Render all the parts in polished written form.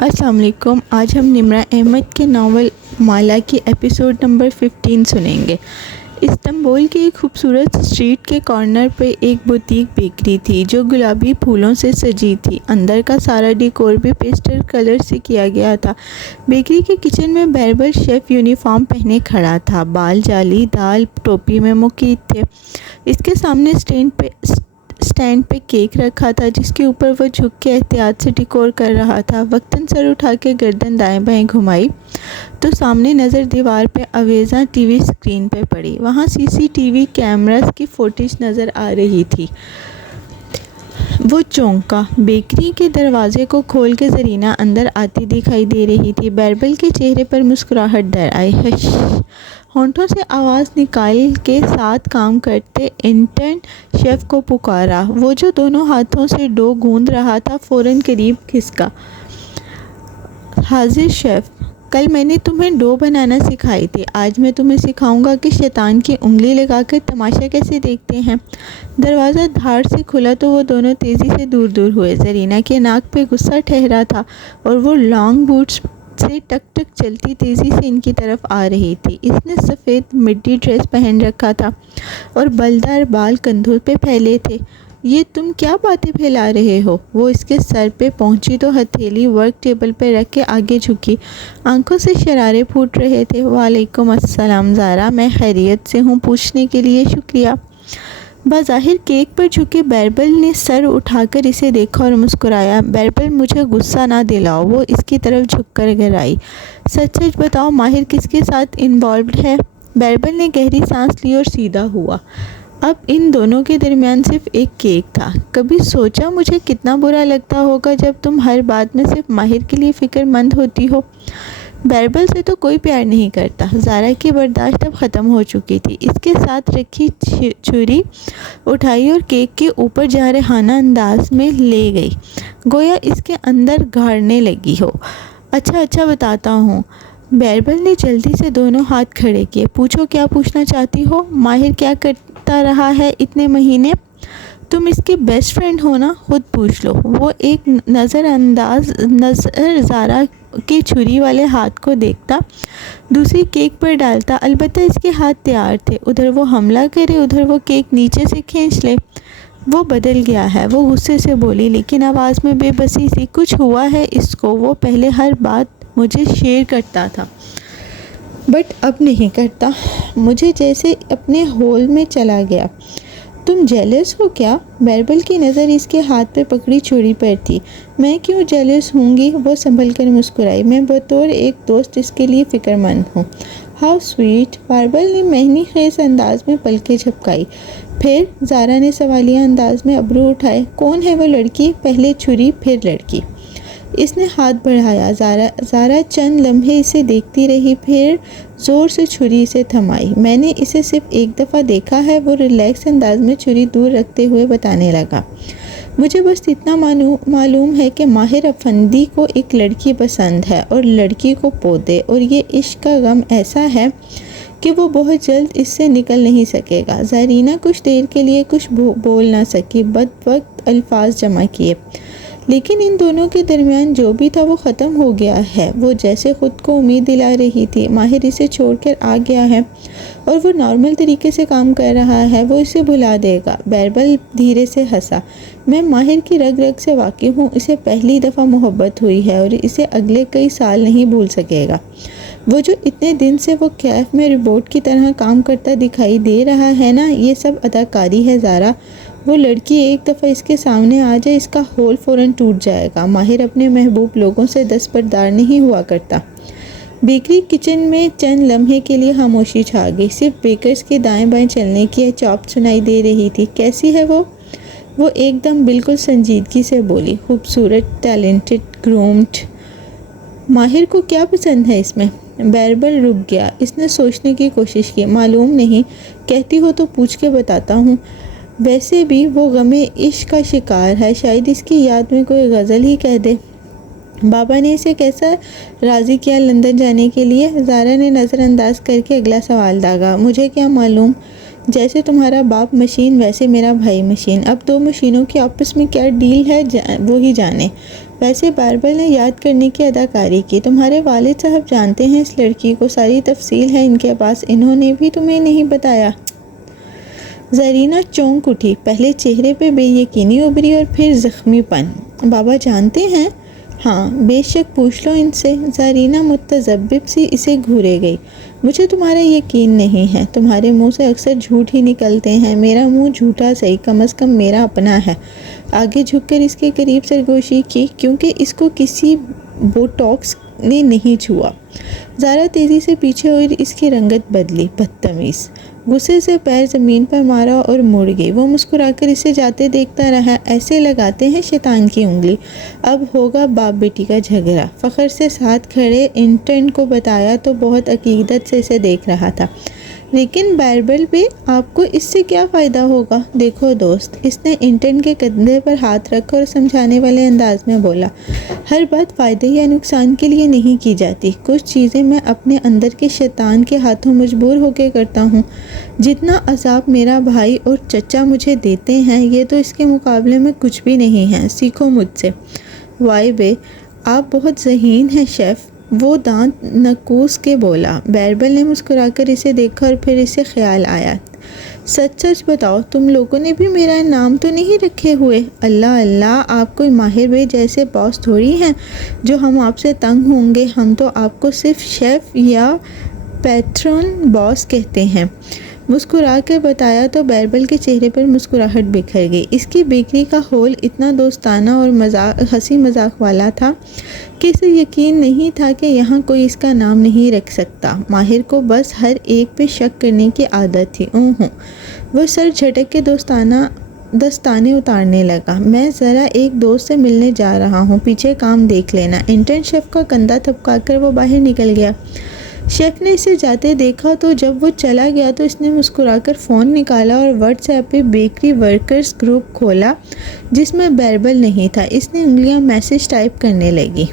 السلام علیکم۔ آج ہم نمرہ احمد کے ناول مالا کی ایپیسوڈ نمبر 15 سنیں گے۔ استنبول کے ایک خوبصورت اسٹریٹ کے کارنر پہ ایک بوتیک بیکری تھی جو گلابی پھولوں سے سجی تھی۔ اندر کا سارا ڈیکور بھی پیسٹل کلر سے کیا گیا تھا۔ بیکری کے کچن میں بیربل شیف یونیفارم پہنے کھڑا تھا، بال جالی دار ٹوپی میں مقید تھے۔ اس کے سامنے اسٹینڈ پہ کیک رکھا تھا جس کے اوپر وہ جھک کے احتیاط سے ڈیکور کر رہا تھا۔ وقتاً سر اٹھا کے گردن دائیں بائیں گھمائی تو سامنے نظر دیوار پہ آویزاں ٹی وی اسکرین پہ پڑی۔ وہاں سی سی ٹی وی کیمراز کی فوٹیج نظر آ رہی تھی۔ وہ چونکا۔ بیکری کے دروازے کو کھول کے زرینہ اندر آتی دکھائی دے رہی تھی۔ بیربل کے چہرے پر مسکراہٹ ڈر آئی۔ ہش! ہونٹوں سے آواز نکال کے ساتھ کام کرتے انٹرن شیف کو پکارا۔ وہ جو دونوں ہاتھوں سے ڈو گوندھ رہا تھا فوراً قریب کھسکا۔ حاضر شیف، کل میں نے تمہیں ڈو بنانا سکھائی تھی، آج میں تمہیں سکھاؤں گا کہ شیطان کی انگلی لگا کر تماشا کیسے دیکھتے ہیں۔ دروازہ دھاڑ سے کھلا تو وہ دونوں تیزی سے دور دور ہوئے۔ زرینہ کے ناک پہ غصہ ٹھہرا تھا اور وہ لانگ بوٹس سے ٹک ٹک چلتی تیزی سے ان کی طرف آ رہی تھی۔ اس نے سفید مڈی ڈریس پہن رکھا تھا اور بلدار بال کندھوں پہ پھیلے تھے۔ یہ تم کیا باتیں پھیلا رہے ہو؟ وہ اس کے سر پہ پہنچی تو ہتھیلی ورک ٹیبل پہ رکھ کے آگے جھکی، آنکھوں سے شرارے پھوٹ رہے تھے۔ وعلیکم السلام زارا، میں خیریت سے ہوں، پوچھنے کے لیے شکریہ۔ بظاہر کیک پر جھکے بیربل نے سر اٹھا کر اسے دیکھا اور مسکرایا۔ بیربل، مجھے غصہ نہ دلاؤ، وہ اس کی طرف جھک کر گرائی۔ سچ سچ بتاؤ، ماہر کس کے ساتھ انوالوڈ ہے؟ بیربل نے گہری سانس لی اور سیدھا ہوا۔ اب ان دونوں کے درمیان صرف ایک کیک تھا۔ کبھی سوچا مجھے کتنا برا لگتا ہوگا جب تم ہر بات میں صرف ماہر کے لیے فکر مند ہوتی ہو؟ بیربل سے تو کوئی پیار نہیں کرتا۔ زارا کی برداشت اب ختم ہو چکی تھی۔ اس کے ساتھ رکھی چھری اٹھائی اور کیک کے اوپر جارحانہ انداز میں لے گئی، گویا اس کے اندر گھاڑنے لگی ہو۔ اچھا بتاتا ہوں۔ بیربل نے جلدی سے دونوں ہاتھ کھڑے کیے۔ پوچھو، کیا پوچھنا چاہتی ہو؟ ماہر کیا کرتا رہا ہے اتنے مہینے؟ تم اس کی بیسٹ فرینڈ ہو نا، خود پوچھ لو۔ وہ ایک نظر زارا کے چھری والے ہاتھ کو دیکھتا، دوسری کیک پر ڈالتا۔ البتہ اس کے ہاتھ تیار تھے، ادھر وہ حملہ کرے، ادھر وہ کیک نیچے سے کھینچ لے۔ وہ بدل گیا ہے، وہ غصے سے بولی، لیکن آواز میں بے بسی سی۔ کچھ ہوا ہے اس کو، وہ پہلے ہر بات مجھے شیئر کرتا تھا بٹ اب نہیں کرتا، مجھے جیسے اپنے ہول میں چلا گیا۔ تم جیلس ہو کیا؟ بیربل کی نظر اس کے ہاتھ پہ پکڑی چھری پر تھی۔ میں کیوں جیلس ہوں گی؟ وہ سنبھل کر مسکرائی۔ میں بطور ایک دوست اس کے لیے فکر مند ہوں۔ How sweet! بیربل نے مہنی خیز انداز میں پلکیں جھپکائی۔ پھر؟ زارا نے سوالیہ انداز میں ابرو اٹھائے۔ کون ہے وہ لڑکی؟ پہلے چھری پھر لڑکی۔ اس نے ہاتھ بڑھایا۔ زارا چند لمحے اسے دیکھتی رہی، پھر زور سے چھری سے تھمائی۔ میں نے اسے صرف ایک دفعہ دیکھا ہے، وہ ریلیکس انداز میں چھری دور رکھتے ہوئے بتانے لگا۔ مجھے بس اتنا معلوم ہے کہ ماہر افندی کو ایک لڑکی پسند ہے اور لڑکی کو پودے، اور یہ عشق کا غم ایسا ہے کہ وہ بہت جلد اس سے نکل نہیں سکے گا۔ زرینہ کچھ دیر کے لیے کچھ بول نہ سکی، وقت الفاظ جمع کیے۔ لیکن ان دونوں کے درمیان جو بھی تھا وہ ختم ہو گیا ہے۔ وہ جیسے خود کو امید دلا رہی تھی، ماہر اسے چھوڑ کر آ گیا ہے اور وہ نارمل طریقے سے کام کر رہا ہے، وہ اسے بھلا دے گا۔ بیربل دھیرے سے ہنسا۔ میں ماہر کی رگ رگ سے واقف ہوں، اسے پہلی دفعہ محبت ہوئی ہے اور اسے اگلے کئی سال نہیں بھول سکے گا۔ وہ جو اتنے دن سے وہ کیف میں روبوٹ کی طرح کام کرتا دکھائی دے رہا ہے نا، یہ سب اداکاری ہے زارا۔ وہ لڑکی ایک دفعہ اس کے سامنے آ جائے، اس کا ہول فوراً ٹوٹ جائے گا۔ ماہر اپنے محبوب لوگوں سے دستبردار نہیں ہوا کرتا۔ بیکری کچن میں چند لمحے کے لیے خاموشی چھا گئی، صرف بیکرز کے دائیں بائیں چلنے کی چاپ سنائی دے رہی تھی۔ کیسی ہے وہ؟ وہ ایک دم بالکل سنجیدگی سے بولی۔ خوبصورت، ٹیلنٹڈ، گرومڈ۔ ماہر کو کیا پسند ہے اس میں؟ بیربل رک گیا۔ اس نے سوچنے کی کوشش کی۔ معلوم نہیں، کہتی ہو تو پوچھ کے بتاتا ہوں۔ ویسے بھی وہ غم عشق کا شکار ہے، شاید اس کی یاد میں کوئی غزل ہی کہہ دے۔ بابا نے اسے کیسا راضی کیا لندن جانے کے لیے؟ زارا نے نظر انداز کر کے اگلا سوال داغا۔ مجھے کیا معلوم، جیسے تمہارا باپ مشین ویسے میرا بھائی مشین۔ اب دو مشینوں کی آپس میں کیا ڈیل ہے وہی جانے۔ ویسے باربل نے یاد کرنے کی اداکاری کی۔ تمہارے والد صاحب جانتے ہیں اس لڑکی کو، ساری تفصیل ہے ان کے پاس، انہوں نے بھی تمہیں نہیں بتایا؟ زرینہ چونک اٹھی، پہلے چہرے پہ بے یقینی ابھری اور پھر زخمی پن۔ بابا جانتے ہیں؟ ہاں، بے شک پوچھ لو ان سے۔ زرینہ متذبذب سی اسے گھورے گئی۔ مجھے تمہارا یقین نہیں ہے، تمہارے منہ سے اکثر جھوٹ ہی نکلتے ہیں۔ میرا منہ جھوٹا صحیح، کم از کم میرا اپنا ہے۔ آگے جھک کر اس کے قریب سرگوشی کی، کیونکہ اس کو کسی بوٹاکس نے نہیں چھوا۔ زارا تیزی سے پیچھے ہوئی، اس کی رنگت بدلی۔ بدتمیز! غصے سے پیر زمین پر مارا اور مڑ گئی۔ وہ مسکرا کر اسے جاتے دیکھتا رہا۔ ایسے لگاتے ہیں شیطان کی انگلی۔ اب ہوگا باپ بیٹی کا جھگڑا۔ فخر سے ساتھ کھڑے انٹرن کو بتایا تو بہت عقیدت سے اسے دیکھ رہا تھا۔ لیکن بائربل بھی، آپ کو اس سے کیا فائدہ ہوگا؟ دیکھو دوست، اس نے انٹرن کے کندھے پر ہاتھ رکھا اور سمجھانے والے انداز میں بولا، ہر بات فائدے یا نقصان کے لیے نہیں کی جاتی۔ کچھ چیزیں میں اپنے اندر کے شیطان کے ہاتھوں مجبور ہو کے کرتا ہوں۔ جتنا عذاب میرا بھائی اور چچا مجھے دیتے ہیں، یہ تو اس کے مقابلے میں کچھ بھی نہیں ہے۔ سیکھو مجھ سے۔ وائی بے، آپ بہت ذہین ہیں شیف، وہ دانت نکوس کے بولا۔ بائربل نے مسکرا کر اسے دیکھا اور پھر اسے خیال آیا، سچ سچ بتاؤ، تم لوگوں نے بھی میرا نام تو نہیں رکھے ہوئے؟ اللہ اللہ، آپ کوئی ماہر بے جیسے باس تھوڑی ہیں جو ہم آپ سے تنگ ہوں گے۔ ہم تو آپ کو صرف شیف یا پیٹرون باس کہتے ہیں۔ مسکرا کر بتایا تو بائربل کے چہرے پر مسکراہٹ بکھر گئی۔ اس کی بیکری کا ہال اتنا دوستانہ اور ہنسی مذاق والا تھا کہ اسے یقین نہیں تھا کہ یہاں کوئی اس کا نام نہیں رکھ سکتا۔ ماہر کو بس ہر ایک پہ شک کرنے کی عادت تھی۔ وہ سر جھٹک کے دستانے اتارنے لگا۔ میں ذرا ایک دوست سے ملنے جا رہا ہوں، پیچھے کام دیکھ لینا۔ انٹرن شیف کا کندھا تھپکا کر وہ باہر نکل گیا۔ شیف نے اسے جاتے دیکھا تو جب وہ چلا گیا تو اس نے مسکرا کر فون نکالا اور واٹس ایپ پہ بیکری ورکرز گروپ کھولا جس میں بائربل نہیں تھا۔ اس نے انگلیاں میسج ٹائپ کرنے لگی۔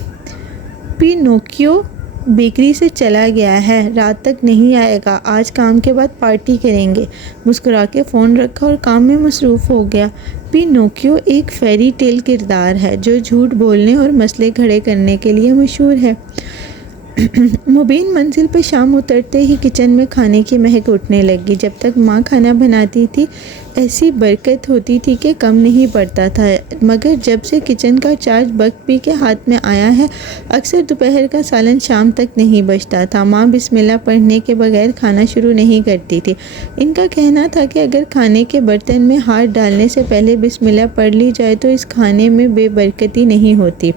پینوکیو بیکری سے چلا گیا ہے، رات تک نہیں آئے گا، آج کام کے بعد پارٹی کریں گے۔ مسکرا کے فون رکھا اور کام میں مصروف ہو گیا۔ پینوکیو ایک فیری ٹیل کردار ہے جو جھوٹ بولنے اور مسئلے کھڑے کرنے کے لیے مشہور ہے۔ مبین منزل پہ شام اترتے ہی کچن میں کھانے کی مہک اٹھنے لگی۔ جب تک ماں کھانا بناتی تھی ایسی برکت ہوتی تھی کہ کم نہیں پڑتا تھا، مگر جب سے کچن کا چارج بکپی کے ہاتھ میں آیا ہے، اکثر دوپہر کا سالن شام تک نہیں بچتا تھا۔ ماں بسم اللہ پڑھنے کے بغیر کھانا شروع نہیں کرتی تھی۔ ان کا کہنا تھا کہ اگر کھانے کے برتن میں ہاتھ ڈالنے سے پہلے بسم اللہ پڑھ لی جائے تو اس کھانے میں بے برکتی نہیں ہوتی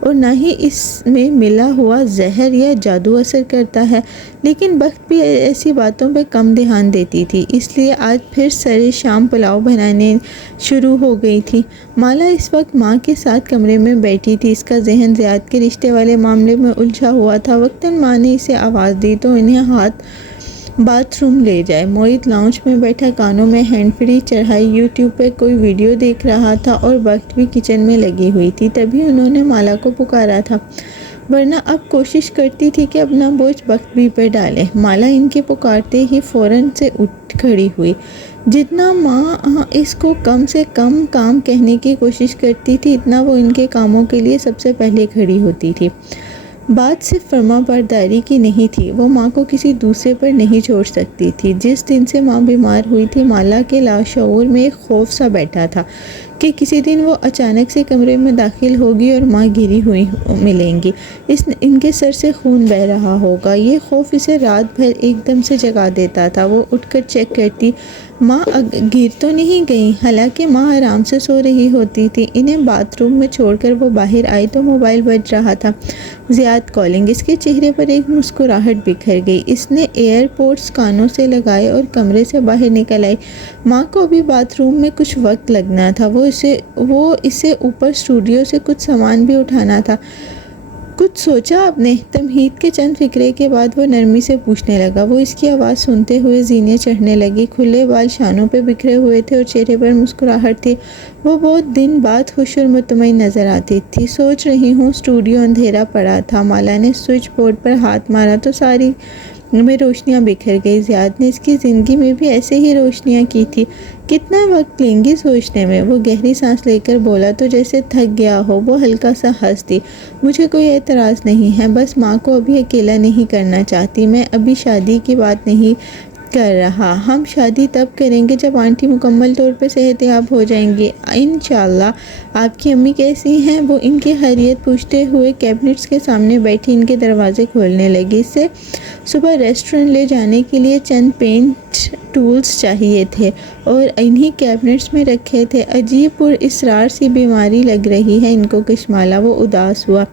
اور نہ ہی اس میں ملا ہوا زہر یا جادو اثر کرتا ہے۔ لیکن بخت بھی ایسی باتوں پہ کم دھیان دیتی تھی، اس لیے آج پھر سرے شام پلاؤ بنانے شروع ہو گئی تھی۔ مالا اس وقت ماں کے ساتھ کمرے میں بیٹھی تھی، اس کا ذہن زیاد کے رشتے والے معاملے میں الجھا ہوا تھا۔ وقتاً ماں نے اسے آواز دی تو انہیں باتھ روم لے جائے۔ موہت لاؤنج میں بیٹھا کانوں میں ہینڈ فری چڑھائی یوٹیوب پہ کوئی ویڈیو دیکھ رہا تھا اور بخت بھی کچن میں لگی ہوئی تھی۔ تبھی انہوں نے مالا کو پکارا تھا، ورنہ اب کوشش کرتی تھی کہ اپنا بوجھ بخت بھی پہ ڈالے۔ مالا ان کے پکارتے ہی فوراً سے اٹھ کھڑی ہوئی۔ جتنا ماں اس کو کم سے کم کام کہنے کی کوشش کرتی تھی، اتنا وہ ان کے کاموں کے لیے سب سے پہلے کھڑی ہوتی تھی۔ بات صرف فرما برداری کی نہیں تھی، وہ ماں کو کسی دوسرے پر نہیں چھوڑ سکتی تھی۔ جس دن سے ماں بیمار ہوئی تھی، مالا کے لاشعور میں ایک خوف سا بیٹھا تھا کہ کسی دن وہ اچانک سے کمرے میں داخل ہوگی اور ماں گری ہوئی ملیں گی، ان کے سر سے خون بہہ رہا ہوگا۔ یہ خوف اسے رات بھر ایک دم سے جگا دیتا تھا۔ وہ اٹھ کر چیک کرتی، ماں گر تو نہیں گئی؟ حالانکہ ماں آرام سے سو رہی ہوتی تھی۔ انہیں باتھ روم میں چھوڑ کر وہ باہر آئی تو موبائل بج رہا تھا۔ زیاد کالنگ۔ اس کے چہرے پر ایک مسکراہٹ بکھر گئی۔ اس نے ایئر پوڈز کانوں سے لگائے اور کمرے سے باہر نکل آئی۔ ماں کو بھی باتھ روم میں کچھ وقت لگنا تھا، وہ اسے اوپر اسٹوڈیو سے کچھ سامان بھی اٹھانا تھا۔ کچھ سوچا آپ نے؟ تمہید کے چند فقرے کے بعد وہ نرمی سے پوچھنے لگا۔ وہ اس کی آواز سنتے ہوئے زینیں چڑھنے لگی۔ کھلے بال شانوں پہ بکھرے ہوئے تھے اور چہرے پر مسکراہٹ تھی۔ وہ بہت دن بعد خوش اور مطمئن نظر آتی تھی۔ سوچ رہی ہوں، اسٹوڈیو اندھیرا پڑا تھا۔ مالا نے سوئچ بورڈ پر ہاتھ مارا تو ساری میں روشنیاں بکھر گئی۔ زیاد نے اس کی زندگی میں بھی ایسے ہی روشنیاں کی تھی۔ کتنا وقت لیں گی سوچنے میں؟ وہ گہری سانس لے کر بولا تو جیسے تھک گیا ہو۔ وہ ہلکا سا ہنس دی۔ مجھے کوئی اعتراض نہیں ہے، بس ماں کو ابھی اکیلا نہیں کرنا چاہتی۔ میں ابھی شادی کی بات نہیں کر رہا، ہم شادی تب کریں گے جب آنٹی مکمل طور پر صحت یاب ہو جائیں گی انشاءاللہ۔ آپ کی امی کیسی ہیں؟ وہ ان کی خیریت پوچھتے ہوئے کیبنٹس کے سامنے بیٹھی ان کے دروازے کھولنے لگی۔ اسے صبح ریسٹورنٹ لے جانے کے لیے چند پینٹ ٹولز چاہیے تھے اور انہی کیبنٹس میں رکھے تھے۔ عجیب پر اسرار سی بیماری لگ رہی ہے ان کو کشمالہ، وہ اداس ہوا۔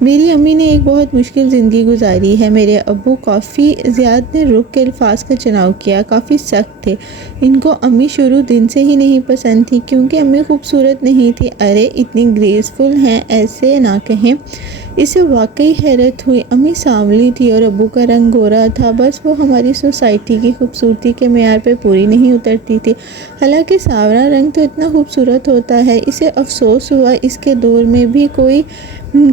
میری امی نے ایک بہت مشکل زندگی گزاری ہے۔ میرے ابو کافی، زیاد نے رک کے الفاظ کا چناؤ کیا، کافی سخت تھے۔ ان کو امی شروع دن سے ہی نہیں پسند تھی کیونکہ امی خوبصورت نہیں تھی۔ ارے اتنی گریسفل ہیں، ایسے نہ کہیں۔ اسے واقعی حیرت ہوئی۔ امی سانولی تھی اور ابو کا رنگ گورا تھا، بس وہ ہماری سوسائٹی کی خوبصورتی کے معیار پہ پوری نہیں اترتی تھی۔ حالانکہ سانولا رنگ تو اتنا خوبصورت ہوتا ہے۔ اسے افسوس ہوا اس کے دور میں بھی کوئی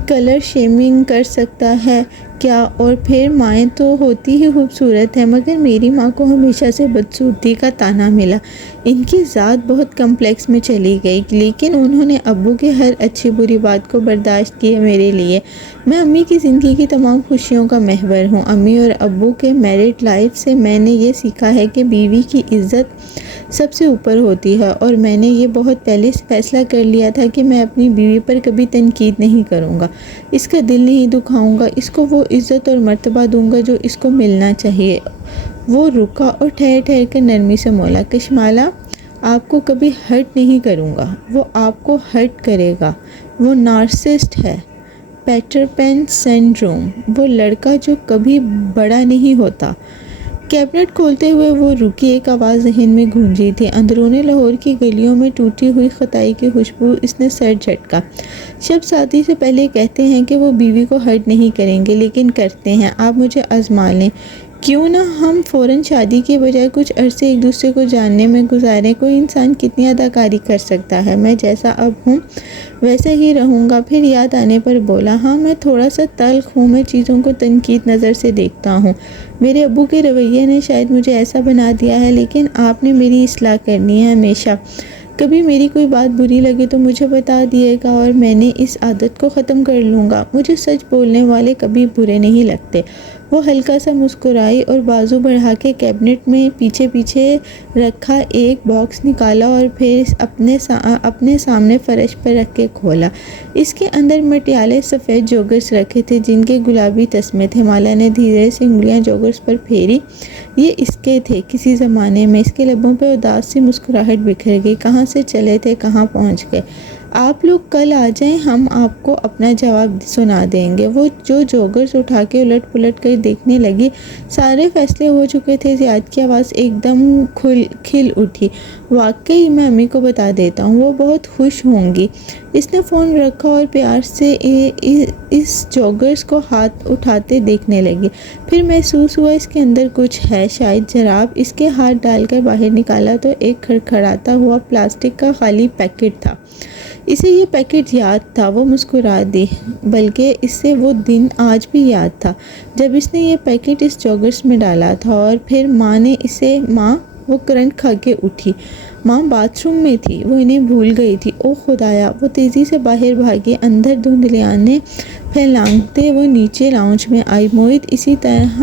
کلر شیمنگ کر سکتا ہے کیا؟ اور پھر مائیں تو ہوتی ہی خوبصورت ہیں، مگر میری ماں کو ہمیشہ سے بدصورتی کا طعنہ ملا۔ ان کی ذات بہت کمپلیکس میں چلی گئی، لیکن انہوں نے ابو کے ہر اچھی بری بات کو برداشت کیا میرے لیے۔ میں امی کی زندگی کی تمام خوشیوں کا محور ہوں۔ امی اور ابو کے میرڈ لائف سے میں نے یہ سیکھا ہے کہ بیوی کی عزت سب سے اوپر ہوتی ہے، اور میں نے یہ بہت پہلے فیصلہ کر لیا تھا کہ میں اپنی بیوی پر کبھی تنقید نہیں کروں گا، اس کا دل نہیں دکھاؤں گا، اس کو وہ عزت اور مرتبہ دوں گا جو اس کو ملنا چاہیے۔ وہ رکا اور ٹھہر ٹھہر کر نرمی سے بولا، کشمالہ آپ کو کبھی ہرٹ نہیں کروں گا، وہ آپ کو ہرٹ کرے گا۔ وہ نارسسسٹ ہے، پیٹر پین سنڈروم، وہ لڑکا جو کبھی بڑا نہیں ہوتا۔ کیبنٹ کھولتے ہوئے وہ رکی، ایک آواز ذہن میں گونجی تھی، اندرون لاہور کی گلیوں میں ٹوٹی ہوئی خطائی کی خوشبو۔ اس نے سر جھٹکا۔ شب شادی سے پہلے کہتے ہیں کہ وہ بیوی کو ہرٹ نہیں کریں گے، لیکن کرتے ہیں۔ آپ مجھے آزما لیں، کیوں نہ ہم فوراً شادی کے بجائے کچھ عرصے ایک دوسرے کو جاننے میں گزاریں۔ کوئی انسان کتنی اداکاری کر سکتا ہے؟ میں جیسا اب ہوں ویسا ہی رہوں گا۔ پھر یاد آنے پر بولا، ہاں میں تھوڑا سا تلخ ہوں، میں چیزوں کو تنقید نظر سے دیکھتا ہوں۔ میرے ابو کے رویے نے شاید مجھے ایسا بنا دیا ہے، لیکن آپ نے میری اصلاح کرنی ہے ہمیشہ۔ کبھی میری کوئی بات بری لگے تو مجھے بتا دیے گا اور میں نے اس عادت کو ختم کر لوں گا۔ مجھے سچ بولنے والے کبھی برے نہیں لگتے۔ وہ ہلکا سا مسکرائی اور بازو بڑھا کے کیبنٹ میں پیچھے پیچھے رکھا ایک باکس نکالا اور پھر اپنے سامنے فرش پر رکھ کے کھولا۔ اس کے اندر مٹیالے سفید جوگرز رکھے تھے جن کے گلابی تسمے تھے۔ مالا نے دھیرے سے انگلیاں جوگرز پر پھیری۔ یہ اس کے تھے کسی زمانے میں۔ اس کے لبوں پہ اداس سی مسکراہٹ بکھر گئی۔ کہاں سے چلے تھے، کہاں پہنچ گئے؟ آپ لوگ کل آ جائیں، ہم آپ کو اپنا جواب سنا دیں گے۔ وہ جو جوگرز اٹھا کے الٹ پلٹ کر دیکھنے لگی۔ سارے فیصلے ہو چکے تھے۔ زیاد کی آواز ایک دم کھل اٹھی، واقعی میں امی کو بتا دیتا ہوں، وہ بہت خوش ہوں گی۔ اس نے فون رکھا اور پیار سے اس جوگرز کو ہاتھ اٹھاتے دیکھنے لگی۔ پھر محسوس ہوا اس کے اندر کچھ ہے، شاید جراب۔ اس کے ہاتھ ڈال کر باہر نکالا تو ایک کھڑکھڑاتا ہوا پلاسٹک کا خالی پیکٹ تھا۔ اسے یہ پیکٹ یاد تھا۔ وہ مسکرا دی، بلکہ اسے وہ دن آج بھی یاد تھا جب اس نے یہ پیکٹ اس جوگرز میں ڈالا تھا۔ اور پھر ماں نے اسے وہ کرنٹ کھا کے اٹھی۔ ماں باتھ روم میں تھی، وہ انہیں بھول گئی تھی۔ او خدایا! وہ تیزی سے باہر بھاگی۔ اندر دھندلیانے پھیلانگتے وہ نیچے لاؤنج میں آئی۔ موہت اسی طرح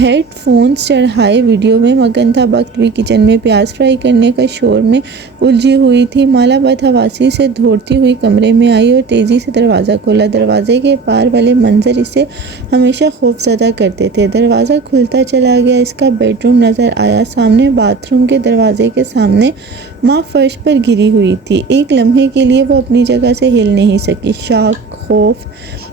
ہیڈ فونز چڑھائے ویڈیو میں مگن تھا۔ بخت بھی کچن میں پیاز فرائی کرنے کا شور میں الجھی ہوئی تھی۔ مالا بدحواسی سے دوڑتی ہوئی کمرے میں آئی اور تیزی سے دروازہ کھولا۔ دروازے کے پار والے منظر اسے ہمیشہ خوفزدہ کرتے تھے۔ دروازہ کھلتا چلا گیا، اس کا بیڈ روم نظر آیا۔ سامنے باتھ روم کے دروازے کے سامنے ماں فرش پر گری ہوئی تھی۔ ایک لمحے کے لیے وہ اپنی جگہ سے ہل نہیں سکی۔ شاک، خوف،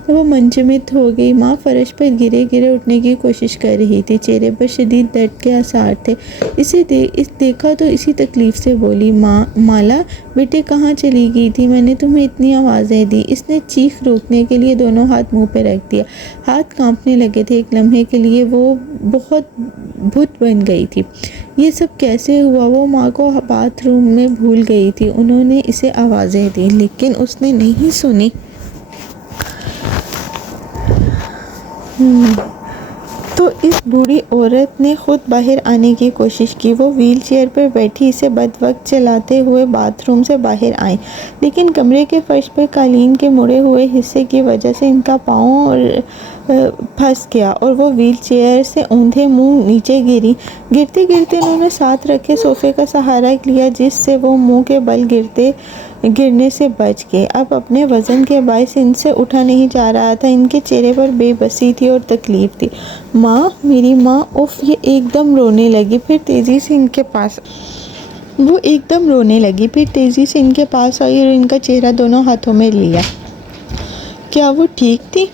وہ منجمد ہو گئی۔ ماں فرش پر گرے گرے اٹھنے کی کوشش کر رہی تھی، چہرے پر شدید درد کے آثار تھے۔ اسے دیکھا تو اسی تکلیف سے بولی، مالا بیٹے کہاں چلی گئی تھی؟ میں نے تمہیں اتنی آوازیں دی۔ اس نے چیخ روکنے کے لیے دونوں ہاتھ منہ پہ رکھ دیا۔ ہاتھ کانپنے لگے تھے۔ ایک لمحے کے لیے وہ بہت بت بن گئی تھی۔ یہ سب کیسے ہوا؟ وہ ماں کو باتھ روم میں بھول گئی تھی۔ انہوں نے اسے آوازیں دی لیکن اس نے نہیں سنی۔ تو اس بوڑھی عورت نے خود باہر آنے کی کوشش کی۔ وہ وہیل چیئر پر بیٹھی اسے بدوقت چلاتے ہوئے باتھ روم سے باہر آئیں، لیکن کمرے کے فرش پر قالین کے مڑے ہوئے حصے کی وجہ سے ان کا پاؤں پھنس گیا اور وہ وہیل چیئر سے اوندھے منہ نیچے گریں۔ گرتے گرتے انہوں نے ساتھ رکھے صوفے کا سہارا لیا، جس سے وہ منہ کے بل گرنے سے بچ گئے۔ اب اپنے وزن کے باعث ان سے اٹھا نہیں جا رہا تھا۔ ان کے چہرے پر بے بسی تھی اور تکلیف تھی۔ ماں، میری ماں، اف! یہ ایک دم رونے لگی، پھر تیزی سے ان کے پاس آئی اور ان کا چہرہ دونوں ہاتھوں میں لیا۔ کیا وہ ٹھیک تھی؟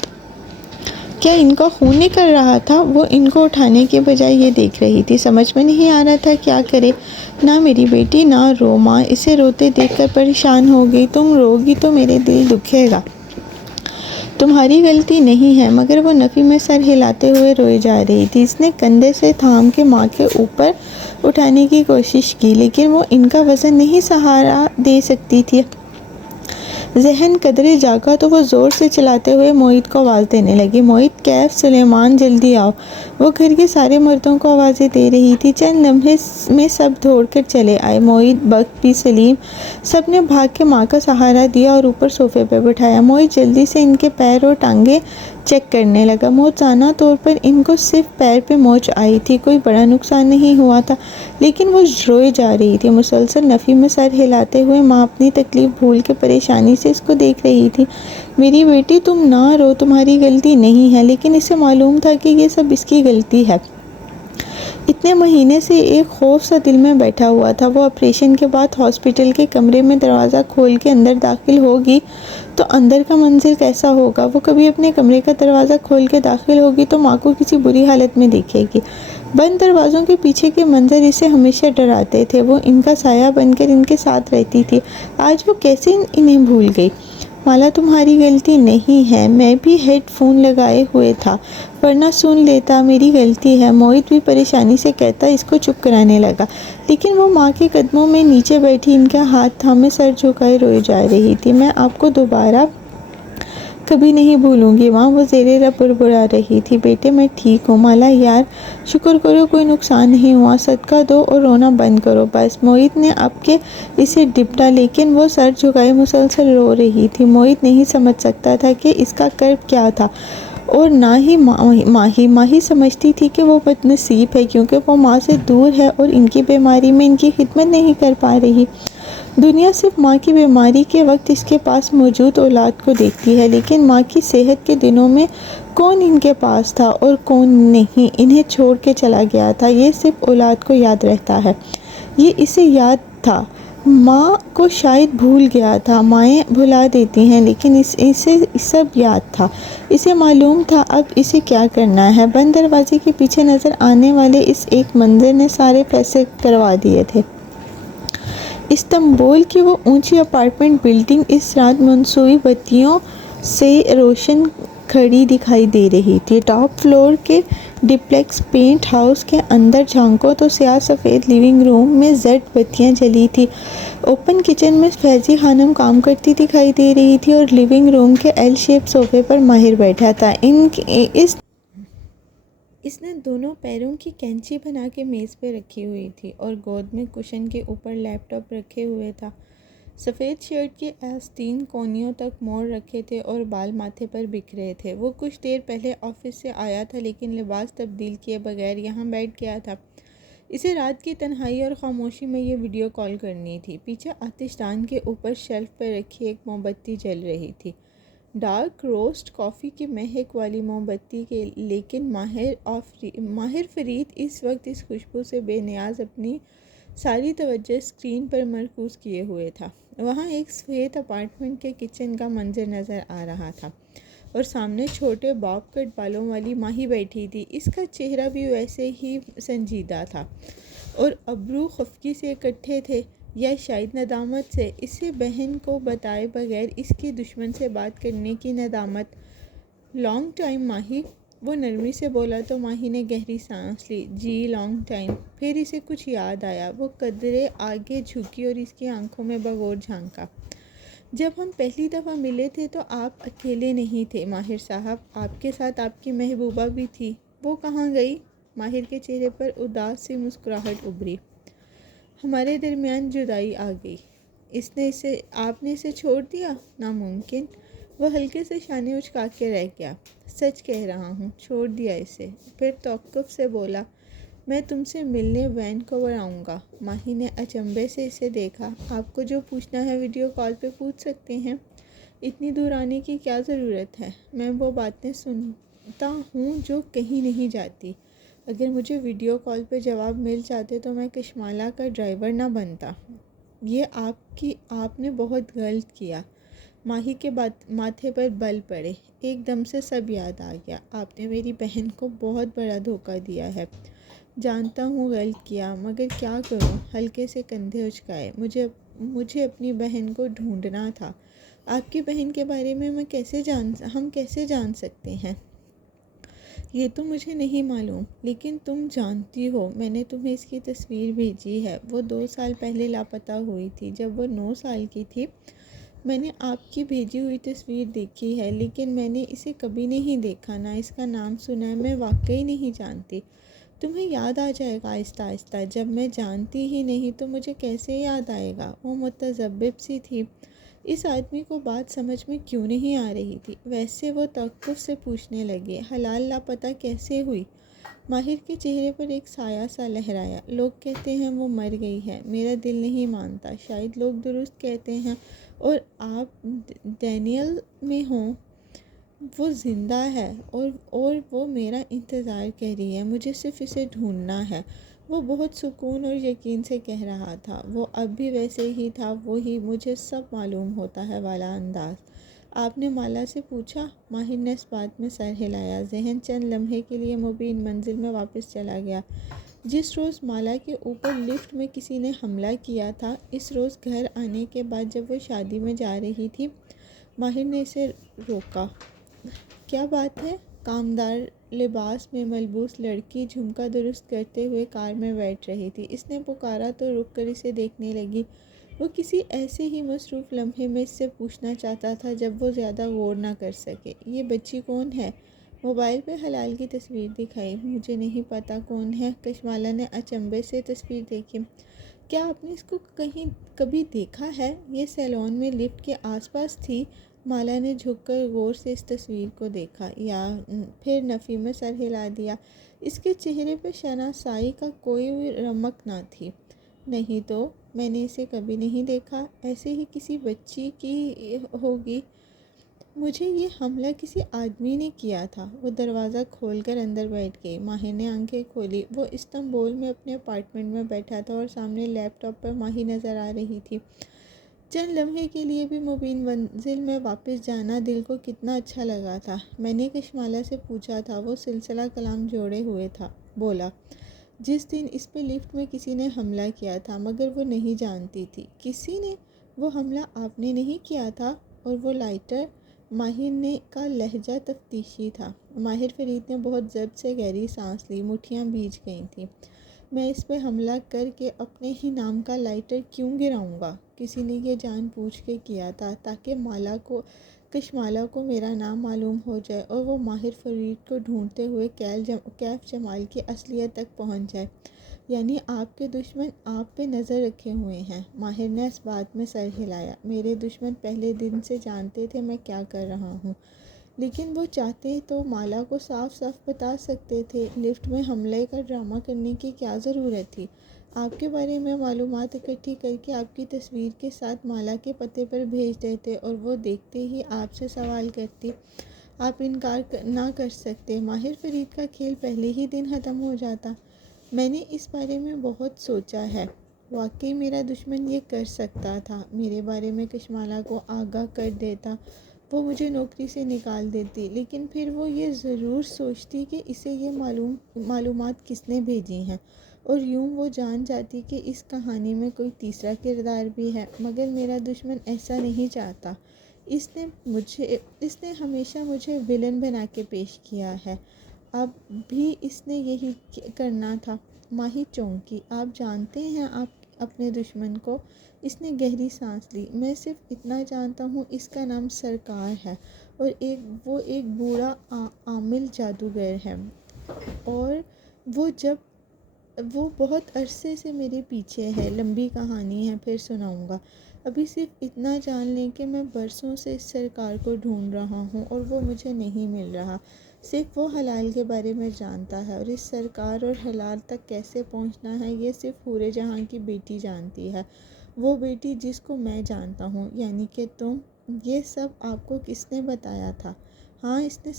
کیا ان کا خون نکل رہا تھا؟ وہ ان کو اٹھانے کے بجائے یہ دیکھ رہی تھی۔ سمجھ میں نہیں آ رہا تھا کیا کرے۔ نہ میری بیٹی، نہ رو۔ ماں اسے روتے دیکھ کر پریشان ہو گئی۔ تم رو گی تو میرا دل دکھے گا۔ تمہاری غلطی نہیں ہے۔ مگر وہ نفی میں سر ہلاتے ہوئے روئے جا رہی تھی۔ اس نے کندھے سے تھام کے ماں کے اوپر اٹھانے کی کوشش کی، لیکن وہ ان کا وزن نہیں سہارا دے سکتی تھی۔ ذہن قدرے جاگا تو وہ زور سے چلاتے ہوئے معید کو آواز دینے لگی۔ معید، کیف، سلیمان، جلدی آؤ۔ وہ گھر کے سارے مردوں کو آوازیں دے رہی تھی۔ چند لمحے میں سب دوڑ کر چلے آئے۔ معید، بگٹی، سلیم، سب نے بھاگ کے ماں کا سہارا دیا اور اوپر صوفے پہ بٹھایا۔ معید جلدی سے ان کے پیر اور ٹانگیں چیک کرنے لگا۔ موجزانہ طور پر ان کو صرف پیر پہ موچ آئی تھی، کوئی بڑا نقصان نہیں ہوا تھا، لیکن وہ روئے جا رہی تھی۔ مسلسل نفی میں سر ہلاتے ہوئے ماں اپنی تکلیف بھول کے پریشانی سے اس کو دیکھ رہی تھی۔ میری بیٹی، تم نہ رو، تمہاری غلطی نہیں ہے۔ لیکن اسے معلوم تھا کہ یہ سب اس کی غلطی ہے۔ اتنے مہینے سے ایک خوف سا دل میں بیٹھا ہوا تھا۔ وہ آپریشن کے بعد ہاسپٹل کے کمرے میں دروازہ کھول کے اندر داخل ہوگی تو اندر کا منظر کیسا ہوگا؟ وہ کبھی اپنے کمرے کا دروازہ کھول کے داخل ہوگی تو ماں کو کسی بری حالت میں دیکھے گی۔ بند دروازوں کے پیچھے کے منظر اسے ہمیشہ ڈراتے تھے۔ وہ ان کا سایہ بن کر ان کے ساتھ رہتی تھی۔ آج وہ کیسے انہیں بھول گئی؟ مالا، تمہاری غلطی نہیں ہے، میں بھی ہیڈ فون لگائے ہوئے تھا، ورنہ سن لیتا۔ میری غلطی ہے، معید بھی پریشانی سے کہتا اس کو چپ کرانے لگا، لیکن وہ ماں کے قدموں میں نیچے بیٹھی ان کا ہاتھ تھامے سر جھکائے روئے جا رہی تھی۔ میں آپ کو دوبارہ کبھی نہیں بھولوں گی ماں، وہ زیر لب بڑبڑا رہی تھی۔ بیٹے، میں ٹھیک ہوں مالا، یار شکر کرو کوئی نقصان نہیں ہوا، صدقہ دو اور رونا بند کرو بس۔ معید نے اب کے اسے ڈپٹا، لیکن وہ سر جھکائے مسلسل رو رہی تھی۔ معید نہیں سمجھ سکتا تھا کہ اس کا کرب کیا تھا، اور نہ ہی ماہی سمجھتی تھی کہ وہ بد نصیب ہے، کیونکہ وہ ماں سے دور ہے اور ان کی بیماری میں ان کی خدمت نہیں کر پا رہی۔ دنیا صرف ماں کی بیماری کے وقت اس کے پاس موجود اولاد کو دیکھتی ہے، لیکن ماں کی صحت کے دنوں میں کون ان کے پاس تھا اور کون نہیں، انہیں چھوڑ کے چلا گیا تھا۔ یہ صرف اولاد کو یاد رہتا ہے۔ یہ اسے یاد تھا۔ ماں کو شاید بھول گیا تھا، مائیں بھلا دیتی ہیں، لیکن اسے سب یاد تھا۔ اسے معلوم تھا اب اسے کیا کرنا ہے۔ بند دروازے کے پیچھے نظر آنے والے اس ایک منظر نے سارے فیصلے کروا دیے تھے۔ استنبول کی وہ اونچی اپارٹمنٹ بلڈنگ اس رات منصوبی بتیوں سے روشن کھڑی دکھائی دے رہی تھی۔ ٹاپ فلور کے ڈپلیکس پینٹ ہاؤس کے اندر جھانکو تو سیاہ سفید لیونگ روم میں زرد بتیاں جلی تھیں۔ اوپن کچن میں فیضی خانم کام کرتی دکھائی دے رہی تھی اور لیونگ روم کے ایل شیپ صوفے پر ماہر بیٹھا تھا۔ اس نے دونوں پیروں کی کینچی بنا کے میز پہ رکھی ہوئی تھی اور گود میں کشن کے اوپر لیپ ٹاپ رکھے ہوئے تھا۔ سفید شرٹ کے آستین کونیوں تک موڑ رکھے تھے اور بال ماتھے پر بکھرے تھے۔ وہ کچھ دیر پہلے آفس سے آیا تھا، لیکن لباس تبدیل کیے بغیر یہاں بیٹھ گیا تھا۔ اسے رات کی تنہائی اور خاموشی میں یہ ویڈیو کال کرنی تھی۔ پیچھے آتش دان کے اوپر شیلف پر رکھی ایک موم بتی جل رہی تھی، ڈارک روسٹ کافی کی مہک والی موم بتی کے، لیکن ماہر فرید اس وقت اس خوشبو سے بے نیاز اپنی ساری توجہ اسکرین پر مرکوز کیے ہوئے تھا۔ وہاں ایک سفید اپارٹمنٹ کے کچن کا منظر نظر آ رہا تھا اور سامنے چھوٹے باب کٹ بالوں والی ماہی بیٹھی تھی۔ اس کا چہرہ بھی ویسے ہی سنجیدہ تھا اور ابرو خفگی سے اکٹھے تھے، یا شاید ندامت سے، اسے بہن کو بتائے بغیر اس کی دشمن سے بات کرنے کی ندامت۔ لانگ ٹائم ماہی، وہ نرمی سے بولا تو ماہی نے گہری سانس لی۔ جی لانگ ٹائم۔ پھر اسے کچھ یاد آیا۔ وہ قدرے آگے جھکی اور اس کی آنکھوں میں بغور جھانکا۔ جب ہم پہلی دفعہ ملے تھے تو آپ اکیلے نہیں تھے ماہر صاحب، آپ کے ساتھ آپ کی محبوبہ بھی تھی۔ وہ کہاں گئی؟ ماہر کے چہرے پر اداس سی مسکراہٹ ابھری۔ ہمارے درمیان جدائی آ گئی۔ آپ نے اسے چھوڑ دیا؟ ناممکن۔ وہ ہلکے سے شانے اچکا کے رہ گیا۔ سچ کہہ رہا ہوں، چھوڑ دیا اسے۔ پھر توقف سے بولا، میں تم سے ملنے وینکوور آؤں گا۔ ماہی نے اچنبھے سے اسے دیکھا۔ آپ کو جو پوچھنا ہے ویڈیو کال پہ پوچھ سکتے ہیں۔ اتنی دور آنے کی کیا ضرورت ہے؟ میں وہ باتیں سنتا ہوں جو کہیں نہیں جاتی۔ اگر مجھے ویڈیو کال پہ جواب مل جاتے تو میں کشمالہ کا ڈرائیور نہ بنتا۔ یہ آپ نے بہت غلط کیا۔ ماہی کے ماتھے پر بل پڑے۔ ایک دم سے سب یاد آ گیا۔ آپ نے میری بہن کو بہت بڑا دھوکہ دیا ہے۔ جانتا ہوں غلط کیا، مگر کیا کروں؟ ہلکے سے کندھے اچکائے۔ مجھے اپنی بہن کو ڈھونڈنا تھا۔ آپ کی بہن کے بارے میں ہم کیسے جان سکتے ہیں؟ یہ تو مجھے نہیں معلوم، لیکن تم جانتی ہو۔ میں نے تمہیں اس کی تصویر بھیجی ہے۔ وہ 2 سال پہلے لاپتہ ہوئی تھی، جب وہ 9 سال کی تھی۔ میں نے آپ کی بھیجی ہوئی تصویر دیکھی ہے، لیکن میں نے اسے کبھی نہیں دیکھا، نہ اس کا نام سنا ہے۔ میں واقعی نہیں جانتی۔ تمہیں یاد آ جائے گا آہستہ آہستہ۔ جب میں جانتی ہی نہیں تو مجھے کیسے یاد آئے گا؟ وہ متذبذب سی تھی۔ اس آدمی کو بات سمجھ میں کیوں نہیں آ رہی تھی؟ ویسے وہ توقف سے پوچھنے لگے، حلال لاپتہ کیسے ہوئی؟ ماہر کے چہرے پر ایک سایہ سا لہرایا۔ لوگ کہتے ہیں وہ مر گئی ہے، میرا دل نہیں مانتا۔ شاید لوگ درست کہتے ہیں، اور آپ ڈینیل میں ہوں۔ وہ زندہ ہے اور وہ میرا انتظار کر رہی ہے۔ مجھے صرف اسے ڈھونڈنا ہے۔ وہ بہت سکون اور یقین سے کہہ رہا تھا۔ وہ اب بھی ویسے ہی تھا، وہی مجھے سب معلوم ہوتا ہے والا انداز۔ آپ نے مالا سے پوچھا؟ ماہر نے اس بات میں سر ہلایا۔ ذہن چند لمحے کے لیے مبین منزل میں واپس چلا گیا۔ جس روز مالا کے اوپر لفٹ میں کسی نے حملہ کیا تھا، اس روز گھر آنے کے بعد جب وہ شادی میں جا رہی تھی، ماہر نے اسے روکا۔ کیا بات ہے؟ کامدار لباس میں ملبوس لڑکی جھمکا درست کرتے ہوئے کار میں بیٹھ رہی تھی۔ اس نے پکارا تو رک کر اسے دیکھنے لگی۔ وہ کسی ایسے ہی مصروف لمحے میں اس سے پوچھنا چاہتا تھا جب وہ زیادہ غور نہ کر سکے، یہ بچی کون ہے؟ موبائل پہ حلال کی تصویر دکھائی۔ مجھے نہیں پتا کون ہے۔ کشمالہ نے اچنبھے سے تصویر دیکھی۔ کیا آپ نے اس کو کبھی دیکھا ہے؟ یہ سیلون میں لفٹ کے آس پاس تھی۔ مالا نے جھک کر غور سے اس تصویر کو دیکھا، یا پھر نفی میں سر ہلا دیا۔ اس کے چہرے پہ شناسائی کا کوئی رمق نہ تھی۔ نہیں تو، میں نے اسے کبھی نہیں دیکھا۔ ایسے ہی کسی بچی کی ہوگی۔ مجھے یہ حملہ کسی آدمی نے کیا تھا۔ وہ دروازہ کھول کر اندر بیٹھ گئی۔ ماہر نے آنکھیں کھولی۔ وہ استنبول میں اپنے اپارٹمنٹ میں بیٹھا تھا اور سامنے لیپ ٹاپ پر ماہی نظر آ رہی تھی۔ چند لمحے کے لیے بھی مبین منزل میں واپس جانا دل کو کتنا اچھا لگا تھا۔ میں نے کشمالہ سے پوچھا تھا۔ وہ سلسلہ کلام جوڑے ہوئے تھا۔ بولا، جس دن اس پہ لفٹ میں کسی نے حملہ کیا تھا، مگر وہ نہیں جانتی تھی۔ کسی نے؟ وہ حملہ آپ نے نہیں کیا تھا؟ اور وہ لائٹر؟ ماہر نے کا لہجہ تفتیشی تھا۔ ماہر فرید نے بہت ضبط سے گہری سانس لی۔ مٹھیاں بھیج گئی تھیں۔ میں اس پہ حملہ کر کے اپنے ہی نام کا لائٹر کیوں گراؤں گا؟ کسی نے یہ جان بوجھ کے کیا تھا، تاکہ کشمالہ کو میرا نام معلوم ہو جائے اور وہ ماہر فرید کو ڈھونڈتے ہوئے کیف جمال کی اصلیت تک پہنچ جائے۔ یعنی آپ کے دشمن آپ پہ نظر رکھے ہوئے ہیں؟ ماہر نے اس بات میں سر ہلایا۔ میرے دشمن پہلے دن سے جانتے تھے میں کیا کر رہا ہوں، لیکن وہ چاہتے تو مالا کو صاف صاف بتا سکتے تھے۔ لفٹ میں حملے کا ڈرامہ کرنے کی کیا ضرورت تھی؟ آپ کے بارے میں معلومات اکٹھی کر کے آپ کی تصویر کے ساتھ مالا کے پتے پر بھیج دیتے اور وہ دیکھتے ہی آپ سے سوال کرتی۔ آپ انکار نہ کر سکتے۔ ماہر فرید کا کھیل پہلے ہی دن ختم ہو جاتا۔ میں نے اس بارے میں بہت سوچا ہے۔ واقعی میرا دشمن یہ کر سکتا تھا۔ میرے بارے میں کشمالہ کو آگاہ کر دیتا، وہ مجھے نوکری سے نکال دیتی، لیکن پھر وہ یہ ضرور سوچتی کہ اسے یہ معلومات کس نے بھیجی ہیں، اور یوں وہ جان جاتی کہ اس کہانی میں کوئی تیسرا کردار بھی ہے۔ مگر میرا دشمن ایسا نہیں چاہتا۔ اس نے ہمیشہ مجھے ویلن بنا کے پیش کیا ہے۔ اب بھی اس نے یہی کرنا تھا۔ ماہی چونکی۔ آپ جانتے ہیں آپ اپنے دشمن کو؟ اس نے گہری سانس لی۔ میں صرف اتنا جانتا ہوں، اس کا نام سرکار ہے، اور وہ ایک بوڑھا عامل جادوگر ہے۔ اور وہ بہت عرصے سے میرے پیچھے ہے، لمبی کہانی ہے، پھر سناؤں گا۔ ابھی صرف اتنا جان لیں کہ میں برسوں سے اس سرکار کو ڈھونڈ رہا ہوں اور وہ مجھے نہیں مل رہا۔ صرف وہ حلال کے بارے میں جانتا ہے، اور اس سرکار اور حلال تک کیسے پہنچنا ہے یہ صرف حورِ جہاں کی بیٹی جانتی ہے، وہ بیٹی جس کو میں جانتا ہوں، یعنی کہ تم۔ یہ سب آپ کو کس نے بتایا تھا؟ ہاں، اس نے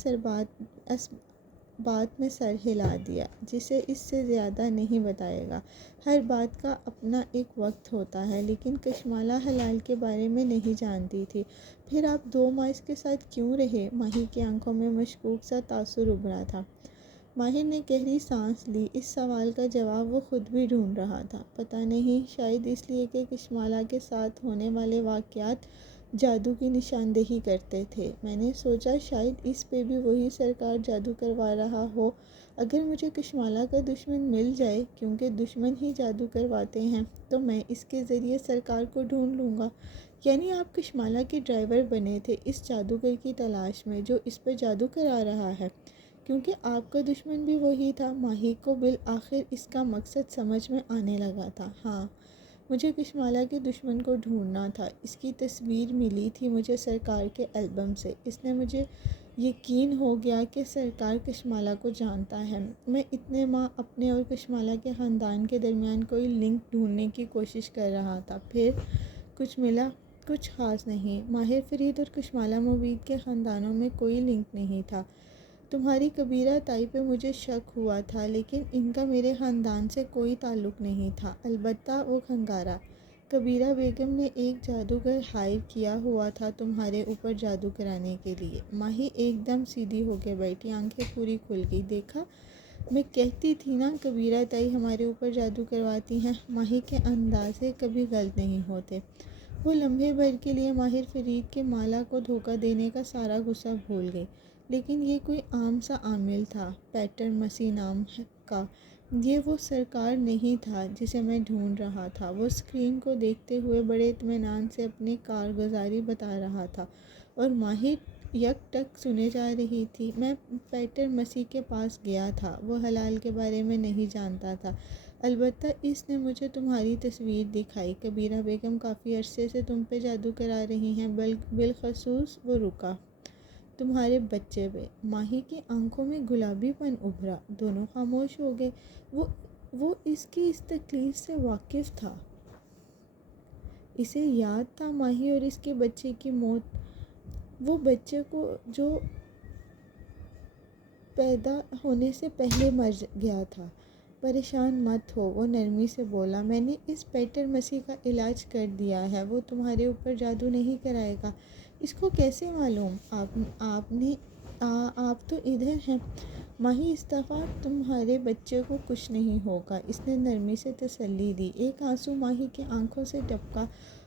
بات میں سر ہلا دیا، جسے اس سے زیادہ نہیں بتائے گا۔ ہر بات کا اپنا ایک وقت ہوتا ہے، لیکن کشمالہ حلال کے بارے میں نہیں جانتی تھی۔ پھر آپ 2 ماہ اس کے ساتھ کیوں رہے؟ ماہی کی آنکھوں میں مشکوک سا تاثر ابھرا تھا۔ ماہر نے گہری سانس لی۔ اس سوال کا جواب وہ خود بھی ڈھونڈ رہا تھا۔ پتہ نہیں، شاید اس لیے کہ کشمالہ کے ساتھ ہونے والے واقعات جادو کی نشاندہی کرتے تھے۔ میں نے سوچا شاید اس پہ بھی وہی سرکار جادو کروا رہا ہو۔ اگر مجھے کشمالہ کا دشمن مل جائے، کیونکہ دشمن ہی جادو کرواتے ہیں، تو میں اس کے ذریعے سرکار کو ڈھونڈ لوں گا۔ یعنی آپ کشمالہ کے ڈرائیور بنے تھے اس جادوگر کی تلاش میں جو اس پر جادو کرا رہا ہے، کیونکہ آپ کا دشمن بھی وہی تھا۔ ماہی کو بالآخر اس کا مقصد سمجھ میں آنے لگا تھا۔ ہاں، مجھے کشمالہ کے دشمن کو ڈھونڈنا تھا۔ اس کی تصویر ملی تھی مجھے سرکار کے البم سے۔ اس نے مجھے یقین ہو گیا کہ سرکار کشمالہ کو جانتا ہے۔ میں اتنے ماہ اپنے اور کشمالہ کے خاندان کے درمیان کوئی لنک ڈھونڈنے کی کوشش کر رہا تھا۔ پھر کچھ ملا، کچھ خاص نہیں۔ ماہر فرید اور کشمالہ مبید کے خاندانوں میں کوئی لنک نہیں تھا۔ تمہاری کبیرہ تائی پہ مجھے شک ہوا تھا، لیکن ان کا میرے خاندان سے کوئی تعلق نہیں تھا۔ البتہ وہ کھنگارا کبیرہ بیگم نے ایک جادوگر ہائر کیا ہوا تھا تمہارے اوپر جادو کرانے کے لیے۔ ماہی ایک دم سیدھی ہو کے بیٹھی، آنکھیں پوری کھل گئی۔ دیکھا، میں کہتی تھی نا، کبیرہ تائی ہمارے اوپر جادو کرواتی ہیں۔ ماہی کے اندازے کبھی غلط نہیں ہوتے۔ وہ لمحے بھر کے لیے ماہر فرید کے مالا کو دھوکہ دینے کا سارا غصہ بھول گئی۔ لیکن یہ کوئی عام سا عامل تھا، پیٹر مسیح نام کا۔ یہ وہ سرکار نہیں تھا جسے میں ڈھونڈ رہا تھا۔ وہ اسکرین کو دیکھتے ہوئے بڑے اطمینان سے اپنی کارگزاری بتا رہا تھا، اور ماہر یک ٹک سنے جا رہی تھی۔ میں پیٹر مسیح کے پاس گیا تھا۔ وہ حلال کے بارے میں نہیں جانتا تھا، البتہ اس نے مجھے تمہاری تصویر دکھائی۔ کبیرہ بیگم کافی عرصے سے تم پہ جادو کرا رہی ہیں، بالخصوص وہ رکا تمہارے بچے پہ۔ ماہی کی آنکھوں میں گلابی پن ابھرا۔ دونوں خاموش ہو گئے۔ وہ اس کی اس تکلیف سے واقف تھا۔ اسے یاد تھا ماہی اور اس کے بچے کی موت، وہ بچے کو جو پیدا ہونے سے پہلے مر گیا تھا۔ پریشان مت ہو، وہ نرمی سے بولا۔ میں نے اس پیٹر مسیح کا علاج کر دیا ہے، وہ تمہارے اوپر جادو نہیں کرائے گا۔ اس کو کیسے معلوم؟ آپ تو ادھر ہیں۔ ماہی، اس دفعہ تمہارے بچے کو کچھ نہیں ہوگا، اس نے نرمی سے تسلی دی۔ ایک آنسو ماہی کی آنکھوں سے ٹپکا۔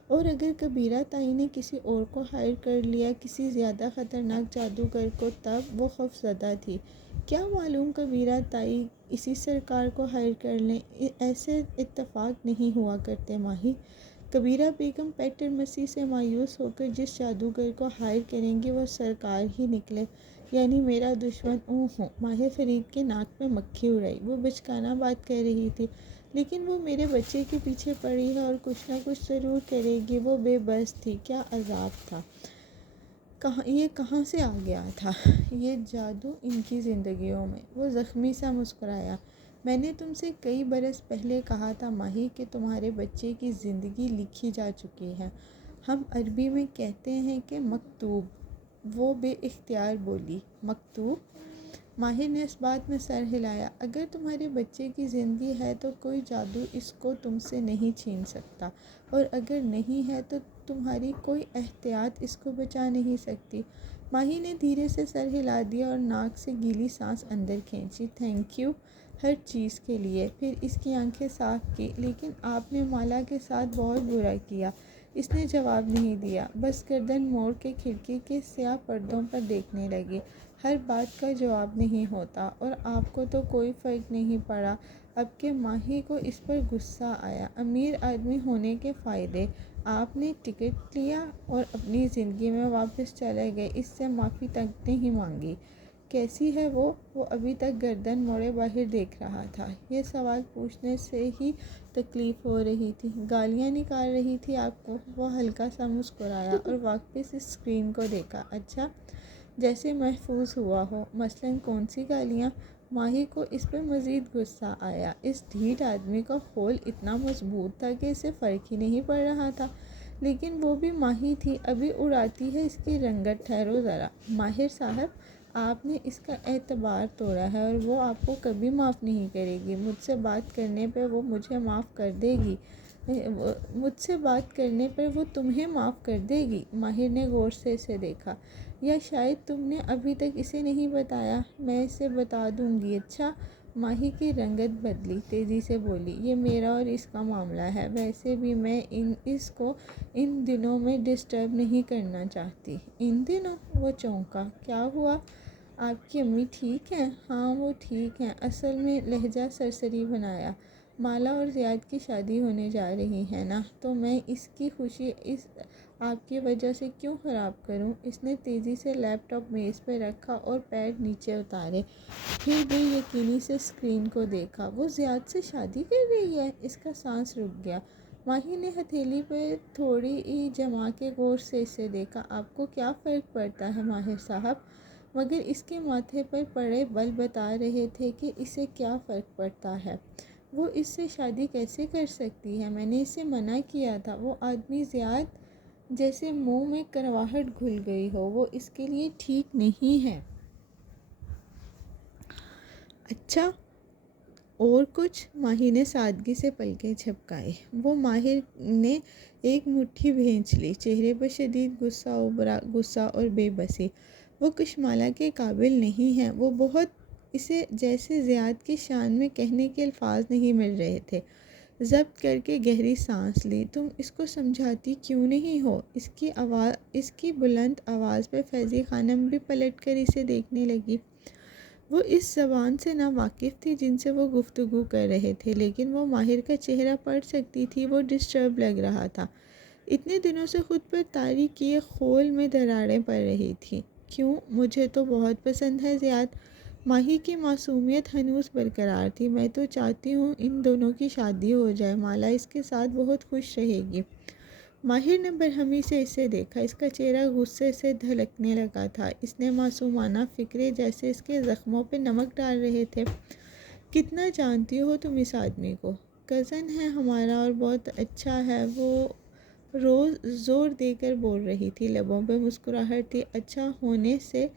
اور اگر کبیرہ تائی نے کسی اور کو ہائر کر لیا، کسی زیادہ خطرناک جادوگر کو، تب وہ خوفزدہ تھی۔ کیا معلوم کبیرہ تائی اسی سرکار کو ہائر کر لیں؟ ایسے اتفاق نہیں ہوا کرتے ماہی۔ کبیرہ بیگم پیٹر مسیح سے مایوس ہو کر جس جادوگر کو ہائر کریں گی وہ سرکار ہی نکلے، یعنی میرا دشمن۔ اوہ! ماہر فرید کے ناک میں مکھی اڑائی۔ وہ بچکانہ بات کہہ رہی تھی، لیکن وہ میرے بچے کے پیچھے پڑی ہے اور کچھ نہ کچھ ضرور کرے گی۔ وہ بے بس تھی۔ کیا عذاب تھا! یہ کہاں سے آ گیا تھا یہ جادو ان کی زندگیوں میں؟ وہ زخمی سا مسکرایا۔ میں نے تم سے کئی برس پہلے کہا تھا ماہی کہ تمہارے بچے کی زندگی لکھی جا چکی ہے۔ ہم عربی میں کہتے ہیں کہ مکتوب۔ وہ بے اختیار بولی۔ مکتوب؟ ماہر نے اس بات میں سر ہلایا۔ اگر تمہارے بچے کی زندگی ہے تو کوئی جادو اس کو تم سے نہیں چھین سکتا، اور اگر نہیں ہے تو تمہاری کوئی احتیاط اس کو بچا نہیں سکتی۔ ماہی نے دھیرے سے سر ہلا دیا اور ناک سے گیلی سانس اندر کھینچی۔ تھینک یو ہر چیز کے لیے۔ پھر اس کی آنکھیں صاف کی۔ لیکن آپ نے مالا کے ساتھ بہت برا کیا۔ اس نے جواب نہیں دیا، بس گردن موڑ کے کھڑکی کے سیاہ پردوں پر دیکھنے لگی۔ ہر بات کا جواب نہیں ہوتا، اور آپ کو تو کوئی فرق نہیں پڑا اب کہ ماہی کو اس پر غصہ آیا۔ امیر آدمی ہونے کے فائدے؟ آپ نے ٹکٹ لیا اور اپنی زندگی میں واپس چلے گئے، اس سے معافی تک نہیں مانگی؟ کیسی ہے وہ ابھی تک گردن موڑے باہر دیکھ رہا تھا۔ یہ سوال پوچھنے سے ہی تکلیف ہو رہی تھی۔ گالیاں نکال رہی تھی آپ کو؟ وہ ہلکا سا مسکرایا اور واپس اسکرین کو دیکھا۔ اچھا، جیسے محفوظ ہوا ہو۔ مثلاً کون سی گالیاں؟ ماہی کو اس پہ مزید غصہ آیا۔ اس ڈھیٹ آدمی کا خول اتنا مضبوط تھا کہ اسے فرق ہی نہیں پڑ رہا تھا، لیکن وہ بھی ماہی تھی، ابھی اڑاتی ہے اس کی رنگت۔ ٹھہرو ذرا ماہر صاحب، آپ نے اس کا اعتبار توڑا ہے اور وہ آپ کو کبھی معاف نہیں کرے گی۔ مجھ سے بات کرنے پہ وہ مجھے معاف کر دے گی، مجھ سے بات کرنے پر وہ تمہیں معاف کر دے گی۔ ماہر نے غور سے اسے دیکھا۔ یا شاید تم نے ابھی تک اسے نہیں بتایا؟ میں اسے بتا دوں گی۔ اچھا؟ ماہی کی رنگت بدلی، تیزی سے بولی، یہ میرا اور اس کا معاملہ ہے، ویسے بھی میں اس کو ان دنوں میں ڈسٹرب نہیں کرنا چاہتی۔ ان دنوں؟ وہ چونکا۔ کیا ہوا؟ آپ کی امی ٹھیک ہیں؟ ہاں وہ ٹھیک ہیں۔ اصل میں لہجہ سرسری بنایا، مالا اور زیاد کی شادی ہونے جا رہی ہے نا، تو میں اس کی خوشی آپ کی وجہ سے کیوں خراب کروں؟ اس نے تیزی سے لیپ ٹاپ میز پہ رکھا اور پیر نیچے اتارے، پھر بے یقینی سے اسکرین کو دیکھا۔ وہ زیاد سے شادی کر رہی ہے؟ اس کا سانس رک گیا۔ ماہی نے ہتھیلی پہ تھوڑی جما کے غور سے اسے دیکھا۔ آپ کو کیا فرق پڑتا ہے ماہر صاحب؟ مگر اس کے ماتھے پر پڑے بل بتا رہے تھے کہ اسے کیا فرق پڑتا ہے۔ وہ اس سے شادی کیسے کر سکتی ہے؟ میں نے اسے منع کیا تھا۔ وہ آدمی زیاد جیسے منہ میں کرواہٹ گھل گئی ہو، وہ اس کے لیے ٹھیک نہیں ہے۔ اچھا، اور کچھ؟ ماہی نے سادگی سے پلکیں جھپکائیں۔ وہ ماہر نے ایک مٹھی بھینچ لی، چہرے پر شدید غصہ ابھرا، غصہ اور بے بسی۔ وہ کشمالہ کے قابل نہیں ہے۔ وہ بہت اسے جیسے زیاد کی شان میں کہنے کے الفاظ نہیں مل رہے تھے۔ ضبط کر کے گہری سانس لی۔ تم اس کو سمجھاتی کیوں نہیں ہو؟ اس کی بلند آواز پہ فیضی خانم بھی پلٹ کر اسے دیکھنے لگی۔ وہ اس زبان سے نا واقف تھی جن سے وہ گفتگو کر رہے تھے، لیکن وہ ماہر کا چہرہ پڑھ سکتی تھی۔ وہ ڈسٹرب لگ رہا تھا۔ اتنے دنوں سے خود پر طاری کیے خول میں دراڑیں پڑ رہی تھیں۔ کیوں؟ مجھے تو بہت پسند ہے زیاد۔ ماہی کی معصومیت ہنوز برقرار تھی۔ میں تو چاہتی ہوں ان دونوں کی شادی ہو جائے، مالا اس کے ساتھ بہت خوش رہے گی۔ ماہر نے برہمی سے اسے دیکھا۔ اس کا چہرہ غصے سے دھڑکنے لگا تھا۔ اس نے معصومانہ فکرے جیسے اس کے زخموں پہ نمک ڈال رہے تھے۔ کتنا جانتی ہو تم اس آدمی کو؟ کزن ہے ہمارا اور بہت اچھا ہے۔ وہ روز زور دے کر بول رہی تھی، لبوں پہ مسکراہٹ تھی۔ اچھا ہونے سے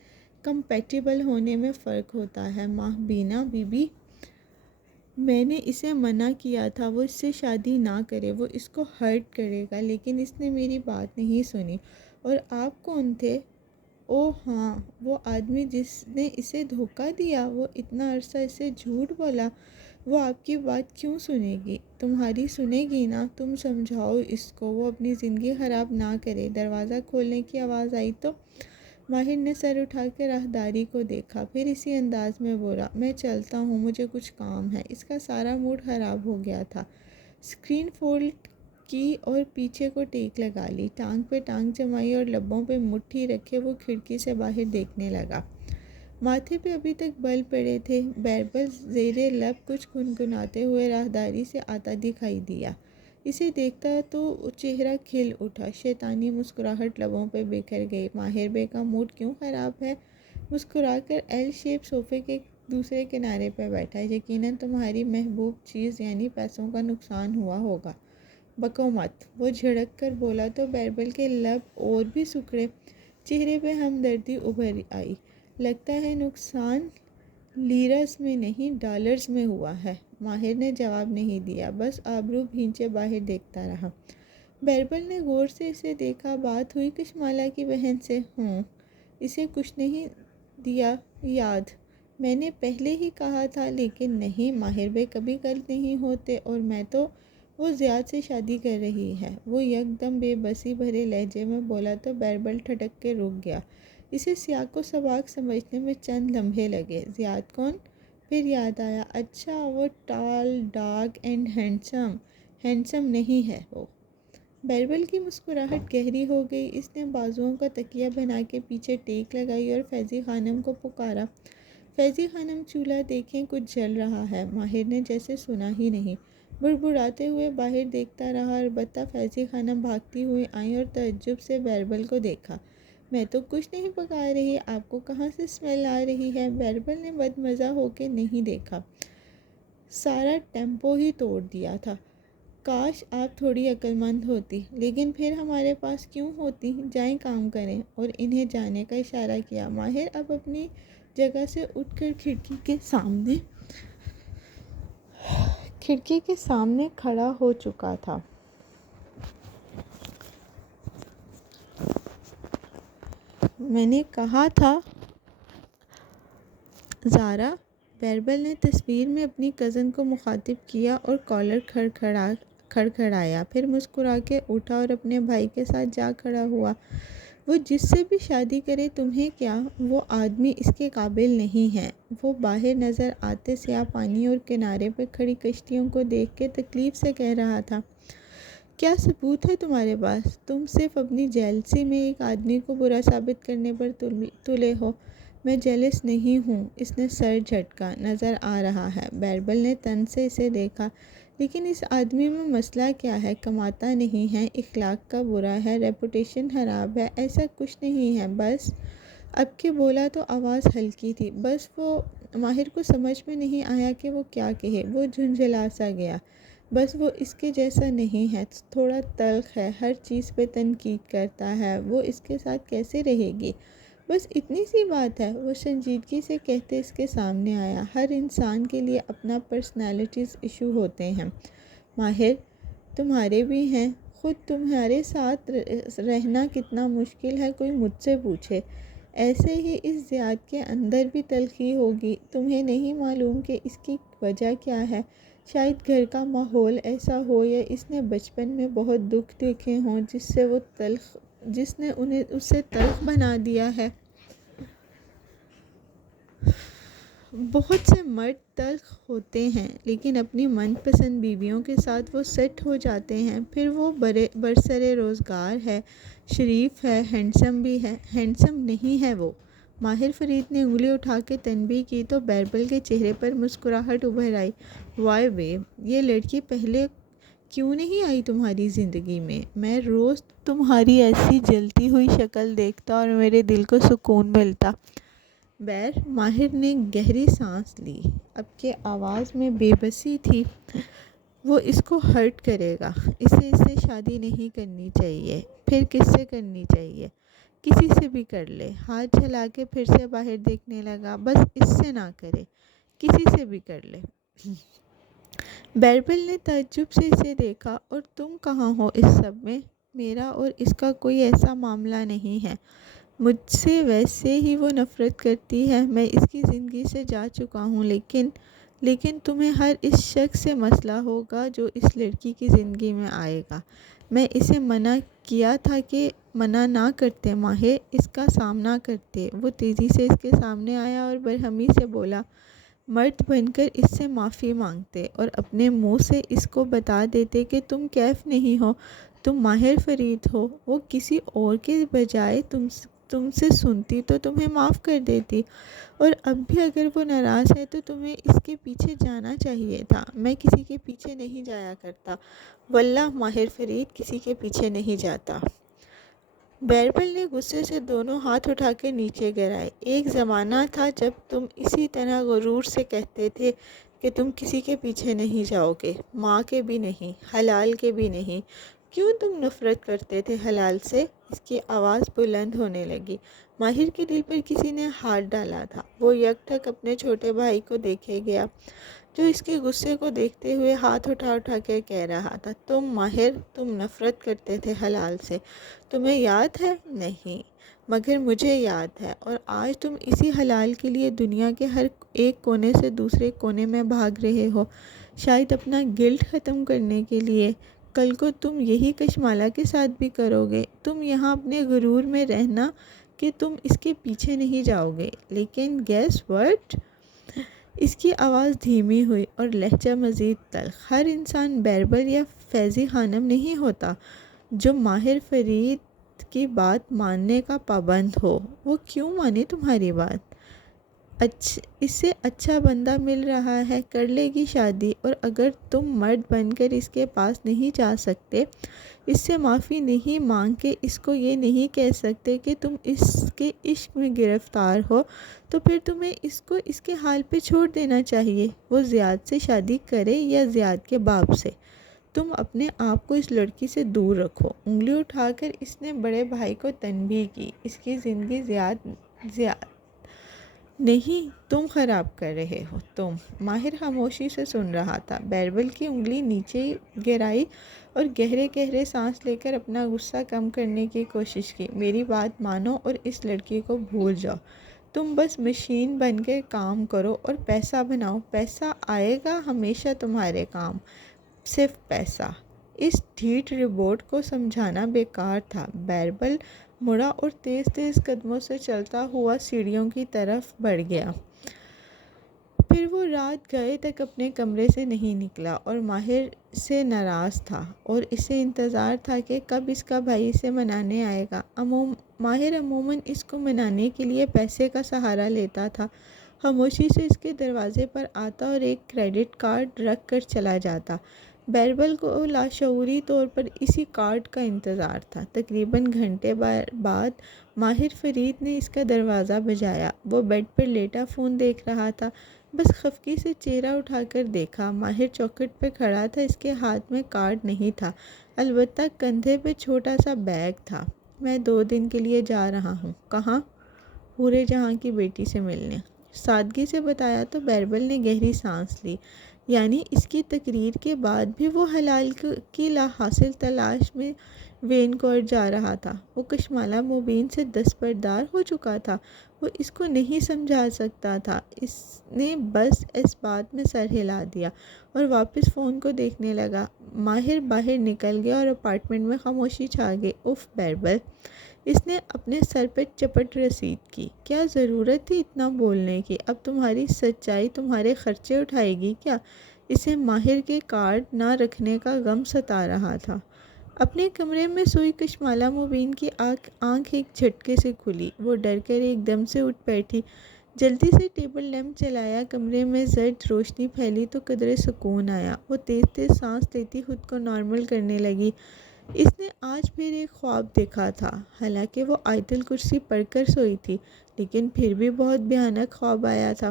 کمپیٹیبل ہونے میں فرق ہوتا ہے ماں بینا بی بی۔ میں نے اسے منع کیا تھا وہ اس سے شادی نہ کرے، وہ اس کو ہرٹ کرے گا، لیکن اس نے میری بات نہیں سنی۔ اور آپ کون تھے؟ اوہ ہاں، وہ آدمی جس نے اسے دھوکہ دیا۔ وہ اتنا عرصہ اسے جھوٹ بولا۔ وہ آپ کی بات کیوں سنے گی؟ تمہاری سنے گی نا۔ تم سمجھاؤ اس کو، وہ اپنی زندگی خراب نہ کرے۔ دروازہ کھولنے کی آواز آئی تو ماہر نے سر اٹھا کے راہداری کو دیکھا، پھر اسی انداز میں بولا، میں چلتا ہوں، مجھے کچھ کام ہے۔ اس کا سارا موڈ خراب ہو گیا تھا۔ اسکرین فولڈ کی اور پیچھے کو ٹیک لگا لی، ٹانگ پہ ٹانگ جمائی اور لبوں پہ مٹھی رکھے وہ کھڑکی سے باہر دیکھنے لگا۔ ماتھے پہ ابھی تک بل پڑے تھے۔ بیربل زیر لب کچھ گنگناتے ہوئے راہداری سے آتا دکھائی دیا۔ اسے دیکھتا تو چہرہ کھل اٹھا، شیطانی مسکراہٹ لبوں پہ بکھر گئی۔ ماہر بے کا موڈ کیوں خراب ہے؟ مسکرا کر ایل شیپ صوفے کے دوسرے کنارے پہ بیٹھا، یقیناً تمہاری محبوب چیز یعنی پیسوں کا نقصان ہوا ہوگا۔ بکو مت، وہ جھڑک کر بولا تو بیربل کے لب اور بھی سکڑے، چہرے پہ ہمدردی ابھر آئی۔ لگتا ہے نقصان لیرز میں نہیں ڈالرز میں ہوا ہے۔ ماہر نے جواب نہیں دیا، بس آبرو بھینچے باہر دیکھتا رہا۔ بیربل نے غور سے اسے دیکھا۔ بات ہوئی کشمالہ کی بہن سے؟ اسے کچھ نہیں دیا یاد؟ میں نے پہلے ہی کہا تھا، لیکن نہیں، ماہر بے کبھی غلط نہیں ہوتے، اور میں تو وہ زیاد سے شادی کر رہی ہے۔ وہ یک دم بے بسی بھرے لہجے میں بولا تو بیربل ٹھٹک کے رک گیا۔ اسے سیاق و سباق سمجھنے میں چند لمحے لگے۔ زیاد کون؟ پھر یاد آیا، اچھا وہ ٹال ڈارک اینڈ ہینڈسم۔ ہینڈسم نہیں ہے وہ۔ بیربل کی مسکراہٹ گہری ہو گئی۔ اس نے بازوؤں کا تکیہ بنا کے پیچھے ٹیک لگائی اور فیضی خانم کو پکارا۔ فیضی خانم چولہا دیکھیں کچھ جل رہا ہے۔ ماہر نے جیسے سنا ہی نہیں، بڑبڑاتے ہوئے باہر دیکھتا رہا۔ البتہ فیضی خانم بھاگتی ہوئی آئیں اور تعجب سے بیربل کو دیکھا۔ میں تو کچھ نہیں پکا رہی، آپ کو کہاں سے اسمیل آ رہی ہے؟ بیربل نے بدمزہ ہو کے نہیں دیکھا، سارا ٹیمپو ہی توڑ دیا تھا۔ کاش آپ تھوڑی عقل مند ہوتی، لیکن پھر ہمارے پاس کیوں ہوتی؟ جائیں کام کریں، اور انہیں جانے کا اشارہ کیا۔ ماہر اب اپنی جگہ سے اٹھ کر کھڑکی کے سامنے کھڑا ہو چکا تھا۔ میں نے کہا تھا زارا، بیربل نے تصویر میں اپنی کزن کو مخاطب کیا اور کالر کھڑکھڑایا، پھر مسکرا کے اٹھا اور اپنے بھائی کے ساتھ جا کھڑا ہوا۔ وہ جس سے بھی شادی کرے تمہیں کیا، وہ آدمی اس کے قابل نہیں ہے۔ وہ باہر نظر آتے سیاہ پانی اور کنارے پہ کھڑی کشتیوں کو دیکھ کے تکلیف سے کہہ رہا تھا، کیا ثبوت ہے تمہارے پاس؟ تم صرف اپنی جیلسی میں ایک آدمی کو برا ثابت کرنے پر تلے ہو۔ میں جیلس نہیں ہوں۔ اس نے سر جھٹکا۔ نظر آ رہا ہے۔ بیربل نے تن سے اسے دیکھا۔ لیکن اس آدمی میں مسئلہ کیا ہے؟ کماتا نہیں ہے، اخلاق کا برا ہے، ریپوٹیشن خراب ہے۔ ایسا کچھ نہیں ہے، بس اب کے بولا تو آواز ہلکی تھی، بس وہ ماہر کو سمجھ میں نہیں آیا کہ وہ کیا کہے۔ وہ جھنجھلا سا گیا۔ بس وہ اس کے جیسا نہیں ہے، تھوڑا تلخ ہے، ہر چیز پہ تنقید کرتا ہے۔ وہ اس کے ساتھ کیسے رہے گی؟ بس اتنی سی بات ہے، وہ سنجیدگی سے کہتے اس کے سامنے آیا۔ ہر انسان کے لیے اپنا پرسنالٹیز ایشو ہوتے ہیں ماہر، تمہارے بھی ہیں۔ خود تمہارے ساتھ رہنا کتنا مشکل ہے کوئی مجھ سے پوچھے۔ ایسے ہی اس ذات کے اندر بھی تلخی ہوگی، تمہیں نہیں معلوم کہ اس کی وجہ کیا ہے؟ شاید گھر کا ماحول ایسا ہو، یا اس نے بچپن میں بہت دکھ دیکھے ہوں جس نے انہیں اسے تلخ بنا دیا ہے۔ بہت سے مرد تلخ ہوتے ہیں، لیکن اپنی من پسند بیویوں کے ساتھ وہ سیٹ ہو جاتے ہیں، پھر وہ برسر روزگار ہے، شریف ہے، ہینڈسم بھی ہے۔ ہینڈسم نہیں ہے وہ۔ ماہر فرید نے انگلی اٹھا کے تنبیہ کی تو بیربل کے چہرے پر مسکراہٹ ابھر آئی۔ وائی بیب، یہ لڑکی پہلے کیوں نہیں آئی تمہاری زندگی میں؟ میں روز تمہاری ایسی جلتی ہوئی شکل دیکھتا اور میرے دل کو سکون ملتا۔ ماہر نے گہری سانس لی۔ اب کے آواز میں بے بسی تھی۔ وہ اس کو ہرٹ کرے گا، اسے اس سے شادی نہیں کرنی چاہیے۔ پھر کس سے کرنی چاہیے؟ کسی سے بھی کر لے۔ ہاتھ جھلا کے پھر سے باہر دیکھنے لگا۔ بس اس سے نہ کرے، کسی سے بھی کر لے۔ بیربل نے تعجب سے اسے دیکھا۔ اور تم کہاں ہو اس سب میں؟ میرا اور اس کا کوئی ایسا معاملہ نہیں ہے۔ مجھ سے ویسے ہی وہ نفرت کرتی ہے، میں اس کی زندگی سے جا چکا ہوں، لیکن تمہیں ہر اس شخص سے مسئلہ ہوگا جو اس لڑکی کی زندگی میں آئے گا۔ میں اسے منع کیا تھا کہ منع نہ کرتے ماہر، اس کا سامنا کرتے۔ وہ تیزی سے اس کے سامنے آیا اور برہمی سے بولا، مرد بن کر اس سے معافی مانگتے اور اپنے منہ سے اس کو بتا دیتے کہ تم کیف نہیں ہو، تم ماہر فرید ہو۔ وہ کسی اور کے بجائے تم سے سنتی تو تمہیں معاف کر دیتی، اور اب بھی اگر وہ ناراض ہے تو تمہیں اس کے پیچھے جانا چاہیے تھا۔ میں کسی کے پیچھے نہیں جایا کرتا، واللہ ماہر فرید کسی کے پیچھے نہیں جاتا۔ بیربل نے غصے سے دونوں ہاتھ اٹھا کے نیچے گرائے۔ ایک زمانہ تھا جب تم اسی طرح غرور سے کہتے تھے کہ تم کسی کے پیچھے نہیں جاؤ گے، ماں کے بھی نہیں، حلال کے بھی نہیں۔ کیوں تم نفرت کرتے تھے حلال سے؟ اس کی آواز بلند ہونے لگی۔ ماہر کے دل پر کسی نے ہاتھ ڈالا تھا۔ وہ یک ٹھک اپنے چھوٹے بھائی کو دیکھے گیا، جو اس کے غصے کو دیکھتے ہوئے ہاتھ اٹھا کے کہہ رہا تھا، ماہر تم نفرت کرتے تھے حلال سے، تمہیں یاد ہے؟ نہیں، مگر مجھے یاد ہے، اور آج تم اسی حلال کے لیے دنیا کے ہر ایک کونے سے دوسرے کونے میں بھاگ رہے ہو، شاید اپنا گلٹ ختم کرنے کے لیے۔ کل کو تم یہی کشمالہ کے ساتھ بھی کرو گے۔ تم یہاں اپنے غرور میں رہنا کہ تم اس کے پیچھے نہیں جاؤ گے، لیکن گیس وٹ؟ اس کی آواز دھیمی ہوئی اور لہجہ مزید تلخ۔ ہر انسان بیربل یا فیضی خانم نہیں ہوتا، جو ماہر فرید کی بات ماننے کا پابند ہو، وہ کیوں مانے تمہاری بات؟ اس سے اچھا بندہ مل رہا ہے، کر لے گی شادی، اور اگر تم مرد بن کر اس کے پاس نہیں جا سکتے، اس سے معافی نہیں مانگ کے اس کو یہ نہیں کہہ سکتے کہ تم اس کے عشق میں گرفتار ہو، تو پھر تمہیں اس کو اس کے حال پہ چھوڑ دینا چاہیے۔ وہ زیاد سے شادی کرے یا زیاد کے باپ سے، تم اپنے آپ کو اس لڑکی سے دور رکھو۔ انگلی اٹھا کر اس نے بڑے بھائی کو تنبیہ کی، اس کی زندگی زیاد نہیں تم خراب کر رہے ہو تم۔ ماہر خاموشی سے سن رہا تھا۔ بیربل کی انگلی نیچے گرائی اور گہرے گہرے سانس لے کر اپنا غصہ کم کرنے کی کوشش کی۔ میری بات مانو اور اس لڑکی کو بھول جاؤ۔ تم بس مشین بن کے کام کرو اور پیسہ بناؤ، پیسہ آئے گا ہمیشہ تمہارے کام، صرف پیسہ۔ اس ڈھیٹ ربوٹ کو سمجھانا بیکار تھا۔ بیربل مڑا اور تیز تیز قدموں سے چلتا ہوا سیڑھیوں کی طرف بڑھ گیا۔ پھر وہ رات گئے تک اپنے کمرے سے نہیں نکلا اور ماہر سے ناراض تھا، اور اسے انتظار تھا کہ کب اس کا بھائی اسے منانے آئے گا۔ ماہر عموماً اس کو منانے کے لیے پیسے کا سہارا لیتا تھا، خاموشی سے اس کے دروازے پر آتا اور ایک کریڈٹ کارڈ رکھ کر چلا جاتا۔ بیربل کو لاشعوری طور پر اسی کارڈ کا انتظار تھا۔ تقریباً گھنٹے بعد ماہر فرید نے اس کا دروازہ بجایا۔ وہ بیڈ پر لیٹا فون دیکھ رہا تھا، بس خفگی سے چہرہ اٹھا کر دیکھا۔ ماہر چوکھٹ پہ کھڑا تھا، اس کے ہاتھ میں کارڈ نہیں تھا، البتہ کندھے پہ چھوٹا سا بیگ تھا۔ میں 2 دن کے لیے جا رہا ہوں۔ کہاں؟ پورے جہاں کی بیٹی سے ملنے، سادگی سے بتایا تو بیربل نے گہری سانس لی۔ یعنی اس کی تقریر کے بعد بھی وہ حلال کی لا حاصل تلاش میں وینکوور جا رہا تھا۔ وہ کشمالہ مبین سے دستبردار ہو چکا تھا، وہ اس کو نہیں سمجھا سکتا تھا۔ اس نے بس اس بات میں سر ہلا دیا اور واپس فون کو دیکھنے لگا۔ ماہر باہر نکل گیا اور اپارٹمنٹ میں خاموشی چھا گئی۔ اف بیربل، اس نے اپنے سر پہ چپٹ رسید کی۔ کیا ضرورت تھی اتنا بولنے کی؟ اب تمہاری سچائی تمہارے خرچے اٹھائے گی کیا؟ اسے ماہر کے کارڈ نہ رکھنے کا غم ستا رہا تھا۔ اپنے کمرے میں سوئی کشمالہ مبین کی آنکھ ایک جھٹکے سے کھلی۔ وہ ڈر کر ایک دم سے اٹھ بیٹھی، جلدی سے ٹیبل لیمپ چلایا، کمرے میں زرد روشنی پھیلی تو قدرے سکون آیا۔ وہ تیز تیز سانس لیتی خود کو نارمل کرنے لگی۔ اس نے آج پھر ایک خواب دیکھا تھا، حالانکہ وہ آیت الکرسی پڑھ کر سوئی تھی، لیکن پھر بھی بہت بھیانک خواب آیا تھا۔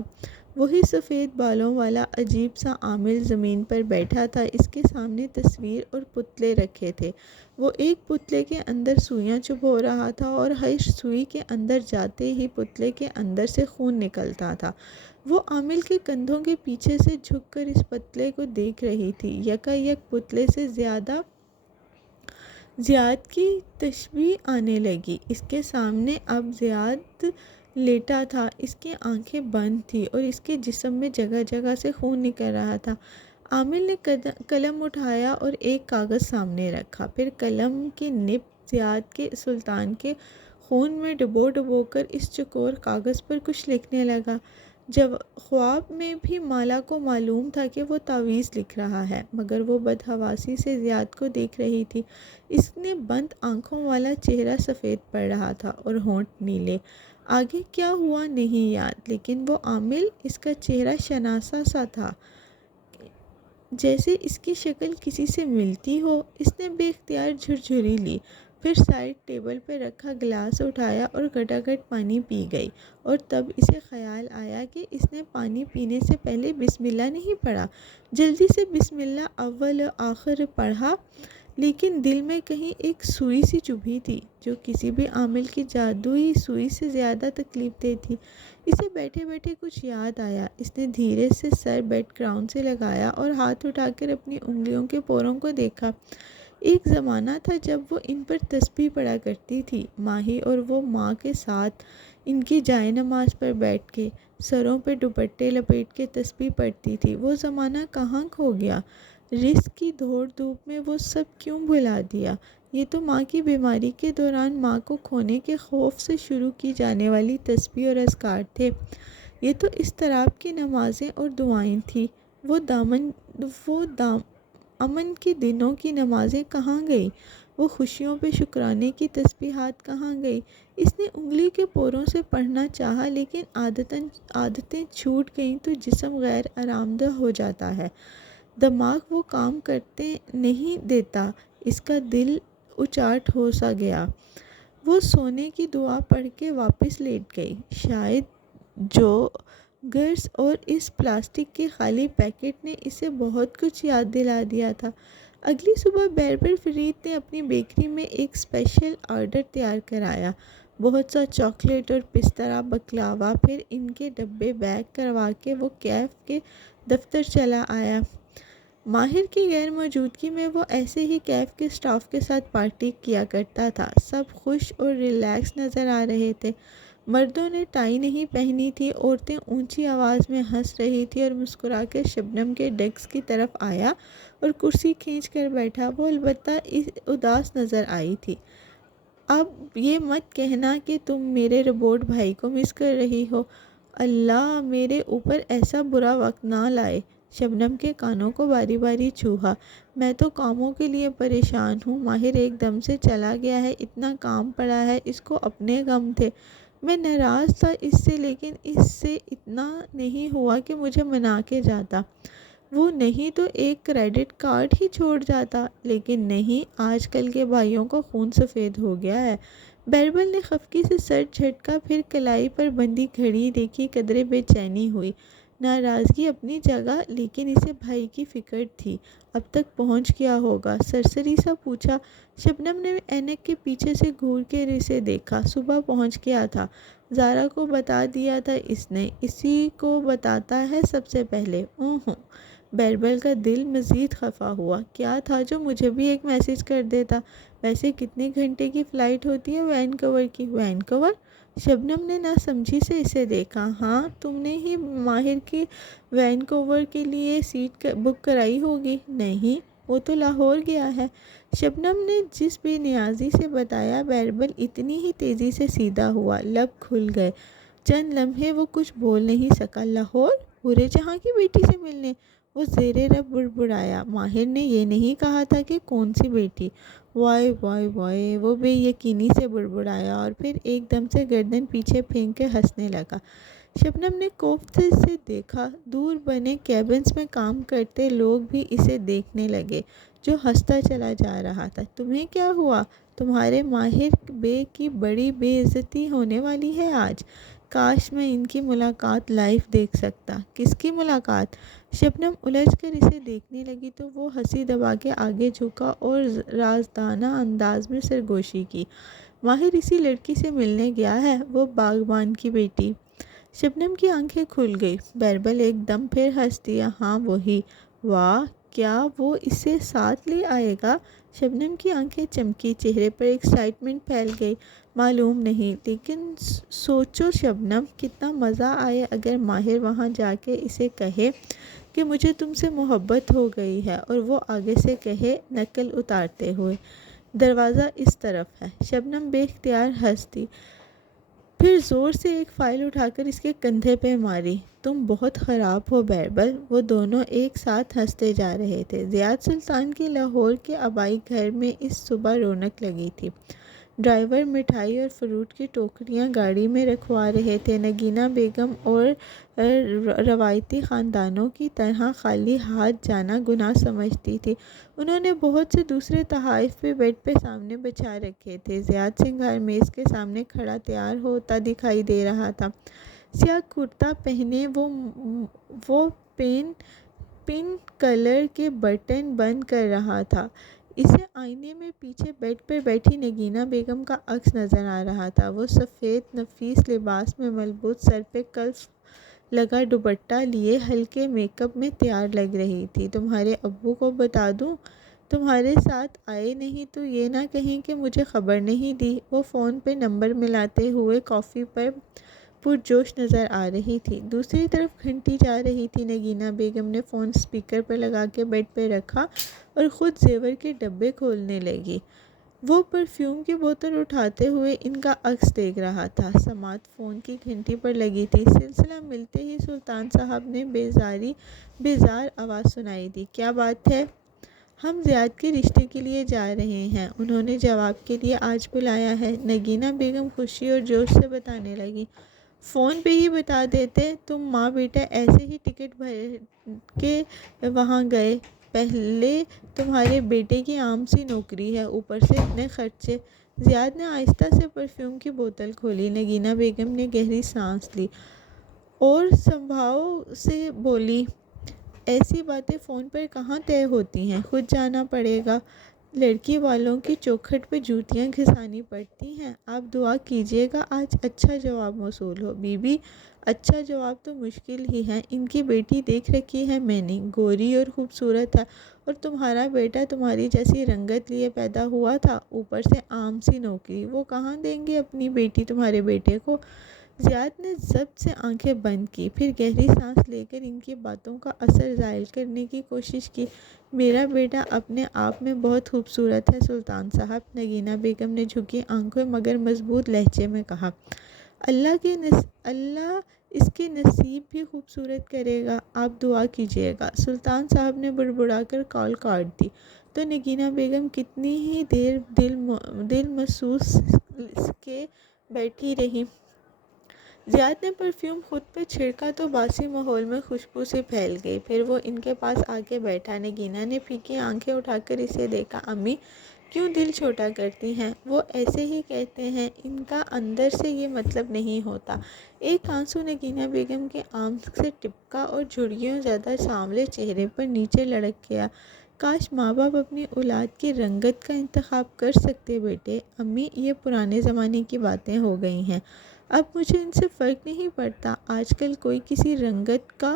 وہی سفید بالوں والا عجیب سا عامل زمین پر بیٹھا تھا، اس کے سامنے تصویر اور پتلے رکھے تھے۔ وہ ایک پتلے کے اندر سوئیاں چبھو رہا تھا اور ہر سوئی کے اندر جاتے ہی پتلے کے اندر سے خون نکلتا تھا۔ وہ عامل کے کندھوں کے پیچھے سے جھک کر اس پتلے کو دیکھ رہی تھی۔ یکا یک پتلے سے زیاد کی تشبیہ آنے لگی۔ اس کے سامنے اب زیاد لیٹا تھا، اس کی آنکھیں بند تھیں اور اس کے جسم میں جگہ جگہ سے خون نکل رہا تھا۔ عامل نے قلم اٹھایا اور ایک کاغذ سامنے رکھا، پھر قلم کی نب زیاد کے سلطان کے خون میں ڈبو کر اس چکور کاغذ پر کچھ لکھنے لگا۔ جب خواب میں بھی مالا کو معلوم تھا کہ وہ تعویذ لکھ رہا ہے، مگر وہ بدحواسی سے زیاد کو دیکھ رہی تھی۔ اس نے بند آنکھوں والا چہرہ سفید پڑ رہا تھا اور ہونٹ نیلے۔ آگے کیا ہوا نہیں یاد، لیکن وہ عامل، اس کا چہرہ شناسا سا تھا، جیسے اس کی شکل کسی سے ملتی ہو۔ اس نے بے اختیار جھرجھری لی، پھر سائڈ ٹیبل پہ رکھا گلاس اٹھایا اور گھٹاگھٹ پانی پی گئی، اور تب اسے خیال آیا کہ اس نے پانی پینے سے پہلے بسم اللہ نہیں پڑھا۔ جلدی سے بسم اللہ اول و آخر پڑھا، لیکن دل میں کہیں ایک سوئی سی چبھی تھی، جو کسی بھی عامل کی جادوئی سوئی سے زیادہ تکلیف دہ تھی۔ اسے بیٹھے بیٹھے کچھ یاد آیا۔ اس نے دھیرے سے سر بیڈ گراؤنڈ سے لگایا اور ہاتھ اٹھا کر اپنی انگلیوں کے پوروں کو دیکھا۔ ایک زمانہ تھا جب وہ ان پر تسبیح پڑھا کرتی تھی، ماہی اور وہ ماں کے ساتھ ان کی جائے نماز پر بیٹھ کے سروں پہ دوپٹے لپیٹ کے تسبیح پڑھتی تھی۔ وہ زمانہ کہاں کھو گیا؟ رزق کی دوڑ دھوپ میں وہ سب کیوں بھلا دیا؟ یہ تو ماں کی بیماری کے دوران ماں کو کھونے کے خوف سے شروع کی جانے والی تسبیح اور اذکار تھے۔ یہ تو اضطراب کی نمازیں اور دعائیں تھیں۔ وہ امن کے دنوں کی نمازیں کہاں گئیں؟ وہ خوشیوں پہ شکرانے کی تسبیحات کہاں گئی؟ اس نے انگلی کے پوروں سے پڑھنا چاہا، لیکن عادتیں چھوٹ گئیں تو جسم غیر آرام دہ ہو جاتا ہے۔ دماغ وہ کام کرتے نہیں دیتا، اس کا دل اچاٹ ہو سا گیا۔ وہ سونے کی دعا پڑھ کے واپس لیٹ گئی۔ شاید جوگرز اور اس پلاسٹک کے خالی پیکٹ نے اسے بہت کچھ یاد دلا دیا تھا۔ اگلی صبح بیربل فرید نے اپنی بیکری میں ایک اسپیشل آرڈر تیار کرایا، بہت سا چاکلیٹ اور پستہ بکلاوا۔ پھر ان کے ڈبے پیک کروا کے وہ کیف کے دفتر چلا آیا۔ ماہر کی غیر موجودگی میں وہ ایسے ہی کیف کے اسٹاف کے ساتھ پارٹی کیا کرتا تھا۔ سب خوش اور ریلیکس نظر آ رہے تھے۔ مردوں نے ٹائی نہیں پہنی تھی، عورتیں اونچی آواز میں ہنس رہی تھی اور مسکرا کے شبنم کے ڈیسک کی طرف آیا اور کرسی کھینچ کر بیٹھا۔ وہ البتہ اداس نظر آئی تھی۔ اب یہ مت کہنا کہ تم میرے روبوٹ بھائی کو مس کر رہی ہو۔ اللہ میرے اوپر ایسا برا وقت نہ لائے۔ شبنم کے کانوں کو باری باری چھوہا۔ میں تو کاموں کے لیے پریشان ہوں۔ ماہر ایک دم سے چلا گیا ہے، اتنا کام پڑا ہے، اس کو اپنے غم تھے۔ میں ناراض تھا اس سے، لیکن اس سے اتنا نہیں ہوا کہ مجھے منا کے جاتا۔ وہ نہیں تو ایک کریڈٹ کارڈ ہی چھوڑ جاتا، لیکن نہیں، آج کل کے بھائیوں کو خون سفید ہو گیا ہے۔ بیربل نے خفگی سے سر جھٹکا، پھر کلائی پر بندھی گھڑی دیکھی، قدرے بے چینی ہوئی۔ ناراضگی اپنی جگہ، لیکن اسے بھائی کی فکر تھی۔ اب تک پہنچ گیا ہوگا؟ سرسری سا پوچھا۔ شبنم نے اینک کے پیچھے سے گھور کے اسے دیکھا۔ صبح پہنچ گیا تھا، زارا کو بتا دیا تھا اس نے، اسی کو بتاتا ہے سب سے پہلے۔ بیربل کا دل مزید خفا ہوا۔ کیا تھا جو مجھے بھی ایک میسج کر دیتا۔ ویسے کتنے گھنٹے کی فلائٹ ہوتی ہے وینکوور کی؟ وینکوور؟ شبنم نے نہ سمجھی سے اسے دیکھا۔ ہاں، تم نے ہی ماہر کی وینکوور کے لیے سیٹ بک کرائی ہوگی۔ نہیں، وہ تو لاہور گیا ہے۔ شبنم نے جس بے نیازی سے بتایا، بیربل اتنی ہی تیزی سے سیدھا ہوا، لب کھل گئے۔ چند لمحے وہ کچھ بول نہیں سکا۔ لاہور؟ بھورے جہاں کی بیٹی سے ملنے؟ وہ زیر رب بڑبڑایا۔ ماہر نے یہ نہیں کہا تھا کہ کون سی بیٹی؟ وائے وائے وائے، وہ بے یقینی سے بڑبڑایا اور پھر ایک دم سے گردن پیچھے پھینک کے ہنسنے لگا۔ شبنم نے کوفتے سے دیکھا۔ دور بنے کیبنز میں کام کرتے لوگ بھی اسے دیکھنے لگے، جو ہنستا چلا جا رہا تھا۔ تمہیں کیا ہوا؟ تمہارے ماہر بے کی بڑی بے عزتی ہونے والی ہے آج۔ کاش میں ان کی ملاقات لائیو دیکھ سکتا۔ کس کی ملاقات؟ شبنم الجھ کر اسے دیکھنے لگی تو وہ ہنسی دبا کے آگے جھکا اور رازدانہ انداز میں سرگوشی کی۔ ماہر اسی لڑکی سے ملنے گیا ہے، وہ باغبان کی بیٹی۔ شبنم کی آنکھیں کھل گئی۔ بیربل ایک دم پھر ہنس دیا۔ ہاں وہی۔ واہ، کیا وہ اسے ساتھ لے آئے گا؟ شبنم کی آنکھیں چمکی، چہرے پر ایکسائٹمنٹ پھیل گئی۔ معلوم نہیں، لیکن سوچو شبنم، کتنا مزہ آئے اگر ماہر وہاں جا کے اسے کہے کہ مجھے تم سے محبت ہو گئی ہے، اور وہ آگے سے کہے، نقل اتارتے ہوئے، دروازہ اس طرف ہے۔ شبنم بے اختیار ہنس دی، پھر زور سے ایک فائل اٹھا کر اس کے کندھے پہ ماری۔ تم بہت خراب ہو بیربل۔ وہ دونوں ایک ساتھ ہنستے جا رہے تھے۔ زیاد سلطان کے لاہور کے آبائی گھر میں اس صبح رونق لگی تھی۔ ڈرائیور مٹھائی اور فروٹ کی ٹوکریاں گاڑی میں رکھوا رہے تھے۔ نگینہ بیگم اور روایتی خاندانوں کی طرح خالی ہاتھ جانا گناہ سمجھتی تھی۔ انہوں نے بہت سے دوسرے تحائف بھی بیڈ پہ سامنے بچھا رکھے تھے۔ زیاد سنگھار میز کے سامنے کھڑا تیار ہوتا دکھائی دے رہا تھا۔ سیاہ کرتا پہنے وہ پنک کلر کے بٹن بند کر رہا تھا۔ اسے آئینے میں پیچھے بیڈ پر بیٹھی نگینہ بیگم کا عکس نظر آ رہا تھا۔ وہ سفید نفیس لباس میں ملبوس، سر پہ کلف لگا دوپٹہ لیے ہلکے میک اپ میں تیار لگ رہی تھی۔ تمہارے ابو کو بتا دوں تمہارے ساتھ آئے؟ نہیں تو یہ نہ کہیں کہ مجھے خبر نہیں دی۔ وہ فون پہ نمبر ملاتے ہوئے کافی پر پرجوش نظر آ رہی تھی۔ دوسری طرف گھنٹی جا رہی تھی۔ نگینہ بیگم نے فون اسپیکر پر لگا کے بیڈ پہ رکھا اور خود زیور کے ڈبے کھولنے لگی۔ وہ پرفیوم کی بوتل اٹھاتے ہوئے ان کا عکس دیکھ رہا تھا۔ سماعت فون کی گھنٹی پر لگی تھی۔ سلسلہ ملتے ہی سلطان صاحب نے بیزار آواز سنائی دی۔ کیا بات ہے؟ ہم زیاد کے رشتے کے لیے جا رہے ہیں، انہوں نے جواب کے لیے آج بلایا ہے، نگینہ بیگم خوشی اور جوش سے بتانے لگی۔ فون پہ ہی بتا دیتے، تم ماں بیٹا ایسے ہی ٹکٹ بھر کے وہاں گئے، پہلے تمہارے بیٹے کی عام سی نوکری ہے، اوپر سے اتنے خرچے۔ زیاد نے آہستہ سے پرفیوم کی بوتل کھولی، نگینہ بیگم نے گہری سانس لی اور سنبھاؤ سے بولی، ایسی باتیں فون پر کہاں طے ہوتی ہیں، خود جانا پڑے گا، لڑکی والوں کی چوکھٹ پہ جوتیاں گھسانی پڑتی ہیں، آپ دعا کیجیے گا آج اچھا جواب موصول ہو۔ بی بی اچھا جواب تو مشکل ہی ہے، ان کی بیٹی دیکھ رکھی ہے میں نے، گوری اور خوبصورت ہے، اور تمہارا بیٹا تمہاری جیسی رنگت لیے پیدا ہوا تھا، اوپر سے عام سی نوکری، وہ کہاں دیں گے اپنی بیٹی تمہارے بیٹے کو۔ زیاد نے ضبط سے آنکھیں بند کی، پھر گہری سانس لے کر ان کی باتوں کا اثر زائل کرنے کی کوشش کی۔ میرا بیٹا اپنے آپ میں بہت خوبصورت ہے سلطان صاحب، نگینہ بیگم نے جھکی آنکھوں مگر مضبوط لہجے میں کہا۔ اللہ اس کے نصیب بھی خوبصورت کرے گا، آپ دعا کیجیے گا۔ سلطان صاحب نے بڑبڑا کر کال کاٹ دی تو نگینہ بیگم کتنی ہی دیر دل محسوس کے بیٹھی رہی۔ زیاد نے پرفیوم خود پہ چھڑکا تو باسی ماحول میں خوشبو سی پھیل گئی، پھر وہ ان کے پاس آ کے بیٹھا۔ نگینہ نے پھیکی آنکھیں اٹھا کر اسے دیکھا، امی کیوں دل چھوٹا کرتی ہیں، وہ ایسے ہی کہتے ہیں، ان کا اندر سے یہ مطلب نہیں ہوتا۔ ایک آنسو نگینہ بیگم کے آنکھ سے ٹپکا اور جھرریوں زدہ سانولے چہرے پر نیچے لڑک گیا۔ کاش ماں باپ اپنی اولاد کی رنگت کا انتخاب کر سکتے بیٹے، امی یہ پرانے زمانے کی باتیں ہو گئی ہیں، اب مجھے ان سے فرق نہیں پڑتا، آج کل کوئی کسی رنگت کا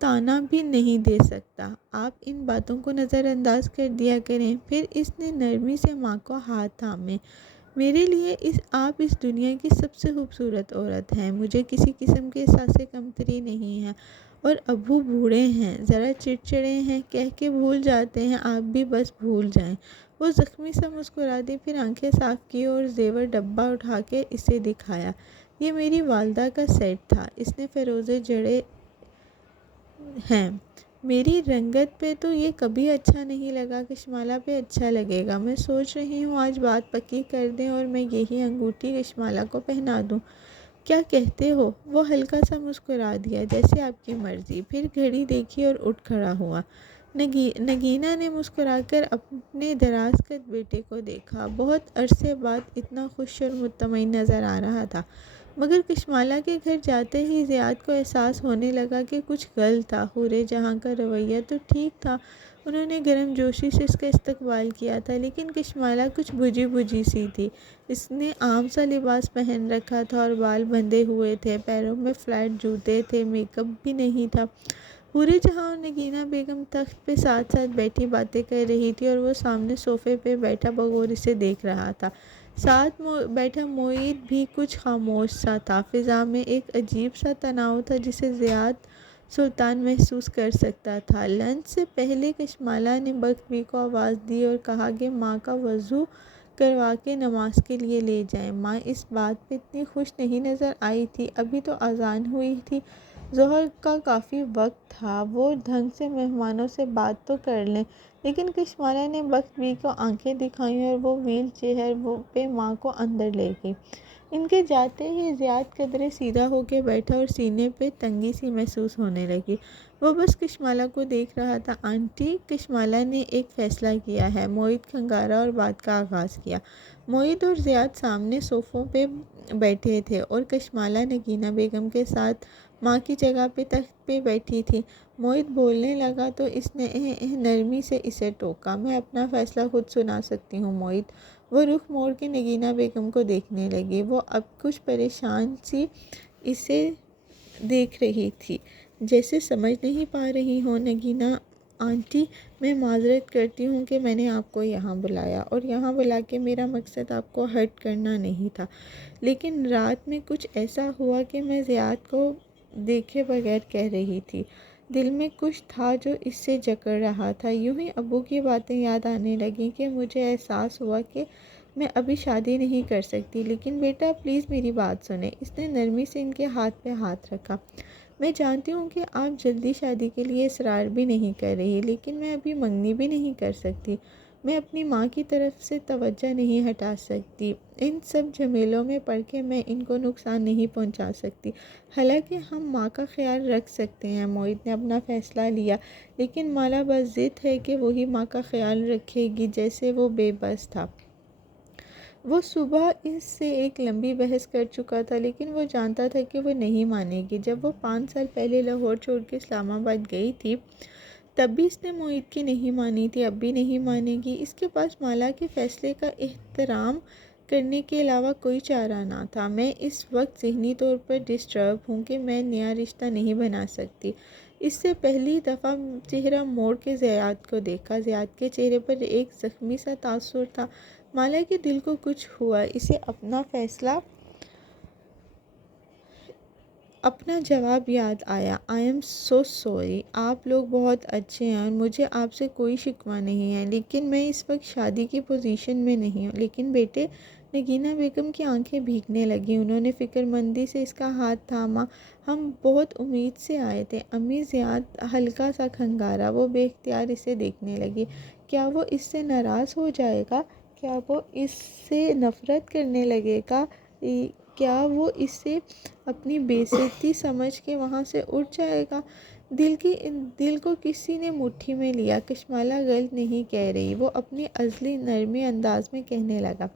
تانا بھی نہیں دے سکتا، آپ ان باتوں کو نظر انداز کر دیا کریں۔ پھر اس نے نرمی سے ماں کو ہاتھ تھامے، میرے لیے آپ اس دنیا کی سب سے خوبصورت عورت ہیں، مجھے کسی قسم کے احساس کمتری نہیں ہے، اور ابو بوڑھے ہیں، ذرا چڑچڑے ہیں، کہہ کے بھول جاتے ہیں، آپ بھی بس بھول جائیں۔ وہ زخمی سا مسکرا دی، پھر آنکھیں صاف کی اور زیور ڈبہ اٹھا کے اسے دکھایا، یہ میری والدہ کا سیٹ تھا، اس نے فیروزے جڑے ہیں، میری رنگت پہ تو یہ کبھی اچھا نہیں لگا، کشمالہ پہ اچھا لگے گا، میں سوچ رہی ہوں آج بات پکی کر دیں اور میں یہی انگوٹھی کشمالہ کو پہنا دوں، کیا کہتے ہو؟ وہ ہلکا سا مسکرا دیا، جیسے آپ کی مرضی، پھر گھڑی دیکھی اور اٹھ کھڑا ہوا۔ نگینہ نے مسکرا کر اپنے دراز قد بیٹے کو دیکھا، بہت عرصے بعد اتنا خوش اور مطمئن نظر آ رہا تھا، مگر کشمالہ کے گھر جاتے ہی زیاد کو احساس ہونے لگا کہ کچھ غلط تھا۔ حورِ جہاں کا رویہ تو ٹھیک تھا، انہوں نے گرم جوشی سے اس کا استقبال کیا تھا، لیکن کشمالہ کچھ بجھی بجھی سی تھی، اس نے عام سا لباس پہن رکھا تھا اور بال بندھے ہوئے تھے، پیروں میں فلیٹ جوتے تھے، میک اپ بھی نہیں تھا۔ حورِ جہاں اور نگینہ بیگم تخت پہ ساتھ ساتھ بیٹھی باتیں کر رہی تھی اور وہ سامنے صوفے پہ بیٹھا بغور اسے دیکھ رہا تھا، ساتھ بیٹھا معید بھی کچھ خاموش سا تھا، فضا میں ایک عجیب سا تناؤ تھا جسے زیاد سلطان محسوس کر سکتا تھا۔ لنچ سے پہلے کشمالہ نے بخت بی کو آواز دی اور کہا کہ ماں کا وضو کروا کے نماز کے لیے لے جائیں، ماں اس بات پہ اتنی خوش نہیں نظر آئی تھی، ابھی تو اذان ہوئی تھی، ظہر کا کافی وقت تھا، وہ ڈھنگ سے مہمانوں سے بات تو کر لیں، لیکن کشمالہ نے بخت بی کو آنکھیں دکھائیں اور وہ ویل چیئر پہ ماں کو اندر لے گئی۔ ان کے جاتے ہی زیاد قدرے سیدھا ہو کے بیٹھا اور سینے پہ تنگی سی محسوس ہونے لگی، وہ بس کشمالہ کو دیکھ رہا تھا۔ آنٹی، کشمالہ نے ایک فیصلہ کیا ہے، معید کھنگارا اور بات کا آغاز کیا۔ معید اور زیاد سامنے صوفوں پہ بیٹھے تھے اور کشمالہ نگینہ بیگم کے ساتھ ماں کی جگہ پہ تخت پہ بیٹھی تھی۔ معید بولنے لگا تو اس نے نرمی سے اسے ٹوکا، میں اپنا فیصلہ خود سنا سکتی ہوں معید۔ وہ رخ موڑ کے نگینہ بیگم کو دیکھنے لگی، وہ اب کچھ پریشان سی اسے دیکھ رہی تھی، جیسے سمجھ نہیں پا رہی ہوں۔ نگینہ آنٹی، میں معذرت کرتی ہوں کہ میں نے آپ کو یہاں بلایا، اور یہاں بلا کے میرا مقصد آپ کو ہرٹ کرنا نہیں تھا، لیکن رات میں کچھ ایسا ہوا کہ میں زیاد کو دیکھے بغیر کہہ رہی تھی، دل میں کچھ تھا جو اس سے جکڑ رہا تھا، یوں ہی ابو کی باتیں یاد آنے لگیں کہ مجھے احساس ہوا کہ میں ابھی شادی نہیں کر سکتی، لیکن بیٹا پلیز میری بات سنیں، اس نے نرمی سے ان کے ہاتھ پہ ہاتھ رکھا، میں جانتی ہوں کہ آپ جلدی شادی کے لیے اصرار بھی نہیں کر رہی، لیکن میں ابھی منگنی بھی نہیں کر سکتی۔ میں اپنی ماں کی طرف سے توجہ نہیں ہٹا سکتی۔ ان سب جھمیلوں میں پڑھ کے میں ان کو نقصان نہیں پہنچا سکتی۔ حالانکہ ہم ماں کا خیال رکھ سکتے ہیں۔ موہت نے اپنا فیصلہ لیا، لیکن مالا بس ضد ہے کہ وہی ماں کا خیال رکھے گی جیسے وہ بے بس تھا۔ وہ صبح اس سے ایک لمبی بحث کر چکا تھا، لیکن وہ جانتا تھا کہ وہ نہیں مانے گی۔ جب وہ 5 سال پہلے لاہور چھوڑ کے اسلام آباد گئی تھی، تب بھی اس نے موہت کی نہیں مانی تھی، اب بھی نہیں مانے گی۔ اس کے پاس مالا کے فیصلے کا احترام کرنے کے علاوہ کوئی چارہ نہ تھا۔ میں اس وقت ذہنی طور پر ڈسٹرب ہوں کہ میں نیا رشتہ نہیں بنا سکتی۔ اس سے پہلی دفعہ چہرہ موڑ کے زیاد کو دیکھا۔ زیاد کے چہرے پر ایک زخمی سا تاثر تھا۔ مالا کے دل کو کچھ ہوا۔ اسے اپنا فیصلہ، اپنا جواب یاد آیا۔ آئی ایم سو سوری، آپ لوگ بہت اچھے ہیں اور مجھے آپ سے کوئی شکوہ نہیں ہے، لیکن میں اس وقت شادی کی پوزیشن میں نہیں ہوں۔ لیکن بیٹے، نگینہ بیگم کی آنکھیں بھیگنے لگیں۔ انہوں نے فکر مندی سے اس کا ہاتھ تھاما۔ ہم بہت امید سے آئے تھے۔ امی زیاد ہلکا سا کھنگارا۔ وہ بے اختیار اسے دیکھنے لگی۔ کیا وہ اس سے ناراض ہو جائے گا؟ کیا وہ اس سے نفرت کرنے لگے گا؟ کیا وہ اسے اپنی بے عزتی سمجھ کے وہاں سے اٹھ جائے گا؟ دل کو کسی نے مٹھی میں لیا۔ کشمالہ غلط نہیں کہہ رہی، وہ اپنی ازلی نرمی انداز میں کہنے لگا،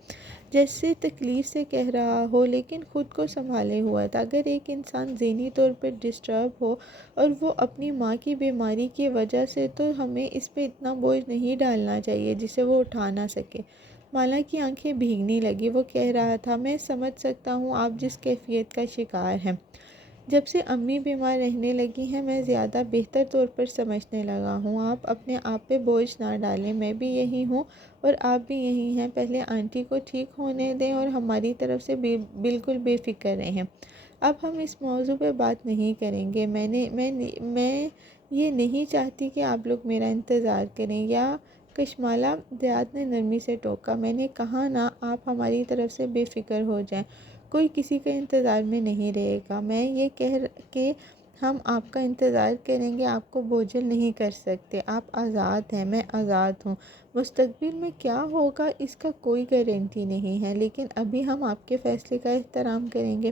جیسے تکلیف سے کہہ رہا ہو لیکن خود کو سنبھالے ہوا تھا۔ اگر ایک انسان ذہنی طور پر ڈسٹرب ہو اور وہ اپنی ماں کی بیماری کی وجہ سے، تو ہمیں اس پہ اتنا بوجھ نہیں ڈالنا چاہیے جسے وہ اٹھا نہ سکے۔ مالا کی آنکھیں بھیگنے لگی۔ وہ کہہ رہا تھا، میں سمجھ سکتا ہوں آپ جس کیفیت کا شکار ہیں۔ جب سے امی بیمار رہنے لگی ہیں، میں زیادہ بہتر طور پر سمجھنے لگا ہوں۔ آپ اپنے آپ پہ بوجھ نہ ڈالیں۔ میں بھی یہی ہوں اور آپ بھی یہی ہیں۔ پہلے آنٹی کو ٹھیک ہونے دیں اور ہماری طرف سے بالکل بے فکر رہیں۔ اب ہم اس موضوع پہ بات نہیں کریں گے۔ میں یہ نہیں چاہتی کہ آپ لوگ میرا انتظار کریں۔ یا کشمالہ، زیاد نے نرمی سے ٹوکا۔ میں نے کہا نا، آپ ہماری طرف سے بے فکر ہو جائیں۔ کوئی کسی کا انتظار میں نہیں رہے گا۔ میں یہ کہہ کہ ہم آپ کا انتظار کریں گے آپ کو بوجھل نہیں کر سکتے۔ آپ آزاد ہیں، میں آزاد ہوں۔ مستقبل میں کیا ہوگا اس کا کوئی گارنٹی نہیں ہے، لیکن ابھی ہم آپ کے فیصلے کا احترام کریں گے۔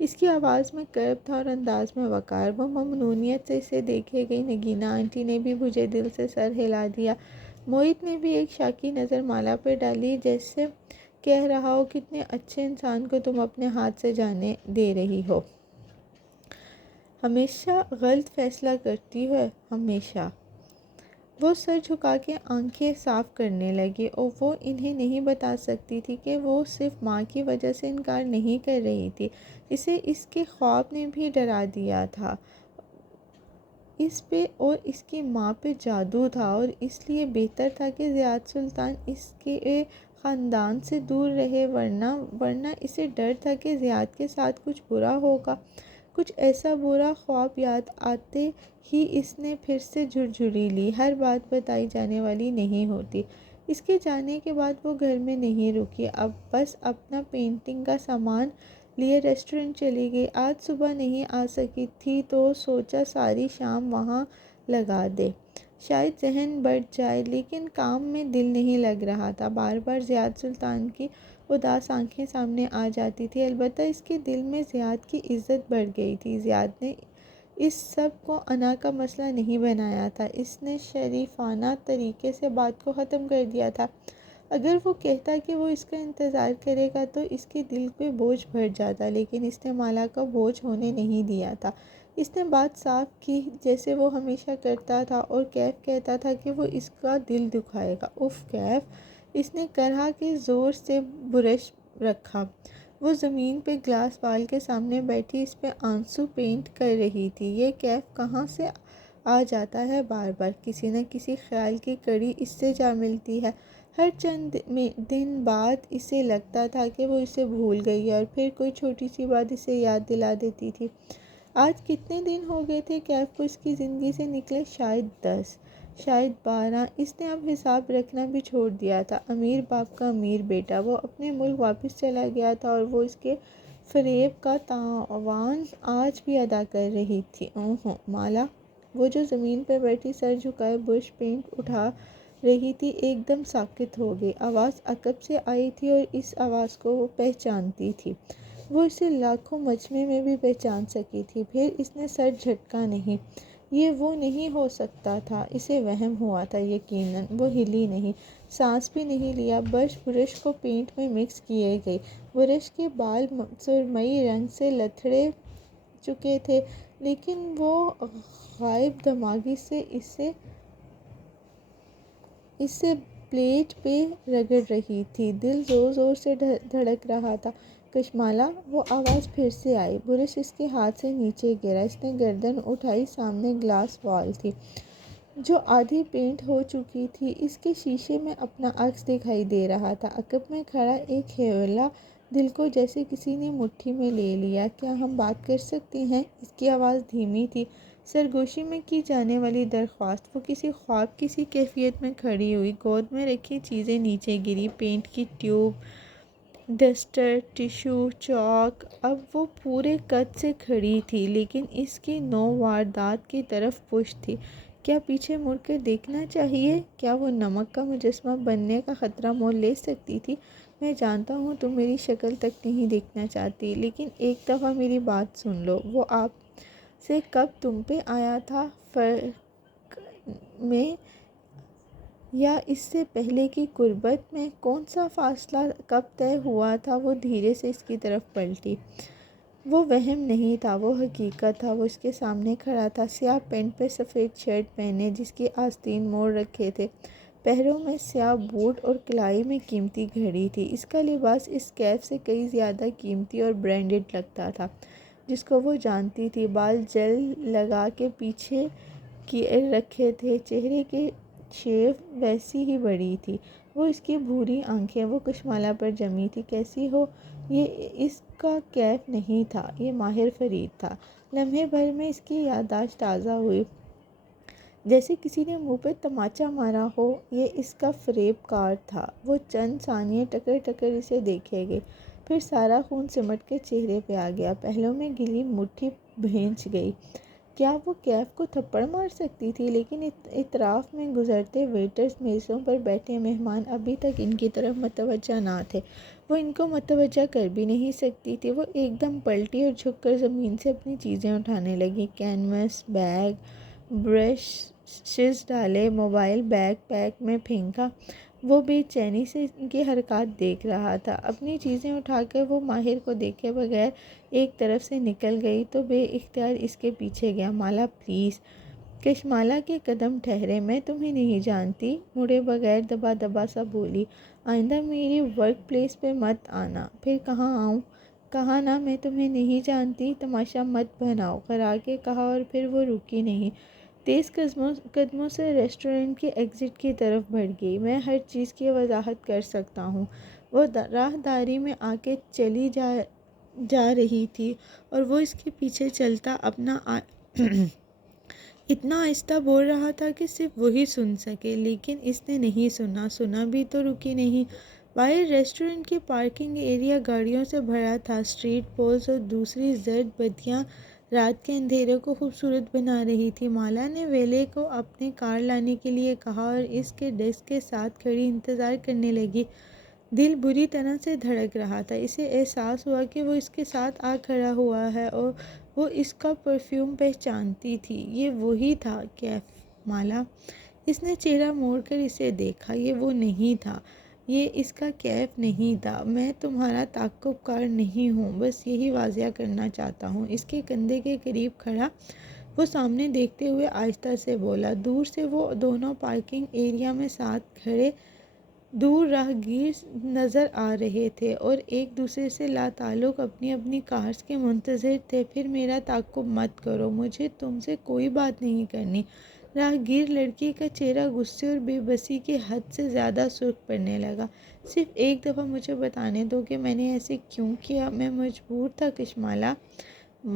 اس کی آواز میں کرب تھا اور انداز میں وقار۔ وہ ممنونیت سے اسے دیکھے گئی۔ نگینہ آنٹی نے بھی بجھے دل سے سر ہلا دیا۔ موہت نے بھی ایک شاکی نظر مالا پر ڈالی، جیسے کہہ رہا ہو، کتنے اچھے انسان کو تم اپنے ہاتھ سے جانے دے رہی ہو۔ ہمیشہ غلط فیصلہ کرتی ہے، ہمیشہ۔ وہ سر جھکا کے آنکھیں صاف کرنے لگی، اور وہ انہیں نہیں بتا سکتی تھی کہ وہ صرف ماں کی وجہ سے انکار نہیں کر رہی تھی۔ اسے اس کے خواب نے بھی ڈرا دیا تھا۔ اس پہ اور اس کی ماں پہ جادو تھا، اور اس لیے بہتر تھا کہ زیاد سلطان اس کے خاندان سے دور رہے، ورنہ اسے ڈر تھا کہ زیاد کے ساتھ کچھ برا ہوگا۔ کچھ ایسا برا خواب یاد آتے ہی اس نے پھر سے جھرجھری لی۔ ہر بات بتائی جانے والی نہیں ہوتی۔ اس کے جانے کے بعد وہ گھر میں نہیں رکی، اب بس اپنا پینٹنگ کا سامان لیے ریسٹورنٹ چلی گئی۔ آج صبح نہیں آ سکی تھی تو سوچا ساری شام وہاں لگا دے، شاید ذہن بٹ جائے، لیکن کام میں دل نہیں لگ رہا تھا۔ بار بار زیاد سلطان کی اداس آنکھیں سامنے آ جاتی تھی، البتہ اس کے دل میں زیاد کی عزت بڑھ گئی تھی۔ زیاد نے اس سب کو انا کا مسئلہ نہیں بنایا تھا، اس نے شریفانہ طریقے سے بات کو ختم کر دیا تھا۔ اگر وہ کہتا کہ وہ اس کا انتظار کرے گا تو اس کے دل پہ بوجھ بڑھ جاتا، لیکن اس نے مالا کا بوجھ ہونے نہیں دیا تھا۔ اس نے بات صاف کی جیسے وہ ہمیشہ کرتا تھا، اور کیف کہتا تھا کہ وہ اس کا دل دکھائے گا۔ اف کیف! اس نے کرہا کے زور سے برش رکھا۔ وہ زمین پہ گلاس بال کے سامنے بیٹھی اس پہ آنسو پینٹ کر رہی تھی۔ یہ کیف کہاں سے آ جاتا ہے بار بار، کسی نہ کسی خیال کی کڑی اس سے جا ملتی ہے۔ ہر چند دن بعد اسے لگتا تھا کہ وہ اسے بھول گئی ہے، اور پھر کوئی چھوٹی سی بات اسے یاد دلا دیتی تھی۔ آج کتنے دن ہو گئے تھے کیف کو اس کی زندگی سے نکلے؟ شاید 10، شاید 12۔ اس نے اب حساب رکھنا بھی چھوڑ دیا تھا۔ امیر باپ کا امیر بیٹا، وہ اپنے ملک واپس چلا گیا تھا، اور وہ اس کے فریب کا تاوان آج بھی ادا کر رہی تھی۔ اوہو مالا، وہ جو زمین پر بیٹھی سر جھکائے برش پینٹ اٹھا رہی تھی ایک دم ساکت ہو گئی۔ آواز عقب سے آئی تھی اور اس آواز کو وہ پہچانتی تھی۔ وہ اسے لاکھوں مجمع میں بھی پہچان سکی تھی۔ پھر اس نے سر جھٹکا نہیں، یہ وہ نہیں ہو سکتا تھا، اسے وہم ہوا تھا۔ یقیناً وہ ہلی نہیں، سانس بھی نہیں لیا۔ برش کو پینٹ میں مکس کیے گئے، برش کے بال سرمئی رنگ سے لتھڑ چکے تھے، لیکن وہ غائب دماغی سے اسے بلیڈ پہ رگڑ رہی تھی۔ دل زور زور سے دھڑک رہا تھا۔ کشمالا، وہ آواز پھر سے آئی۔ برش اس کے ہاتھ سے نیچے گرا۔ اس نے گردن اٹھائی۔ سامنے گلاس وال تھی جو آدھی پینٹ ہو چکی تھی۔ اس کے شیشے میں اپنا عکس دکھائی دے رہا تھا، عقب میں کھڑا ایک ہیولا، دل کو جیسے کسی نے مٹھی میں لے لیا۔ کیا ہم بات کر سکتے ہیں؟ اس کی آواز دھیمی تھی، سرگوشی میں کی جانے والی درخواست۔ وہ کسی خواب کی سی کیفیت میں کھڑی ہوئی، گود میں رکھی چیزیں نیچے گری، پینٹ کی ٹیوب، ڈسٹر، ٹشو، چاک۔ اب وہ پورے قد سے کھڑی تھی، لیکن اس کی نو واردات کی طرف پشت تھی۔ کیا پیچھے مڑ کر دیکھنا چاہیے؟ کیا وہ نمک کا مجسمہ بننے کا خطرہ مول لے سکتی تھی؟ میں جانتا ہوں تم میری شکل تک نہیں دیکھنا چاہتی، لیکن ایک دفعہ میری بات سن لو۔ وہ آپ سے کب تم پہ آیا تھا، فرق میں یا اس سے پہلے کی قربت میں؟ کون سا فاصلہ کب طے ہوا تھا؟ وہ دھیرے سے اس کی طرف پلٹی۔ وہ وہم نہیں تھا، وہ حقیقت تھا۔ وہ اس کے سامنے کھڑا تھا، سیاہ پینٹ پہ سفید شرٹ پہنے جس کی آستین موڑ رکھے تھے، پیروں میں سیاہ بوٹ اور کلائی میں قیمتی گھڑی تھی۔ اس کا لباس اس کیف سے کئی زیادہ قیمتی اور برانڈڈ لگتا تھا جس کو وہ جانتی تھی۔ بال جیل لگا کے پیچھے کیے رکھے تھے، چہرے کی شیو ویسی ہی بڑی تھی۔ وہ اس کی بھوری آنکھیں وہ کشمالا پر جمی تھی۔ کیسی ہو؟ یہ اس کا کیف نہیں تھا، یہ ماہر فرید تھا۔ لمحے بھر میں اس کی یادداشت تازہ ہوئی، جیسے کسی نے منہ پہ تماچا مارا ہو۔ یہ اس کا فریب کار تھا۔ وہ چند ثانیے ٹکر ٹکر اسے دیکھے گئی، پھر سارا خون سمٹ کے چہرے پہ آ گیا، پہلو میں گلی مٹھی بھینچ گئی۔ کیا وہ کیف کو تھپڑ مار سکتی تھی؟ لیکن اطراف میں گزرتے ویٹرز، میزوں پر بیٹھے مہمان ابھی تک ان کی طرف متوجہ نہ تھے۔ وہ ان کو متوجہ کر بھی نہیں سکتی تھی۔ وہ ایک دم پلٹی اور جھک کر زمین سے اپنی چیزیں اٹھانے لگی، کینوس، بیگ، برشز ڈالے، موبائل بیک پیک میں پھینکا۔ وہ بے چینی سے ان کی حرکات دیکھ رہا تھا۔ اپنی چیزیں اٹھا کر وہ ماہر کو دیکھے بغیر ایک طرف سے نکل گئی تو بے اختیار اس کے پیچھے گیا۔ مالا پلیز۔ کشمالا کے قدم ٹھہرے۔ میں تمہیں نہیں جانتی، مڑے بغیر دبا دبا سا بولی۔ آئندہ میری ورک پلیس پہ مت آنا۔ پھر کہاں آؤں؟ کہا نا میں تمہیں نہیں جانتی، تماشا مت بناؤ، غرا کے کہا، اور پھر وہ رکی نہیں، تیز قدموں سے ریسٹورنٹ کے ایگزٹ کی طرف بڑھ گئی۔ میں ہر چیز کی وضاحت کر سکتا ہوں۔ وہ راہداری میں آ کے چلی جا رہی تھی اور وہ اس کے پیچھے چلتا اتنا آہستہ بول رہا تھا کہ صرف وہی سن سکے، لیکن اس نے نہیں سنا بھی تو رکی نہیں۔ باہر ریسٹورنٹ کی پارکنگ ایریا گاڑیوں سے بھرا تھا، اسٹریٹ پولز اور دوسری زرد بتیاں رات کے اندھیرے کو خوبصورت بنا رہی تھی۔ مالا نے ویلے کو اپنے کار لانے کے لیے کہا اور اس کے ڈیسک کے ساتھ کھڑی انتظار کرنے لگی۔ دل بری طرح سے دھڑک رہا تھا۔ اسے احساس ہوا کہ وہ اس کے ساتھ آ کھڑا ہوا ہے اور وہ اس کا پرفیوم پہچانتی تھی۔ یہ وہی تھا کیف مالا۔ اس نے چہرہ موڑ کر اسے دیکھا۔ یہ وہ نہیں تھا، یہ اس کا کیف نہیں تھا۔ میں تمہارا تعاقب کار نہیں ہوں، بس یہی واضح کرنا چاہتا ہوں۔ اس کے کندھے کے قریب کھڑا وہ سامنے دیکھتے ہوئے آہستہ سے بولا۔ دور سے وہ دونوں پارکنگ ایریا میں ساتھ کھڑے دور راہگیر نظر آ رہے تھے اور ایک دوسرے سے لاتعلق اپنی اپنی کارز کے منتظر تھے۔ پھر میرا تعاقب مت کرو، مجھے تم سے کوئی بات نہیں کرنی۔ راہگیر لڑکی کا چہرہ غصے اور بے بسی کی حد سے زیادہ سرخ پڑنے لگا۔ صرف ایک دفعہ مجھے بتانے دو کہ میں نے ایسے کیوں کیا، میں مجبور تھا کشمالا۔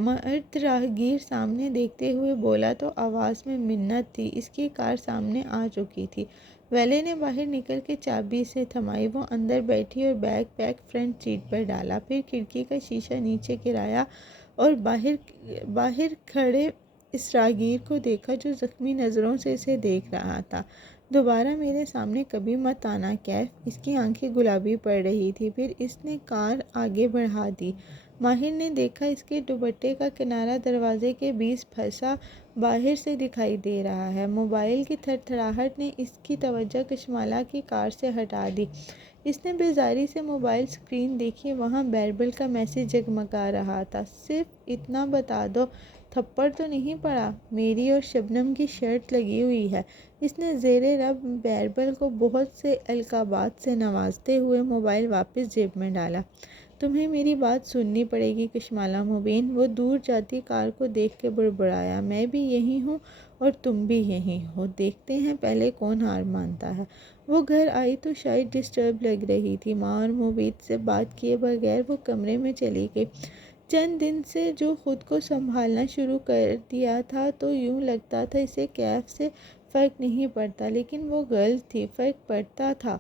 مرد راہگیر سامنے دیکھتے ہوئے بولا تو آواز میں منت تھی۔ اس کی کار سامنے آ چکی تھی۔ ویلے نے باہر نکل کے چابی سے تھمائی، وہ اندر بیٹھی اور بیگ پیک فرنٹ سیٹ پر ڈالا، پھر کھڑکی کا شیشہ نیچے گرایا اور باہر کھڑے اس راہگیر کو دیکھا جو زخمی نظروں سے اسے دیکھ رہا تھا۔ دوبارہ میرے سامنے کبھی مت آنا کیف۔ اس کی آنکھیں گلابی پڑ رہی تھی۔ پھر اس نے کار آگے بڑھا دی۔ ماہر نے دیکھا اس کے دوپٹے کا کنارہ دروازے کے بیچ پھنسا باہر سے دکھائی دے رہا ہے۔ موبائل کی تھر تھراہٹ نے اس کی توجہ کشمالہ کی کار سے ہٹا دی۔ اس نے بیزاری سے موبائل سکرین دیکھی، وہاں بیربل کا میسج جگمگا رہا تھا۔ صرف اتنا بتا دو، تھپڑ تو نہیں پڑا؟ میری اور شبنم کی شرط لگی ہوئی ہے۔ اس نے زیر رب بیربل کو بہت سے القابات سے نوازتے ہوئے موبائل واپس جیب میں ڈالا۔ تمہیں میری بات سننی پڑے گی کشمالہ مبین، وہ دور جاتی کار کو دیکھ کے بڑبڑایا۔ میں بھی یہی ہوں اور تم بھی یہی ہو، دیکھتے ہیں پہلے کون ہار مانتا ہے۔ وہ گھر آئی تو شاید ڈسٹرب لگ رہی تھی۔ ماں اور مبید سے بات کیے بغیر وہ کمرے میں چلی گئی۔ چند دن سے جو خود کو سنبھالنا شروع کر دیا تھا تو یوں لگتا تھا اسے کیف سے فرق نہیں پڑتا، لیکن وہ گرل تھی، فرق پڑتا تھا۔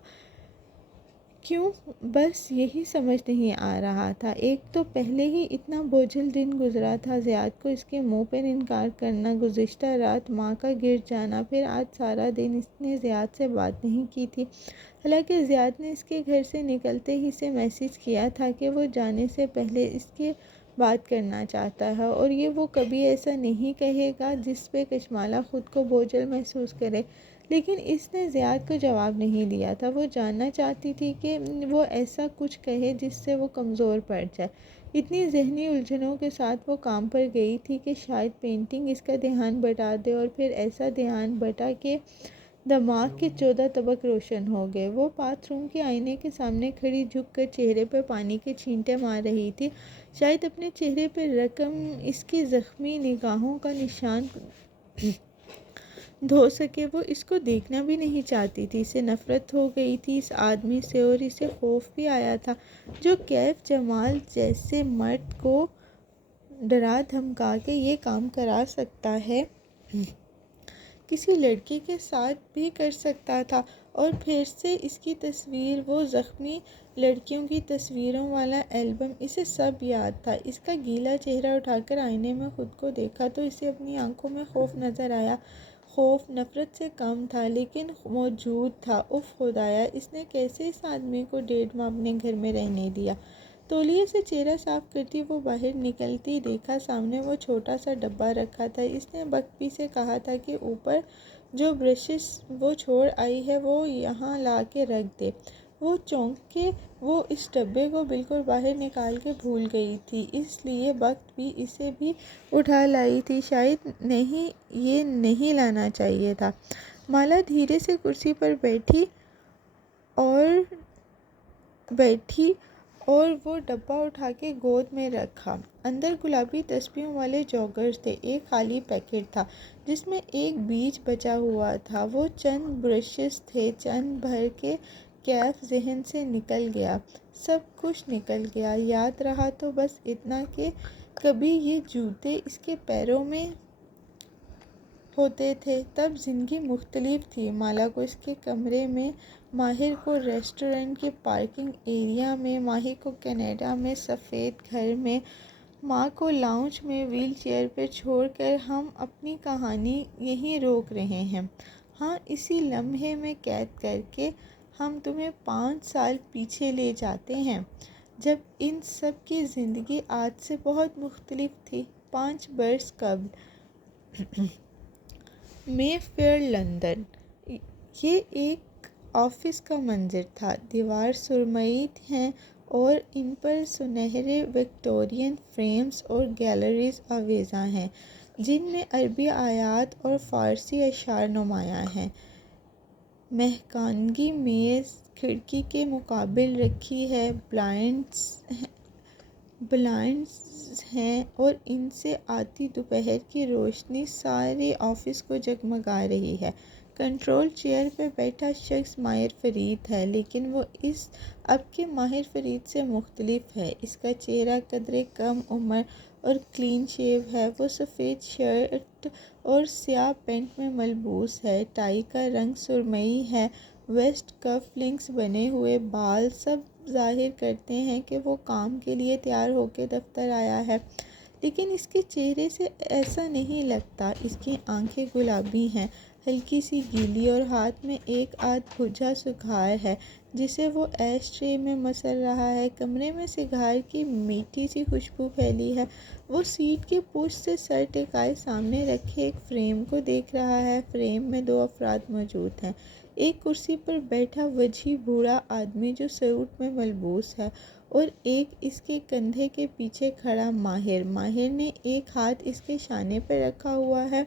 کیوں؟ بس یہی سمجھ نہیں آ رہا تھا۔ ایک تو پہلے ہی اتنا بوجھل دن گزرا تھا، زیاد کو اس کے منہ پر انکار کرنا، گزشتہ رات ماں کا گر جانا، پھر آج سارا دن اس نے زیاد سے بات نہیں کی تھی۔ حالانکہ زیاد نے اس کے گھر سے نکلتے ہی سے میسج کیا تھا کہ وہ جانے سے پہلے اس کے بات کرنا چاہتا ہے، اور یہ وہ کبھی ایسا نہیں کہے گا جس پہ کشمالہ خود کو بوجھل محسوس کرے۔ لیکن اس نے زیاد کو جواب نہیں دیا تھا۔ وہ جاننا چاہتی تھی کہ وہ ایسا کچھ کہے جس سے وہ کمزور پڑ جائے۔ اتنی ذہنی الجھنوں کے ساتھ وہ کام پر گئی تھی کہ شاید پینٹنگ اس کا دھیان بٹا دے، اور پھر ایسا دھیان بٹا کہ دماغ کے 14 طبق روشن ہو گئے۔ وہ باتھ روم کے آئینے کے سامنے کھڑی جھک کر چہرے پر پانی کے چھینٹے مار رہی تھی۔ شاید اپنے چہرے پر رقم اس کی زخمی نگاہوں کا نشان دھو سکے۔ وہ اس کو دیکھنا بھی نہیں چاہتی تھی۔ اسے نفرت ہو گئی تھی اس آدمی سے، اور اسے خوف بھی آیا تھا جو کیف جمال جیسے مرد کو ڈرا دھمکا کے یہ کام کرا سکتا ہے، کسی لڑکی کے ساتھ بھی کر سکتا تھا۔ اور پھر سے اس کی تصویر، وہ زخمی لڑکیوں کی تصویروں والا البم، اسے سب یاد تھا۔ اس کا گیلا چہرہ اٹھا کر آئینے میں خود کو دیکھا تو اسے اپنی آنکھوں میں خوف نظر آیا۔ خوف نفرت سے کم تھا لیکن موجود تھا۔ اف خدایا، اس نے کیسے اس آدمی کو 1.5 ماہ اپنے گھر میں رہنے دیا؟ تولیے سے چہرہ صاف کرتی وہ باہر نکلتی دیکھا سامنے وہ چھوٹا سا ڈبہ رکھا تھا۔ اس نے بخفی سے کہا تھا کہ اوپر جو برشز وہ چھوڑ آئی ہے وہ یہاں لا کے رکھ دے۔ وہ چونکے وہ اس ڈبے کو بالکل باہر نکال کے بھول گئی تھی، اس لیے وقت بھی اسے بھی اٹھا لائی تھی۔ شاید نہیں، یہ نہیں لانا چاہیے تھا۔ مالا دھیرے سے کرسی پر بیٹھی اور وہ ڈبہ اٹھا کے گود میں رکھا۔ اندر گلابی تسبیحوں والے جوگرز تھے۔ ایک خالی پیکٹ تھا جس میں ایک بیج بچا ہوا تھا۔ وہ چند برشز تھے، چند بھر کے کیف ذہن سے نکل گیا، سب کچھ نکل گیا۔ یاد رہا تو بس اتنا کہ کبھی یہ جوتے اس کے پیروں میں ہوتے تھے، تب زندگی مختلف تھی۔ مالا کو اس کے کمرے میں، ماہر کو ریسٹورنٹ کے پارکنگ ایریا میں، ماہی کو کینیڈا میں سفید گھر میں، ماں کو لاؤنج میں ویل چیئر پر چھوڑ کر ہم اپنی کہانی یہیں روک رہے ہیں۔ ہاں، اسی لمحے میں قید کر کے ہم تمہیں 5 سال پیچھے لے جاتے ہیں، جب ان سب کی زندگی آج سے بہت مختلف تھی۔ 5 برس قبل، مے فیئر، لندن۔ یہ ایک آفس کا منظر تھا۔ دیوار سرمئی ہیں اور ان پر سنہرے وکٹورین فریمز اور گیلریز آویزاں ہیں جن میں عربی آیات اور فارسی اشعار نمایاں ہیں۔ مہکانگی میز کھڑکی کے مقابل رکھی ہے، بلائنڈز ہیں اور ان سے آتی دوپہر کی روشنی سارے آفس کو جگمگا رہی ہے۔ کنٹرول چیئر پر بیٹھا شخص ماہر فرید ہے، لیکن وہ اس اب کے ماہر فرید سے مختلف ہے۔ اس کا چہرہ قدرے کم عمر اور کلین شیو ہے۔ وہ سفید شرٹ اور سیاہ پینٹ میں ملبوس ہے۔ ٹائی کا رنگ سرمئی ہے۔ ویسٹ کف لنکس بنے ہوئے بال سب ظاہر کرتے ہیں کہ وہ کام کے لیے تیار ہو کے دفتر آیا ہے، لیکن اس کے چہرے سے ایسا نہیں لگتا۔ اس کی آنکھیں گلابی ہیں، ہلکی سی گیلی، اور ہاتھ میں ایک آدھ بجھا سگار ہے جسے وہ ایش ٹرے میں مسل رہا ہے۔ کمرے میں سگار کی میٹھی سی خوشبو پھیلی ہے۔ وہ سیٹ کی پشت سے سر ٹکائے سامنے رکھے ایک فریم کو دیکھ رہا ہے۔ فریم میں دو افراد موجود ہیں، ایک کرسی پر بیٹھا وجیح بوڑھا آدمی جو سوٹ میں ملبوس ہے، اور ایک اس کے کندھے کے پیچھے کھڑا ماہر۔ ماہر نے ایک ہاتھ اس کے شانے پر رکھا ہوا ہے۔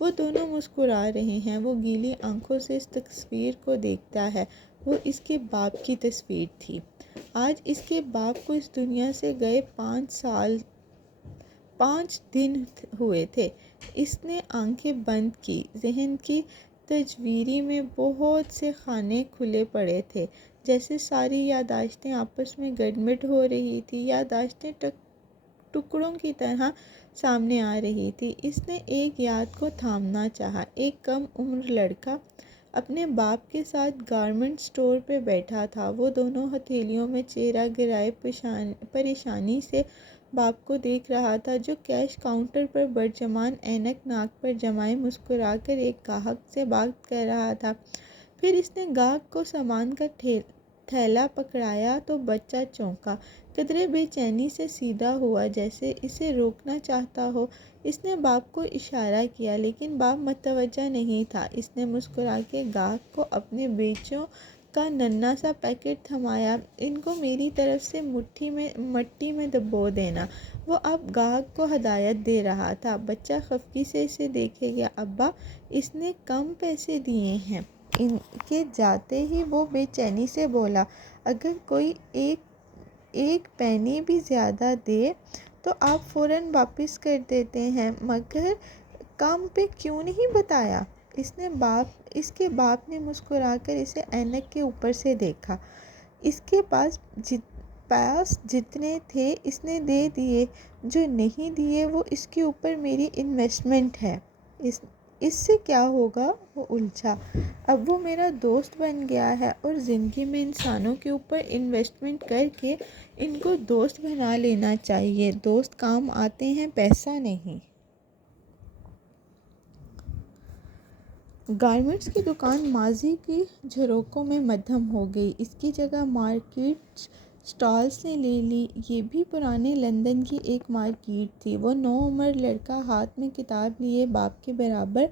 وہ دونوں مسکرا رہے ہیں۔ وہ گیلی آنکھوں سے اس تصویر کو دیکھتا ہے۔ وہ اس کے باپ کی تصویر تھی۔ آج اس کے باپ کو اس دنیا سے گئے 5 دن ہوئے تھے۔ اس نے آنکھیں بند کی۔ ذہن کی تجویری میں بہت سے خانے کھلے پڑے تھے، جیسے ساری یادداشتیں آپس میں گڈمڈ ہو رہی تھیں۔ یادداشتیں ٹکڑوں کی طرح سامنے آ رہی تھی۔ اس نے ایک یاد کو تھامنا چاہا۔ ایک کم عمر لڑکا اپنے باپ کے ساتھ گارمنٹ اسٹور پہ بیٹھا تھا۔ وہ دونوں ہتھیلیوں میں چہرہ گرائے پریشانی سے باپ کو دیکھ رہا تھا، جو کیش کاؤنٹر پر برجمان، اینک ناک پر جمائے، مسکرا کر ایک گاہک سے بات کر رہا تھا۔ پھر اس نے گاہک کو سامان کا تھیلا پکڑایا تو بچہ چونکا، قدرے بے چینی سے سیدھا ہوا، جیسے اسے روکنا چاہتا ہو۔ اس نے باپ کو اشارہ کیا، لیکن باپ متوجہ نہیں تھا۔ اس نے مسکرا کے گاہک کو اپنے بیچوں کا ننھا سا پیکٹ تھمایا۔ ان کو میری طرف سے مٹی میں دبو دینا۔ وہ اب گاہک کو ہدایت دے رہا تھا۔ بچہ خفگی سے اسے دیکھے گیا۔ ابا، اس نے کم پیسے دیے ہیں۔ ان کے جاتے ہی وہ بے چینی سے بولا، اگر کوئی ایک پینی بھی زیادہ دے تو آپ فوراً واپس کر دیتے ہیں، مگر کم پہ کیوں نہیں بتایا؟ اس کے باپ نے مسکرا کر اسے اینک کے اوپر سے دیکھا۔ اس کے پاس جتنے تھے اس نے دے دیے، جو نہیں دیے وہ اس کے اوپر میری انویسٹمنٹ ہے۔ اس سے کیا ہوگا؟ وہ الجھا۔ اب وہ میرا دوست بن گیا ہے، اور زندگی میں انسانوں کے اوپر انویسٹمنٹ کر کے ان کو دوست بنا لینا چاہیے۔ دوست کام آتے ہیں، پیسہ نہیں۔ گارمنٹس کی دکان ماضی کی جھروکوں میں مدھم ہو گئی۔ اس کی جگہ مارکیٹ سٹالز نے لے لی۔ یہ بھی پرانے لندن کی ایک مارکیٹ تھی۔ وہ نوعمر لڑکا ہاتھ میں کتاب لیے باپ کے برابر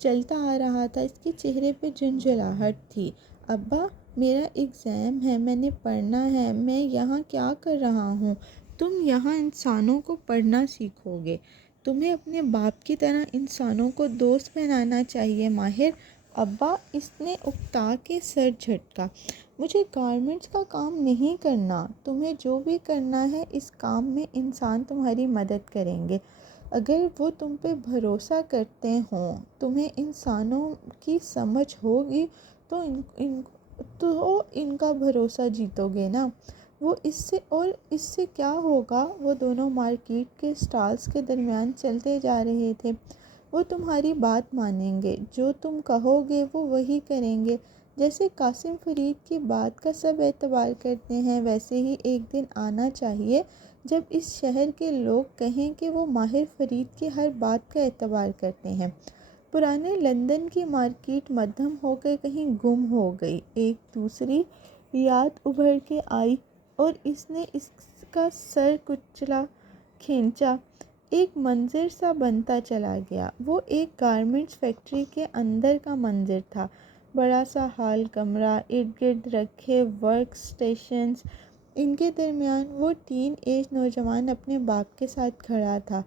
چلتا آ رہا تھا۔ اس کے چہرے پہ جھنجھلاہٹ تھی۔ ابا، میرا ایگزام ہے، میں نے پڑھنا ہے۔ میں یہاں کیا کر رہا ہوں؟ تم یہاں انسانوں کو پڑھنا سیکھو گے۔ تمہیں اپنے باپ کی طرح انسانوں کو دوست بنانا چاہیے، ماہر۔ ابا، اس نے اکتا کے سر جھٹکا۔ مجھے گارمنٹس کا کام نہیں کرنا۔ تمہیں جو بھی کرنا ہے اس کام میں انسان تمہاری مدد کریں گے۔ اگر وہ تم پہ بھروسہ کرتے ہوں، تمہیں انسانوں کی سمجھ ہوگی تو ان کا بھروسہ جیتو گے نا۔ اس سے کیا ہوگا؟ وہ دونوں مارکیٹ کے سٹالز کے درمیان چلتے جا رہے تھے۔ وہ تمہاری بات مانیں گے، جو تم کہو گے وہ وہی کریں گے۔ جیسے قاسم فرید کی بات کا سب اعتبار کرتے ہیں، ویسے ہی ایک دن آنا چاہیے جب اس شہر کے لوگ کہیں کہ وہ ماہر فرید کی ہر بات کا اعتبار کرتے ہیں۔ پرانے لندن کی مارکیٹ مدھم ہو کر کہیں گم ہو گئی۔ ایک دوسری یاد ابھر کے آئی اور اس نے اس کا سر کچلا کھینچا۔ ایک منظر سا بنتا چلا گیا۔ وہ ایک گارمنٹس فیکٹری کے اندر کا منظر تھا۔ بڑا سا ہال کمرہ، ارد گرد رکھے ورک سٹیشنز، ان کے درمیان وہ ٹین ایج نوجوان اپنے باپ کے ساتھ کھڑا تھا۔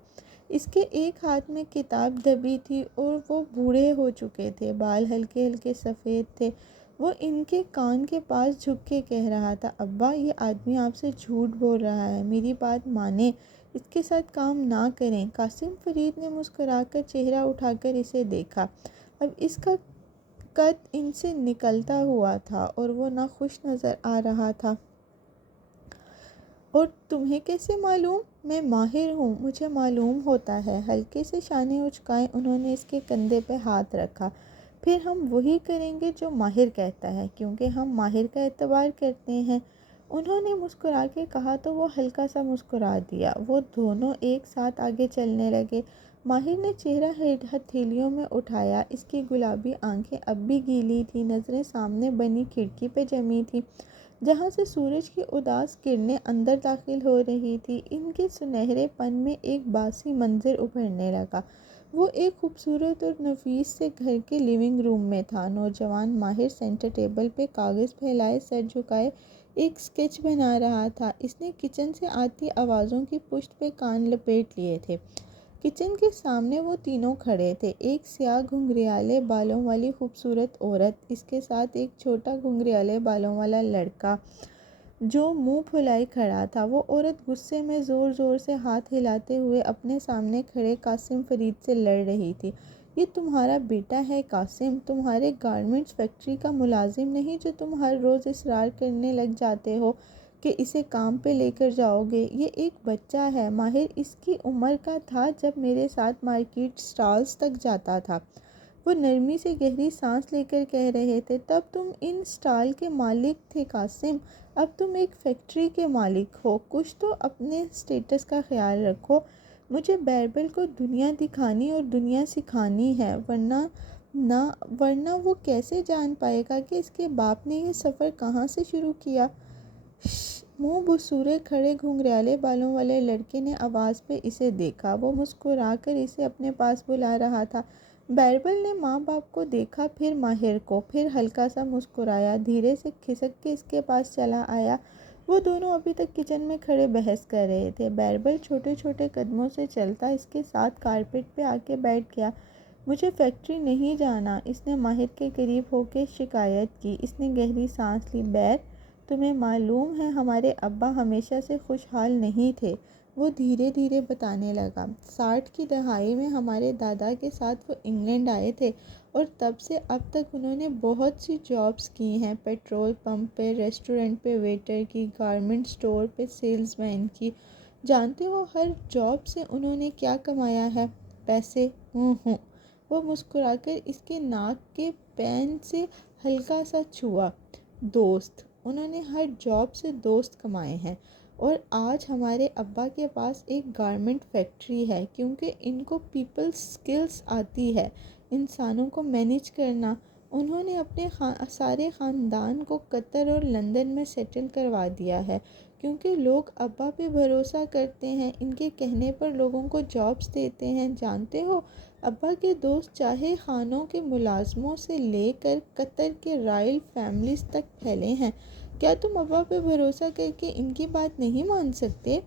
اس کے ایک ہاتھ میں کتاب دبی تھی اور وہ بوڑھے ہو چکے تھے، بال ہلکے ہلکے سفید تھے۔ وہ ان کے کان کے پاس جھک کے کہہ رہا تھا، ابا، یہ آدمی آپ سے جھوٹ بول رہا ہے، میری بات مانیں، اس کے ساتھ کام نہ کریں۔ قاسم فرید نے مسکرا کر چہرہ اٹھا کر اسے دیکھا۔ اب اس کا قد ان سے نکلتا ہوا تھا اور وہ ناخوش نظر آ رہا تھا۔ اور تمہیں کیسے معلوم؟ میں ماہر ہوں، مجھے معلوم ہوتا ہے۔ ہلکے سے شانے اچکائے انہوں نے اس کے کندھے پہ ہاتھ رکھا۔ پھر ہم وہی کریں گے جو ماہر کہتا ہے، کیونکہ ہم ماہر کا اعتبار کرتے ہیں، انہوں نے مسکرا کے کہا تو وہ ہلکا سا مسکرا دیا۔ وہ دونوں ایک ساتھ آگے چلنے لگے۔ ماہر نے چہرہ ہتھیلیوں میں اٹھایا، اس کی گلابی آنکھیں اب بھی گیلی تھیں، نظریں سامنے بنی کھڑکی پہ جمی تھیں جہاں سے سورج کی اداس کرنیں اندر داخل ہو رہی تھی۔ ان کے سنہرے پن میں ایک باسی منظر ابھرنے لگا۔ وہ ایک خوبصورت اور نفیس سے گھر کے لیونگ روم میں تھا۔ نوجوان ماہر سینٹر ٹیبل پہ کاغذ پھیلائے سر جھکائے ایک اسکیچ بنا رہا تھا۔ اس نے کچن سے آتی آوازوں کی پشت پہ کان لپیٹ لیے تھے۔ کچن کے سامنے وہ تینوں کھڑے تھے، ایک سیاہ گھنگریالے بالوں والی خوبصورت عورت، اس کے ساتھ ایک چھوٹا گھنگریالے بالوں والا لڑکا جو منہ پھلائے کھڑا تھا۔ وہ عورت غصے میں زور زور سے ہاتھ ہلاتے ہوئے اپنے سامنے کھڑے قاسم فرید سے لڑ رہی تھی۔ یہ تمہارا بیٹا ہے قاسم، تمہارے گارمنٹس فیکٹری کا ملازم نہیں جو تم ہر روز اصرار کرنے لگ جاتے ہو کہ اسے کام پہ لے کر جاؤ گے۔ یہ ایک بچہ ہے۔ ماہر اس کی عمر کا تھا جب میرے ساتھ مارکیٹ سٹالز تک جاتا تھا۔ وہ نرمی سے گہری سانس لے کر کہہ رہے تھے، تب تم ان سٹال کے مالک تھے قاسم، اب تم ایک فیکٹری کے مالک ہو، کچھ تو اپنے سٹیٹس کا خیال رکھو۔ مجھے بیربل کو دنیا دکھانی اور دنیا سکھانی ہے، ورنہ وہ کیسے جان پائے گا کہ اس کے باپ نے یہ سفر کہاں سے شروع کیا؟ منہ بسورے کھڑے گھنگریالے بالوں والے لڑکے نے آواز پہ اسے دیکھا۔ وہ مسکرا کر اسے اپنے پاس بلا رہا تھا۔ بیربل نے ماں باپ کو دیکھا، پھر ماہر کو، پھر ہلکا سا مسکرایا، دھیرے سے کھسک کے اس کے پاس چلا آیا۔ وہ دونوں ابھی تک کچن میں کھڑے بحث کر رہے تھے۔ بیربل چھوٹے چھوٹے قدموں سے چلتا اس کے ساتھ کارپیٹ پہ آ کے بیٹھ گیا۔ مجھے فیکٹری نہیں جانا، اس نے ماہر کے قریب ہو کے شکایت کی۔ اس نے گہری سانس لی۔ تمہیں معلوم ہے ہمارے ابا ہمیشہ سے خوشحال نہیں تھے، وہ دھیرے دھیرے بتانے لگا۔ 60 کی دہائی میں ہمارے دادا کے ساتھ وہ انگلینڈ آئے تھے اور تب سے اب تک انہوں نے بہت سی جابز کی ہیں، پیٹرول پمپ پہ، ریسٹورنٹ پہ ویٹر کی، گارمنٹ سٹور پہ سیلز مین کی۔ جانتے ہو ہر جاب سے انہوں نے کیا کمایا ہے؟ پیسے۔ وہ مسکرا کر اس کے ناک کے پین سے ہلکا سا چھوا۔ دوست۔ انہوں نے ہر جاب سے دوست کمائے ہیں، اور آج ہمارے ابا کے پاس ایک گارمنٹ فیکٹری ہے کیونکہ ان کو پیپل سکلز آتی ہے، انسانوں کو مینیج کرنا۔ انہوں نے اپنے سارے خاندان کو قطر اور لندن میں سیٹل کروا دیا ہے کیونکہ لوگ ابا پہ بھروسہ کرتے ہیں، ان کے کہنے پر لوگوں کو جابز دیتے ہیں۔ جانتے ہو ابا کے دوست چاہے خانوں کے ملازموں سے لے کر قطر کے رائل فیملیز تک پھیلے ہیں۔ کیا تم ابا پہ بھروسہ کر کے ان کی بات نہیں مان سکتے؟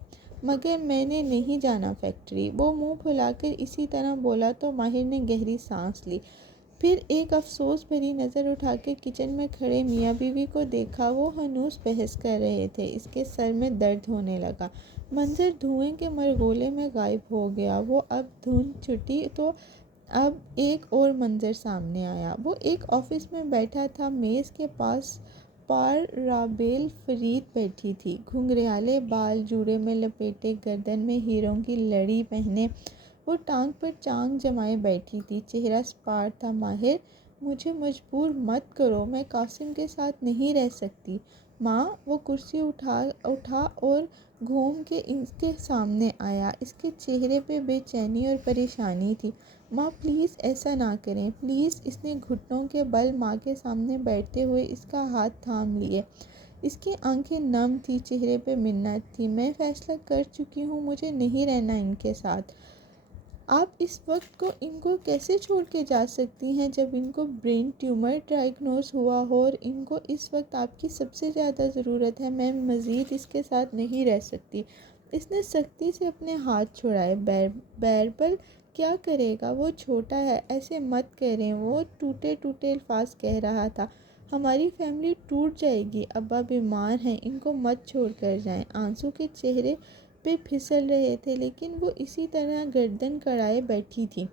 مگر میں نے نہیں جانا فیکٹری، وہ منہ پھلا کر اسی طرح بولا تو ماہر نے گہری سانس لی، پھر ایک افسوس بھری نظر اٹھا کے کچن میں کھڑے میاں بیوی کو دیکھا۔ وہ ہنوز بحث کر رہے تھے۔ اس کے سر میں درد ہونے لگا۔ منظر دھوئیں کے مرغولے میں غائب ہو گیا۔ وہ اب دھند چھٹی تو اب ایک اور منظر سامنے آیا۔ وہ ایک آفس میں بیٹھا تھا، میز کے پاس پارابیل فرید بیٹھی تھی، گھنگریالے بال جوڑے میں لپیٹے، گردن میں ہیروں کی لڑی پہنے وہ ٹانگ پر ٹانگ جمائے بیٹھی تھی، چہرہ سپاٹ تھا۔ ماہر، مجھے مجبور مت کرو، میں قاسم کے ساتھ نہیں رہ سکتی۔ ماں۔ وہ کرسی اٹھا اور گھوم کے اس کے سامنے آیا۔ اس کے چہرے پہ بے چینی اور پریشانی تھی۔ ماں پلیز ایسا نہ کریں، پلیز۔ اس نے گھٹنوں کے بل ماں کے سامنے بیٹھتے ہوئے اس کا ہاتھ تھام لیے۔ اس کی آنکھیں نم تھیں، چہرے پہ منت تھی۔ میں فیصلہ کر چکی ہوں، مجھے نہیں رہنا ان کے ساتھ۔ آپ اس وقت کو ان کو کیسے چھوڑ کے جا سکتی ہیں جب ان کو برین ٹیومر ڈائیگنوز ہوا ہو اور ان کو اس وقت آپ کی سب سے زیادہ ضرورت ہے۔ میں مزید اس کے ساتھ نہیں رہ سکتی۔ اس نے سختی سے اپنے ہاتھ چھڑائے۔ بیربل کیا کرے گا، وہ چھوٹا ہے، ایسے مت کریں، وہ ٹوٹے ٹوٹے الفاظ کہہ رہا تھا۔ ہماری فیملی ٹوٹ جائے گی، ابا بیمار ہیں، ان کو مت چھوڑ کر جائیں۔ آنسو کے چہرے پہ پھسل رہے تھے لیکن وہ اسی طرح گردن کڑائے بیٹھی تھی۔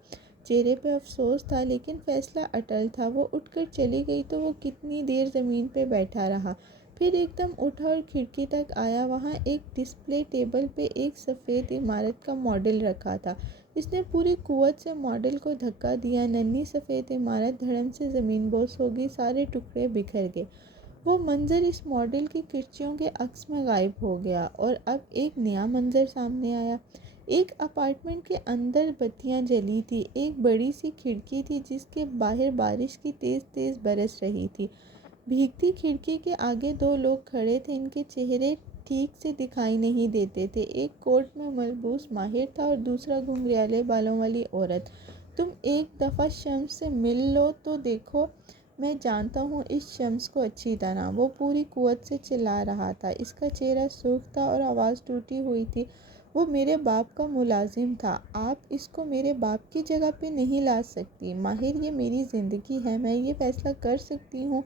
چہرے پہ افسوس تھا لیکن فیصلہ اٹل تھا۔ وہ اٹھ کر چلی گئی تو وہ کتنی دیر زمین پہ بیٹھا رہا۔ پھر ایک دم اٹھا اور کھڑکی تک آیا۔ وہاں ایک ڈسپلے ٹیبل پہ ایک سفید عمارت کا ماڈل رکھا تھا۔ اس نے پوری قوت سے ماڈل کو دھکا دیا، ننھی سفید عمارت دھڑم سے زمین بوس ہو گئی، سارے ٹکڑے بکھر گئے۔ وہ منظر اس ماڈل کی کرسیوں کے عکس میں غائب ہو گیا اور اب ایک نیا منظر سامنے آیا۔ ایک اپارٹمنٹ کے اندر بتیاں جلی تھی، ایک بڑی سی کھڑکی تھی جس کے باہر بارش کی تیز تیز برس رہی تھی۔ بھیگتی کھڑکی کے آگے دو لوگ کھڑے تھے، ان کے چہرے ٹھیک سے دکھائی نہیں دیتے تھے۔ ایک کوٹ میں ملبوس ماہر تھا اور دوسرا گھنگریالے بالوں والی عورت۔ تم ایک دفعہ شمس سے مل لو تو دیکھو، میں جانتا ہوں اس شمس کو اچھی طرح، وہ پوری قوت سے چلا رہا تھا۔ اس کا چہرہ سرخ تھا اور آواز ٹوٹی ہوئی تھی۔ وہ میرے باپ کا ملازم تھا، آپ اس کو میرے باپ کی جگہ پہ نہیں لا سکتی۔ ماہر، یہ میری زندگی ہے، میں یہ فیصلہ کر سکتی ہوں۔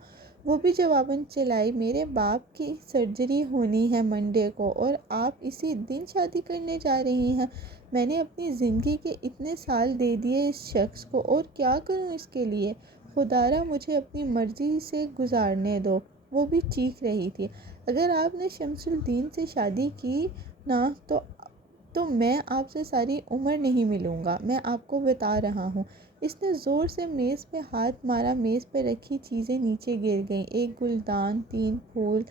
وہ بھی جواباً چلائی، میرے باپ کی سرجری ہونی ہے منڈے کو اور آپ اسی دن شادی کرنے جا رہی ہیں۔ میں نے اپنی زندگی کے اتنے سال دے دیے اس شخص کو، اور کیا کروں اس کے لیے؟ خدا را مجھے اپنی مرضی سے گزارنے دو۔ وہ بھی چیخ رہی تھی۔ اگر آپ نے شمس الدین سے شادی کی نا تو میں آپ سے ساری عمر نہیں ملوں گا، میں آپ کو بتا رہا ہوں۔ اس نے زور سے میز پہ ہاتھ مارا، میز پہ رکھی چیزیں نیچے گر گئیں، ایک گلدان، 3 پھول،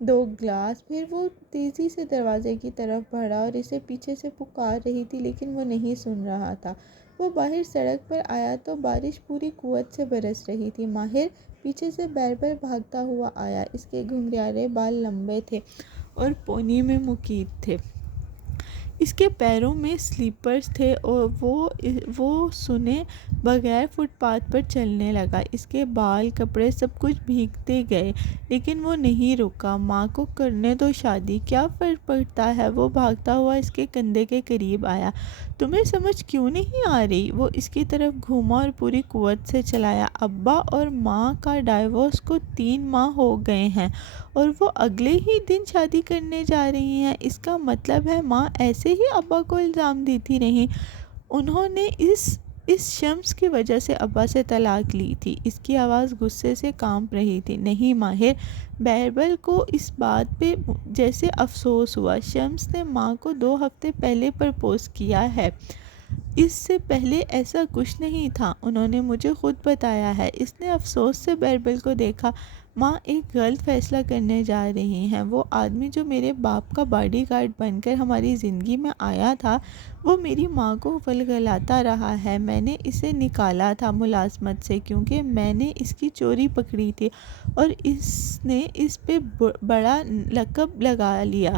2 گلاس۔ پھر وہ تیزی سے دروازے کی طرف بڑھا اور اسے پیچھے سے پکار رہی تھی لیکن وہ نہیں سن رہا تھا۔ وہ باہر سڑک پر آیا تو بارش پوری قوت سے برس رہی تھی۔ ماہر پیچھے سے بیربل بھاگتا ہوا آیا، اس کے گھنگریالے بال لمبے تھے اور پونی میں مقید تھے۔ اس کے پیروں میں سلیپرز تھے اور وہ سنے بغیر فٹ پاتھ پر چلنے لگا۔ اس کے بال، کپڑے سب کچھ بھیگتے گئے لیکن وہ نہیں رکا۔ ماں کو کرنے دو شادی، کیا فرق پڑتا ہے؟ وہ بھاگتا ہوا اس کے کندھے کے قریب آیا۔ تمہیں سمجھ کیوں نہیں آ رہی؟ وہ اس کی طرف گھوما اور پوری قوت سے چلایا۔ ابا اور ماں کا ڈائیورس کو 3 ماہ ہو گئے ہیں اور وہ اگلے ہی دن شادی کرنے جا رہی ہیں۔ اس کا مطلب ہے ماں ایسے ہی ابا کو الزام دیتی رہیں، انہوں نے اس شمس کی وجہ سے ابا سے طلاق لی تھی۔ اس کی آواز غصے سے کانپ رہی تھی۔ نہیں ماہر، بیربل کو اس بات پہ جیسے افسوس ہوا۔ شمس نے ماں کو 2 ہفتے پہلے پرپوز کیا ہے، اس سے پہلے ایسا کچھ نہیں تھا، انہوں نے مجھے خود بتایا ہے۔ اس نے افسوس سے بیربل کو دیکھا۔ ماں ایک غلط فیصلہ کرنے جا رہی ہیں۔ وہ آدمی جو میرے باپ کا باڈی گارڈ بن کر ہماری زندگی میں آیا تھا، وہ میری ماں کو ولگلاتا رہا ہے۔ میں نے اسے نکالا تھا ملازمت سے کیونکہ میں نے اس کی چوری پکڑی تھی اور اس نے اس پہ بڑا لقب لگا لیا۔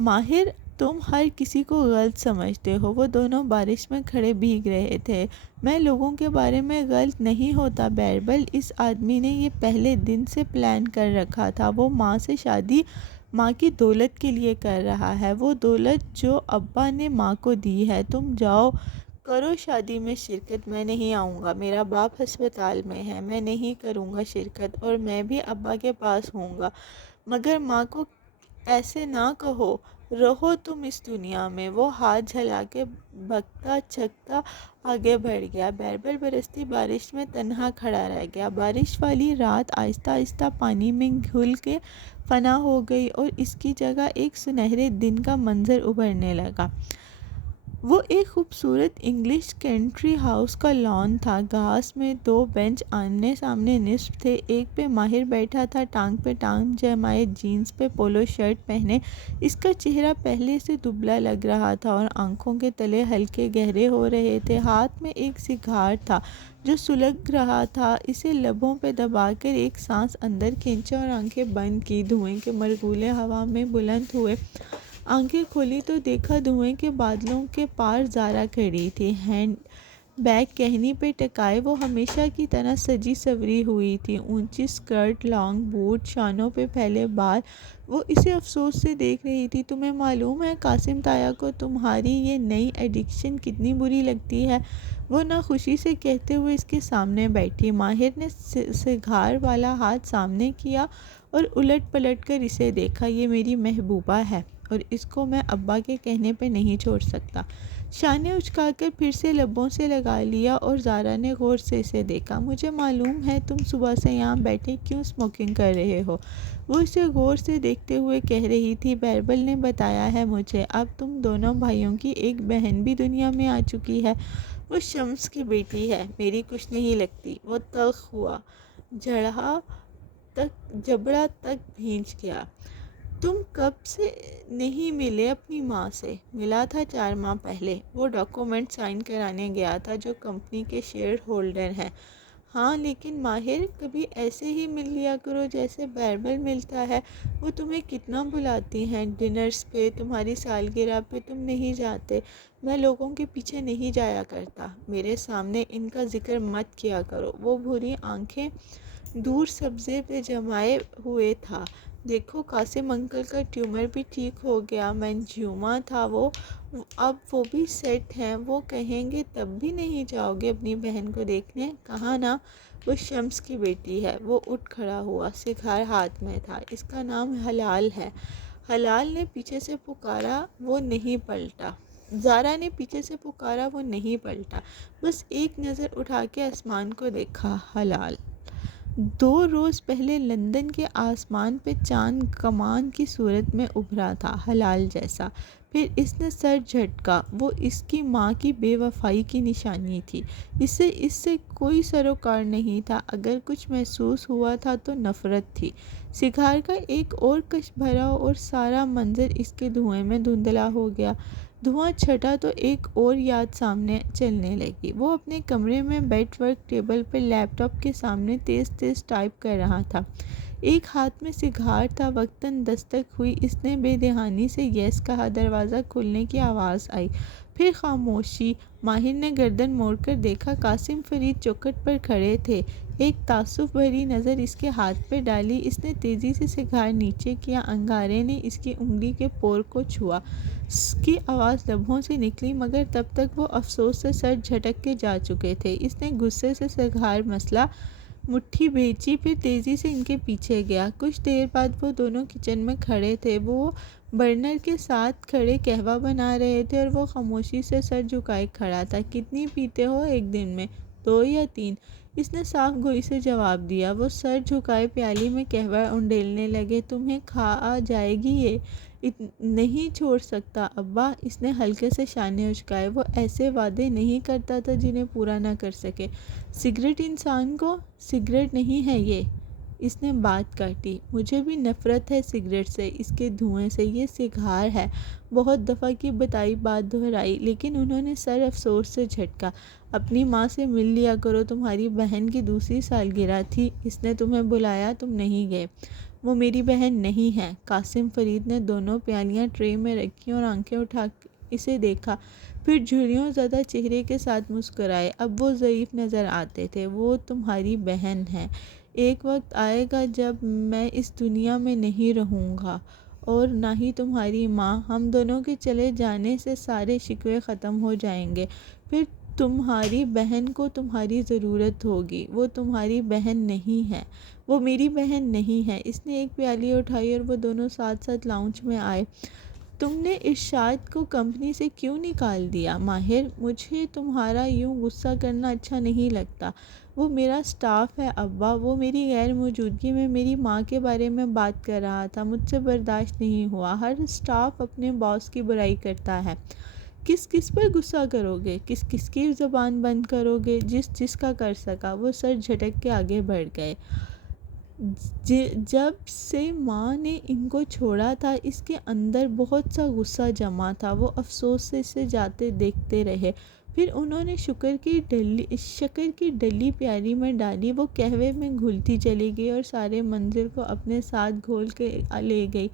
ماہر، تم ہر کسی کو غلط سمجھتے ہو۔ وہ دونوں بارش میں کھڑے بھیگ رہے تھے۔ میں لوگوں کے بارے میں غلط نہیں ہوتا بیربل، اس آدمی نے یہ پہلے دن سے پلان کر رکھا تھا۔ وہ ماں سے شادی ماں کی دولت کے لیے کر رہا ہے، وہ دولت جو ابا نے ماں کو دی ہے۔ تم جاؤ، کرو شادی میں شرکت، میں نہیں آؤں گا۔ میرا باپ ہسپتال میں ہے، میں نہیں کروں گا شرکت، اور میں بھی ابا کے پاس ہوں گا۔ مگر ماں کو ایسے نہ کہو، رہو تم اس دنیا میں۔ وہ ہاتھ جھلا کے بھگتا چکتا آگے بڑھ گیا۔ بیربل برستی بارش میں تنہا کھڑا رہ گیا۔ بارش والی رات آہستہ آہستہ پانی میں گھل کے فنا ہو گئی اور اس کی جگہ ایک سنہرے دن کا منظر ابھرنے لگا۔ وہ ایک خوبصورت انگلش کنٹری ہاؤس کا لان تھا۔ گھاس میں 2 بینچ آمنے سامنے نصب تھے، ایک پہ ماہر بیٹھا تھا، ٹانگ پہ ٹانگ جمائے، جینز پہ پولو شرٹ پہنے۔ اس کا چہرہ پہلے سے دبلا لگ رہا تھا اور آنکھوں کے تلے ہلکے گہرے ہو رہے تھے۔ ہاتھ میں ایک سگار تھا جو سلگ رہا تھا، اسے لبوں پہ دبا کر ایک سانس اندر کھینچا اور آنکھیں بند کی۔ دھوئیں کے مرغولے ہوا میں بلند ہوئے، آنکھیں کھولی تو دیکھا دھوئیں کے بادلوں کے پار زارا کھڑی تھی، ہینڈ بیگ کہنی پہ ٹکائے۔ وہ ہمیشہ کی طرح سجی سوری ہوئی تھی، اونچی سکرٹ، لانگ بوٹ، شانوں پہ پھیلے بال۔ وہ اسے افسوس سے دیکھ رہی تھی۔ تمہیں معلوم ہے قاسم تایا کو تمہاری یہ نئی ایڈکشن کتنی بری لگتی ہے؟ وہ ناخوشی سے کہتے ہوئے اس کے سامنے بیٹھی۔ ماہر نے سگار والا ہاتھ سامنے کیا اور الٹ پلٹ کر اسے دیکھا۔ یہ میری محبوبہ ہے اور اس کو میں ابا کے کہنے پہ نہیں چھوڑ سکتا۔ شانے اچکا کر پھر سے لبوں سے لگا لیا اور زارا نے غور سے اسے دیکھا۔ مجھے معلوم ہے تم صبح سے یہاں بیٹھے کیوں اسموکنگ کر رہے ہو، وہ اسے غور سے دیکھتے ہوئے کہہ رہی تھی۔ بیربل نے بتایا ہے مجھے، اب تم دونوں بھائیوں کی ایک بہن بھی دنیا میں آ چکی ہے، وہ شمس کی بیٹی ہے، میری کچھ نہیں لگتی۔ وہ تلخ ہوا، جبڑا تک بھیج گیا۔ تم کب سے نہیں ملے اپنی ماں سے؟ ملا تھا 4 ماہ پہلے، وہ ڈاکومنٹ سائن کرانے گیا تھا جو کمپنی کے شیئر ہولڈر ہیں۔ ہاں لیکن ماہر، کبھی ایسے ہی مل لیا کرو جیسے بیربل ملتا ہے، وہ تمہیں کتنا بلاتی ہیں، ڈنرز پہ، تمہاری سالگرہ پہ تم نہیں جاتے۔ میں لوگوں کے پیچھے نہیں جایا کرتا، میرے سامنے ان کا ذکر مت کیا کرو۔ وہ بھوری آنکھیں دور سبزے پہ جمائے ہوئے تھا۔ دیکھو قاسم انکل کا ٹیومر بھی ٹھیک ہو گیا، مینجیوما تھا وہ، اب وہ بھی سیٹ ہیں، وہ کہیں گے تب بھی نہیں جاؤ گے اپنی بہن کو دیکھنے؟ کہا نا، وہ شمس کی بیٹی ہے۔ وہ اٹھ کھڑا ہوا، سگار ہاتھ میں تھا۔ اس کا نام حلال ہے۔ حلال نے پیچھے سے پکارا، وہ نہیں پلٹا۔ زارا نے پیچھے سے پکارا، وہ نہیں پلٹا، بس ایک نظر اٹھا کے آسمان کو دیکھا۔ حلال 2 روز پہلے لندن کے آسمان پہ چاند کمان کی صورت میں ابھرا تھا، حلال جیسا۔ پھر اس نے سر جھٹکا، وہ اس کی ماں کی بے وفائی کی نشانی تھی۔ اسے اس سے کوئی سروکار نہیں تھا، اگر کچھ محسوس ہوا تھا تو نفرت تھی۔ سگار کا ایک اور کش بھرا اور سارا منظر اس کے دھوئیں میں دھندلا ہو گیا۔ دھواں چھٹا تو ایک اور یاد سامنے چلنے لگی۔ وہ اپنے کمرے میں بیڈ ورک ٹیبل پر لیپ ٹاپ کے سامنے تیز تیز ٹائپ کر رہا تھا، ایک ہاتھ میں سگار تھا۔ وقتاً دستک ہوئی، اس نے بے دہانی سے یس کہا، دروازہ کھلنے کی آواز آئی، پھر خاموشی۔ ماہر نے گردن موڑ کر دیکھا، قاسم فرید چوکھٹ پر کھڑے تھے۔ ایک تعصب بھری نظر اس کے ہاتھ پہ ڈالی، اس نے تیزی سے سگار نیچے کیا، انگارے نے اس کی انگلی کے پور کو چھوا۔ س کی آواز لبوں سے نکلی، مگر تب تک وہ افسوس سے سر جھٹک کے جا چکے تھے۔ اس نے غصے سے سگار مسلا، مٹھی بھینچی، پھر تیزی سے ان کے پیچھے گیا۔ کچھ دیر بعد وہ دونوں کچن میں کھڑے تھے، وہ برنر کے ساتھ کھڑے قہوہ بنا رہے تھے اور وہ خاموشی سے سر جھکائے کھڑا تھا۔ کتنی پیتے ہو ایک دن میں؟ 2 یا 3؟ اس نے صاف گوئی سے جواب دیا۔ وہ سر جھکائے پیالی میں قہوہ انڈیلنے لگے۔ تمہیں کھا جائے گی یہ؟ نہیں چھوڑ سکتا ابا، اس نے ہلکے سے شانے اچکائے۔ وہ ایسے وعدے نہیں کرتا تھا جنہیں پورا نہ کر سکے۔ سگریٹ انسان کو؟ سگریٹ نہیں ہے یہ، اس نے بات کاٹی۔ مجھے بھی نفرت ہے سگریٹ سے، اس کے دھوئیں سے، یہ سگار ہے۔ بہت دفعہ کی بتائی بات دہرائی، لیکن انہوں نے سر افسوس سے جھٹکا۔ اپنی ماں سے مل لیا کرو، تمہاری بہن کی دوسری سالگرہ تھی، اس نے تمہیں بلایا، تم نہیں گئے۔ وہ میری بہن نہیں ہے۔ قاسم فرید نے دونوں پیالیاں ٹرے میں رکھیں اور آنکھیں اٹھا اسے دیکھا، پھر جھریوں زدہ چہرے کے ساتھ مسکرائے۔ اب وہ ضعیف نظر آتے تھے۔ وہ تمہاری بہن ہے۔ ایک وقت آئے گا جب میں اس دنیا میں نہیں رہوں گا، اور نہ ہی تمہاری ماں۔ ہم دونوں کے چلے جانے سے سارے شکوے ختم ہو جائیں گے، پھر تمہاری بہن کو تمہاری ضرورت ہوگی۔ وہ تمہاری بہن نہیں ہے، وہ میری بہن نہیں ہے۔ اس نے ایک پیالی اٹھائی اور وہ دونوں ساتھ ساتھ لاؤنج میں آئے۔ تم نے ارشاد کو کمپنی سے کیوں نکال دیا؟ ماہر، مجھے تمہارا یوں غصہ کرنا اچھا نہیں لگتا۔ وہ میرا سٹاف ہے ابا، وہ میری غیر موجودگی میں میری ماں کے بارے میں بات کر رہا تھا، مجھ سے برداشت نہیں ہوا۔ ہر سٹاف اپنے باس کی برائی کرتا ہے۔ کس پر غصہ کرو گے؟ کس کی زبان بند کرو گے؟ جس کا کر سکا۔ وہ سر جھٹک کے آگے بڑھ گئے۔ جب سے ماں نے ان کو چھوڑا تھا، اس کے اندر بہت سا غصہ جمع تھا۔ وہ افسوس سے اسے جاتے دیکھتے رہے، پھر انہوں نے شکر کی ڈلی پیالی میں ڈالی۔ وہ قہوے میں گھلتی چلی گئی اور سارے منظر کو اپنے ساتھ گھول کے لے گئی۔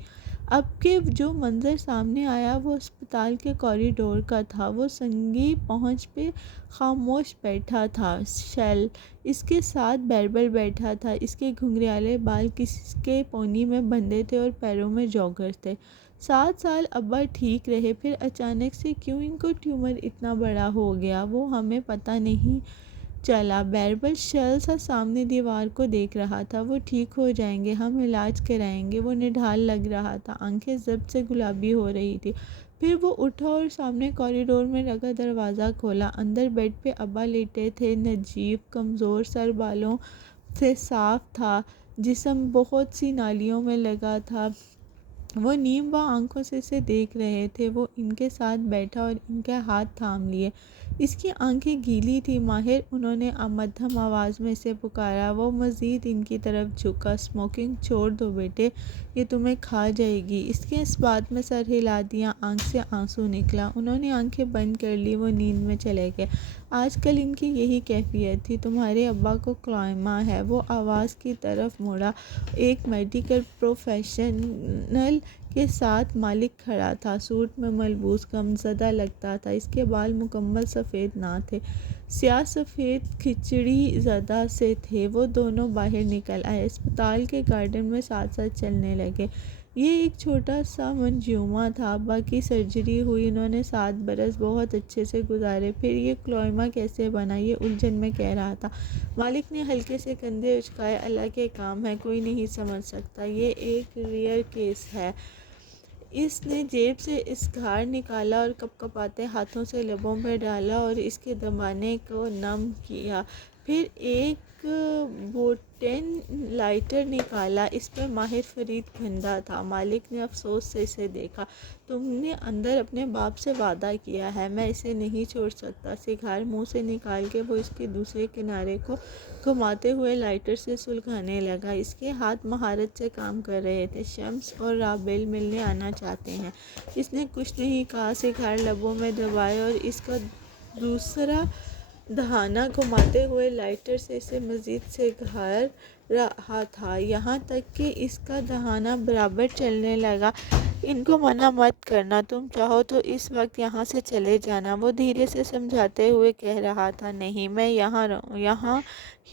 اب کہ جو منظر سامنے آیا وہ اسپتال کے کوریڈور کا تھا۔ وہ سنگی پہنچ پہ خاموش بیٹھا تھا۔ شیل اس کے ساتھ بیربل بیٹھا تھا، اس کے گھنگریالے بال کسی کے پونی میں بندھے تھے اور پیروں میں جوگرز تھے۔ 7 سال ابا ٹھیک رہے، پھر اچانک سے کیوں ان کو ٹیومر اتنا بڑا ہو گیا، وہ ہمیں پتہ نہیں چلا۔ بیربل شل سا سامنے دیوار کو دیکھ رہا تھا۔ وہ ٹھیک ہو جائیں گے، ہم علاج کرائیں گے۔ وہ نڈھال لگ رہا تھا، آنکھیں ضبط سے گلابی ہو رہی تھی۔ پھر وہ اٹھا اور سامنے کوریڈور میں لگا دروازہ کھولا۔ اندر بیڈ پہ ابا لیٹے تھے۔ نجیب کمزور سر بالوں سے صاف تھا، جسم بہت سی نالیوں میں لگا تھا۔ وہ نیم باں آنکھوں سے اسے دیکھ رہے تھے۔ وہ ان کے ساتھ بیٹھا اور ان کے ہاتھ تھام لیے۔ اس کی آنکھیں گیلی تھی۔ ماہر، انہوں نے مدھم آواز میں اسے پکارا۔ وہ مزید ان کی طرف جھکا۔ اسموکنگ چھوڑ دو بیٹے، یہ تمہیں کھا جائے گی۔ اس کے اس بات میں سر ہلا دیا۔ آنکھ سے آنسو نکلا۔ انہوں نے آنکھیں بند کر لی۔ وہ نیند میں چلے گئے۔ آج کل ان کی یہی کیفیت تھی۔ تمہارے ابا کو کلائما ہے۔ وہ آواز کی طرف مڑا۔ ایک میڈیکل پروفیشنل کے ساتھ مالک کھڑا تھا، سوٹ میں ملبوس، غمزدہ لگتا تھا۔ اس کے بال مکمل سفید نہ تھے، سیاہ سفید کھچڑی زدہ سے تھے۔ وہ دونوں باہر نکل آئے، اسپتال کے گارڈن میں ساتھ ساتھ چلنے لگے۔ یہ ایک چھوٹا سا منجمع تھا۔ ابا کی سرجری ہوئی، انہوں نے 7 برس بہت اچھے سے گزارے۔ پھر یہ کلائما کیسے بنا، یہ الجھن میں کہہ رہا تھا۔ مالک نے ہلکے سے کندھے اچکائے۔ اللہ کے کام ہے، کوئی نہیں سمجھ سکتا، یہ ایک ریئر کیس ہے۔ اس نے جیب سے اسگار نکالا اور کپکپاتے ہاتھوں سے لبوں پہ ڈالا اور اس کے دبانے کو نم کیا۔ پھر ایک بوٹین لائٹر نکالا، اس پہ ماہر فرید گھندا تھا۔ مالک نے افسوس سے اسے دیکھا۔ تم نے اندر اپنے باپ سے وعدہ کیا ہے، میں اسے نہیں چھوڑ سکتا۔ سگار منہ سے نکال کے وہ اس کے دوسرے کنارے کو گھماتے ہوئے لائٹر سے سلگانے لگا۔ اس کے ہاتھ مہارت سے کام کر رہے تھے۔ شمس اور رابیل ملنے آنا چاہتے ہیں۔ اس نے کچھ نہیں کہا، سگار لبوں میں دبائے اور اس کا دوسرا دہانہ گھماتے ہوئے لائٹر سے اسے مزید سگار رہا تھا، یہاں تک کہ اس کا دہانہ برابر چلنے لگا۔ ان کو منع مت کرنا، تم چاہو تو اس وقت یہاں سے چلے جانا، وہ دھیرے سے سمجھاتے ہوئے کہہ رہا تھا۔ نہیں، میں یہاں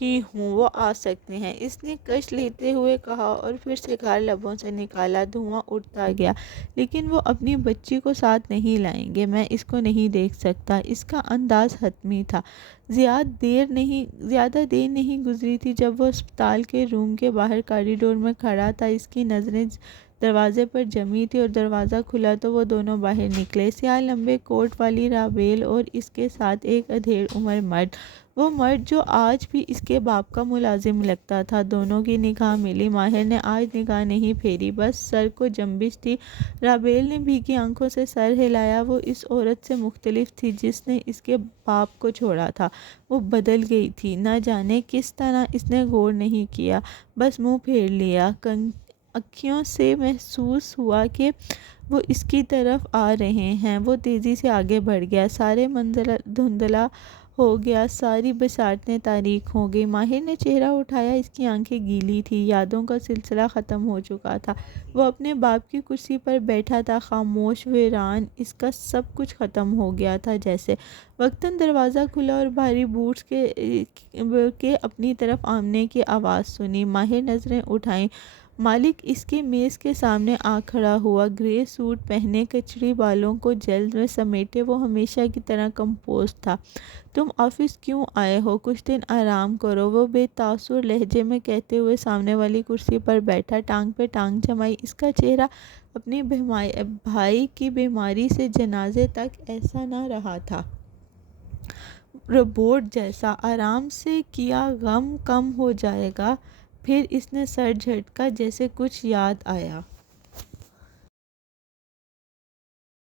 ہی ہوں، وہ آ سکتے ہیں، اس نے کش لیتے ہوئے کہا اور پھر سگار لبوں سے نکالا۔ دھواں اٹھتا گیا۔ لیکن وہ اپنی بچی کو ساتھ نہیں لائیں گے، میں اس کو نہیں دیکھ سکتا۔ اس کا انداز حتمی تھا۔ زیادہ دیر نہیں گزری تھی جب وہ اسپتال کے روم کے باہر کوریڈور میں کھڑا تھا۔ اس کی نظریں دروازے پر جمی تھی اور دروازہ کھلا تو وہ دونوں باہر نکلے۔ سیاہ لمبے کوٹ والی رابیل اور اس کے ساتھ ایک ادھیڑ عمر مرد، وہ مرد جو آج بھی اس کے باپ کا ملازم لگتا تھا۔ دونوں کی نگاہ ملی۔ ماہر نے آج نگاہ نہیں پھیری، بس سر کو جنبش تھی۔ رابیل نے بھیگی آنکھوں سے سر ہلایا۔ وہ اس عورت سے مختلف تھی جس نے اس کے باپ کو چھوڑا تھا۔ وہ بدل گئی تھی، نہ جانے کس طرح۔ اس نے غور نہیں کیا، بس منہ پھیر لیا۔ اکھیوں سے محسوس ہوا کہ وہ اس کی طرف آ رہے ہیں۔ وہ تیزی سے آگے بڑھ گیا۔ سارے منظر دھندلا ہو گیا، ساری بصارتیں تاریک ہو گئی۔ ماہر نے چہرہ اٹھایا، اس کی آنکھیں گیلی تھیں۔ یادوں کا سلسلہ ختم ہو چکا تھا۔ وہ اپنے باپ کی کرسی پر بیٹھا تھا، خاموش، ویران۔ اس کا سب کچھ ختم ہو گیا تھا جیسے۔ وقتاً دروازہ کھلا اور بھاری بوٹس کے اپنی طرف آمنے کی آواز سنی۔ ماہر نظریں اٹھائیں۔ مالک اس کے میز کے سامنے آ کھڑا ہوا، گرے سوٹ پہنے، کچڑی بالوں کو جلد میں سمیٹے۔ وہ ہمیشہ کی طرح کمپوز تھا۔ تم آفس کیوں آئے ہو؟ کچھ دن آرام کرو، وہ بے تاثر لہجے میں کہتے ہوئے سامنے والی کرسی پر بیٹھا، ٹانگ پہ ٹانگ جمائی۔ اس کا چہرہ اپنے بھائی کی بیماری سے جنازے تک ایسا نہ رہا تھا۔ روبوٹ جیسا۔ آرام سے کیا غم کم ہو جائے گا۔ پھر اس نے سر جھٹکا، جیسے کچھ یاد آیا۔